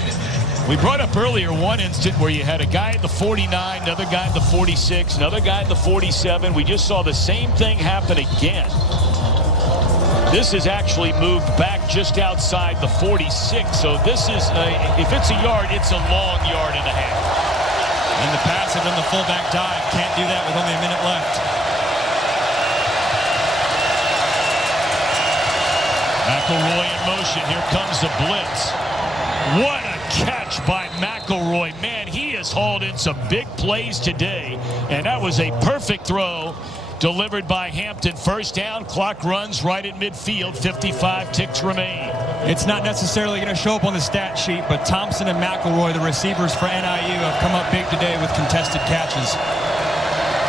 We brought up earlier one instant where you had a guy at the 49, another guy at the 46, another guy at the 47. We just saw the same thing happen again. This is actually moved back just outside the 46. So this is, if it's a yard, it's a long yard and a half. And the pass and then the fullback dive. Can't do that with only a minute left. McElroy in motion. Here comes the blitz. What a catch by McElroy. Man, he has hauled in some big plays today, and that was a perfect throw delivered by Hampton. First down, clock runs right at midfield, 55 ticks remain. It's not necessarily going to show up on the stat sheet, but Thompson and McElroy, the receivers for NIU, have come up big today with contested catches.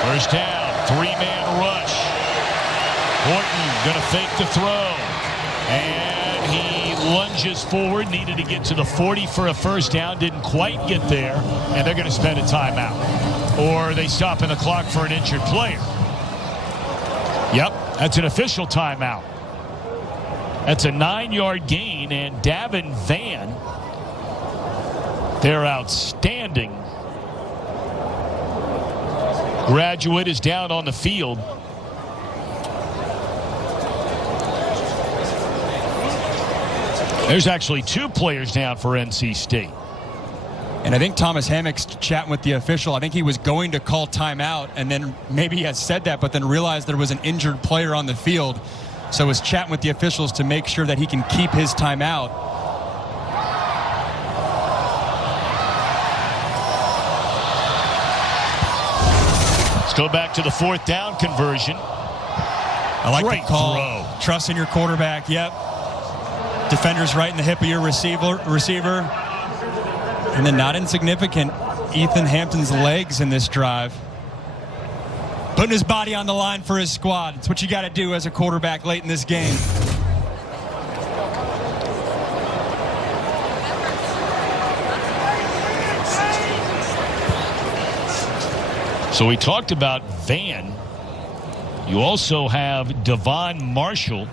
First down, three-man rush. Horton going to fake the throw, and he lunges forward, needed to get to the 40 for a first down, didn't quite get there, and they're going to spend a timeout. Or they stop in the clock for an injured player. Yep, that's an official timeout. That's a 9-yard gain, and Davin Van, their outstanding graduate, is down on the field. There's actually 2 players down for NC State. And I think Thomas Hammock's chatting with the official. I think he was going to call timeout, and then maybe he has said that, but then realized there was an injured player on the field. So was chatting with the officials to make sure that he can keep his timeout. Let's go back to the 4th down conversion. I like Great the call. Throw. Trust in your quarterback. Yep. Defender's right in the hip of your receiver. And then not insignificant, Ethan Hampton's legs in this drive. Putting his body on the line for his squad. It's what you got to do as a quarterback late in this game. So we talked about Van. You also have Devon Marshall,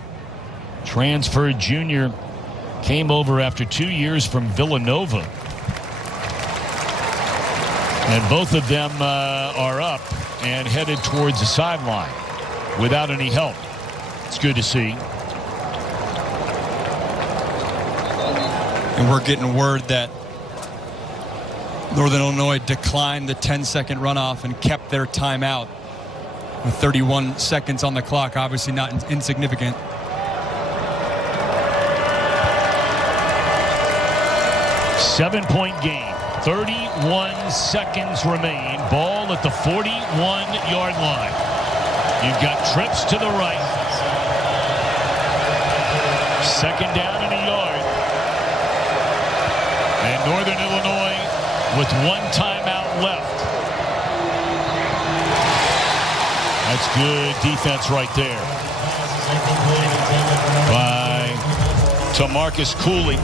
transferred junior, came over after 2 years from Villanova. And both of them are up and headed towards the sideline without any help. It's good to see. And we're getting word that Northern Illinois declined the 10-second runoff and kept their timeout with 31 seconds on the clock. Obviously not insignificant. Seven-point game. 31 seconds remain. Ball at the 41-yard line. You've got trips to the right. Second down and a yard. And Northern Illinois with 1 timeout left. That's good defense right there by Tamarcus Cooley.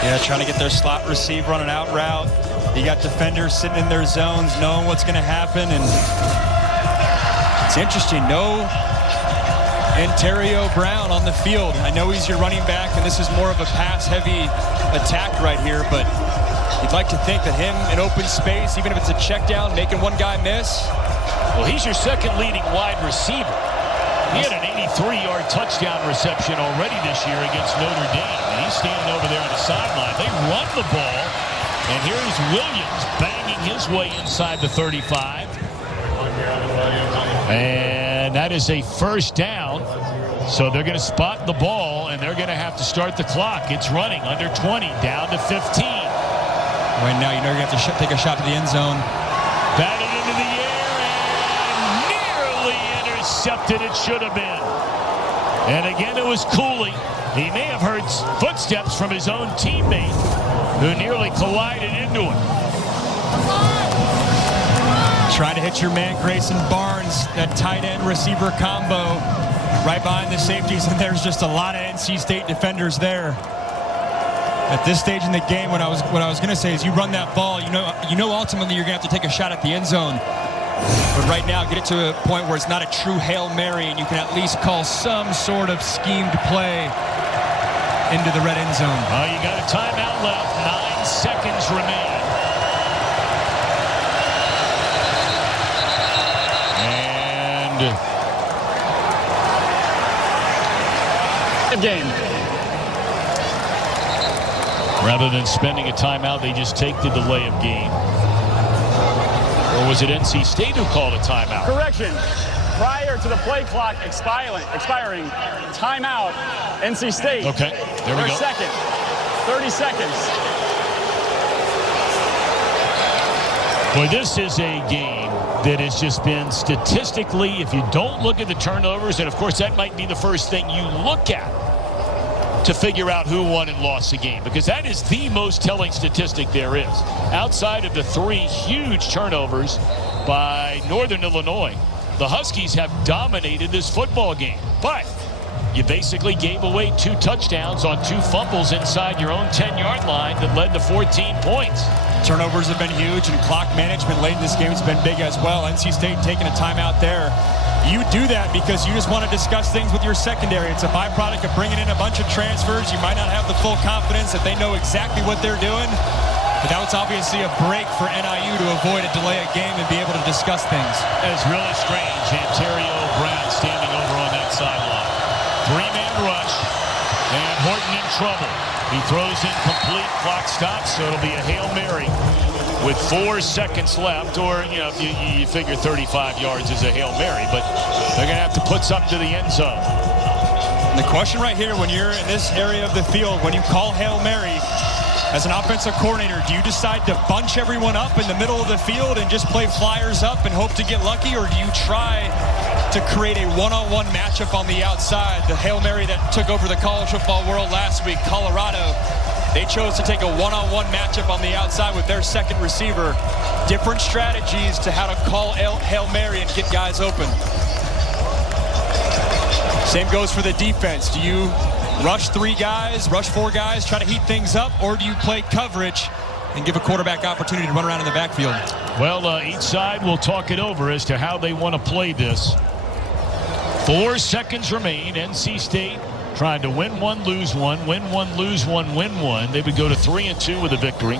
Yeah, trying to get their slot receiver on an out route. You got defenders sitting in their zones, knowing what's going to happen. And it's interesting, no Ontario Brown on the field. I know he's your running back, and this is more of a pass-heavy attack right here, but you'd like to think that him in open space, even if it's a check down, making one guy miss. Well, he's your second leading wide receiver. He had an 83-yard touchdown reception already this year against Notre Dame, and he's standing over there on the sideline. They run the ball, and here's Williams banging his way inside the 35. And that is a first down, so they're going to spot the ball, and they're going to have to start the clock. It's running under 20, down to 15. Right now, you know you're going to have to take a shot to the end zone. Batted into the air and nearly intercepted. It should have been. And again, it was Cooley. He may have heard footsteps from his own teammate who nearly collided into him. Trying to hit your man Grayson Barnes, that tight end receiver combo right behind the safeties, and there's just a lot of NC State defenders there. At this stage in the game, what I was going to say is you run that ball, you know ultimately you're going to have to take a shot at the end zone. But right now, get it to a point where it's not a true Hail Mary, and you can at least call some sort of schemed play into the red end zone. You got a timeout left. 9 seconds remain. And game. Rather than spending a timeout, they just take the delay of game. Or was it NC State who called a timeout? Correction. Prior to the play clock expiring, timeout, NC State. Okay, there we go. Second. 30 seconds. Boy, this is a game that has just been statistically, if you don't look at the turnovers, and of course that might be the first thing you look at to figure out who won and lost the game, because that is the most telling statistic there is. Outside of the 3 huge turnovers by Northern Illinois, the Huskies have dominated this football game. But you basically gave away 2 touchdowns on 2 fumbles inside your own 10-yard line that led to 14 points. Turnovers have been huge, and clock management late in this game has been big as well. NC State taking a timeout there. You do that because you just want to discuss things with your secondary. It's a byproduct of bringing in a bunch of transfers. You might not have the full confidence that they know exactly what they're doing, but that was obviously a break for NIU to avoid a delay of game and be able to discuss things. That is really strange. Ontario Brown standing over on that sideline. 3-man rush, and Horton in trouble. He throws incomplete, clock stops, so it'll be a Hail Mary with 4 seconds left, or, you know, you figure 35 yards is a Hail Mary, but they're going to have to put something to the end zone. And the question right here, when you're in this area of the field, when you call Hail Mary, as an offensive coordinator, do you decide to bunch everyone up in the middle of the field and just play flyers up and hope to get lucky, or do you try to create a one-on-one matchup on the outside? The Hail Mary that took over the college football world last week, Colorado, they chose to take a one-on-one matchup on the outside with their second receiver. Different strategies to how to call Hail Mary and get guys open. Same goes for the defense. Do you rush 3 guys, rush 4 guys, try to heat things up, or do you play coverage and give a quarterback opportunity to run around in the backfield? Well, each side will talk it over as to how they want to play this. 4 seconds remain. NC State trying to win 1, lose 1, win 1, lose 1, win 1. They would go to 3-2 with a victory.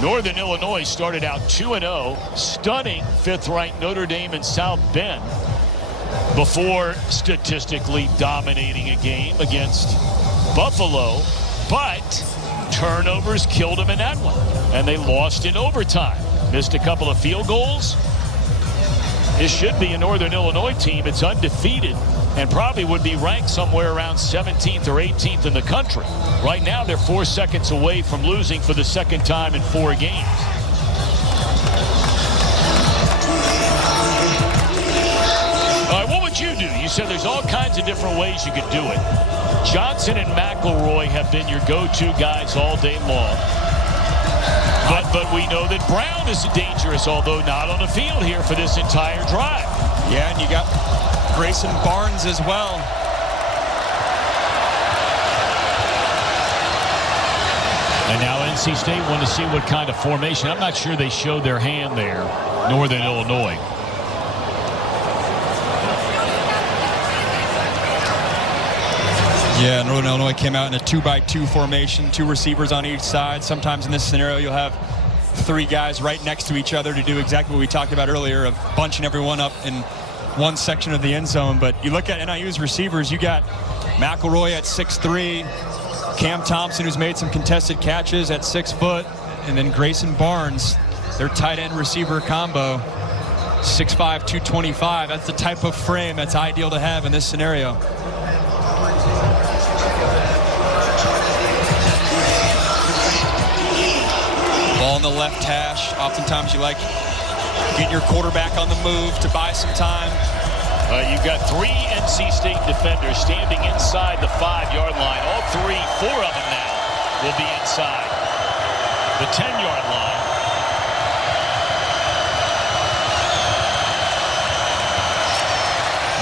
Northern Illinois started out 2-0, stunning 5th-ranked Notre Dame and South Bend before statistically dominating a game against Buffalo, but turnovers killed them in that one, and they lost in overtime. Missed a couple of field goals. This should be a Northern Illinois team. It's undefeated and probably would be ranked somewhere around 17th or 18th in the country. Right now, they're 4 seconds away from losing for the 2nd time in 4 games. All right, what would you do? You said there's all kinds of different ways you could do it. Johnson and McElroy have been your go-to guys all day long. But we know that Brown is dangerous, although not on the field here for this entire drive. Yeah, and you got Grayson Barnes as well. And now NC State want to see what kind of formation. I'm not sure they showed their hand there, Northern Illinois. Yeah, Northern Illinois came out in a 2-by-2 formation, 2 receivers on each side. Sometimes in this scenario, you'll have 3 guys right next to each other to do exactly what we talked about earlier of bunching everyone up in one section of the end zone. But you look at NIU's receivers, you got McElroy at 6'3", Cam Thompson, who's made some contested catches at 6 foot, and then Grayson Barnes, their tight end receiver combo, 6'5", 225. That's the type of frame that's ideal to have in this scenario. Ball in the left hash. Oftentimes you like getting your quarterback on the move to buy some time. You've got 3 NC State defenders standing inside the 5-yard line. All 4 of them now will be inside the 10-yard line.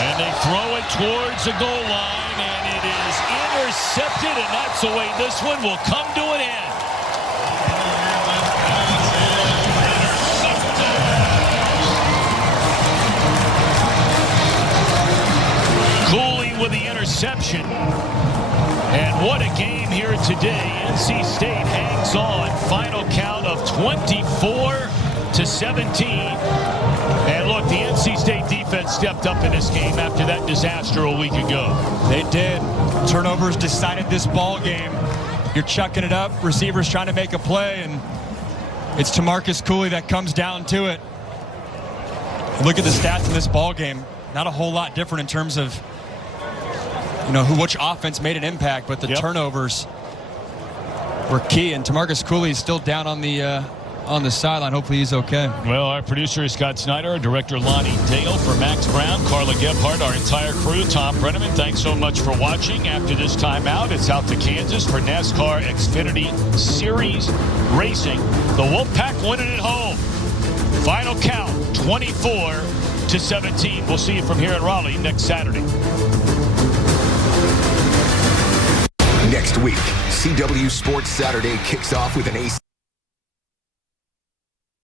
And they throw it towards the goal line, and it is intercepted, and that's the way this one will come to an end. With the interception, and what a game here today. NC State hangs on. Final count of 24-17. And look, the NC State defense stepped up in this game after that disaster a week ago. They did. Turnovers decided this ball game. You're chucking it up, receivers trying to make a play, and it's Tamarcus Cooley that comes down to it. Look at the stats in this ball game. Not a whole lot different in terms of which offense made an impact, but the turnovers were key. And Tamarcus Cooley is still down on the sideline. Hopefully he's okay. Well, our producer is Scott Snyder, our director Lonnie Dale, for Max Brown, Carla Gebhardt, our entire crew, Tom Brenneman. Thanks so much for watching. After this timeout, it's out to Kansas for NASCAR Xfinity Series Racing. The Wolfpack winning at home. Final count, 24-17. We'll see you from here in Raleigh next Saturday. Next week, CW Sports Saturday kicks off with an AC.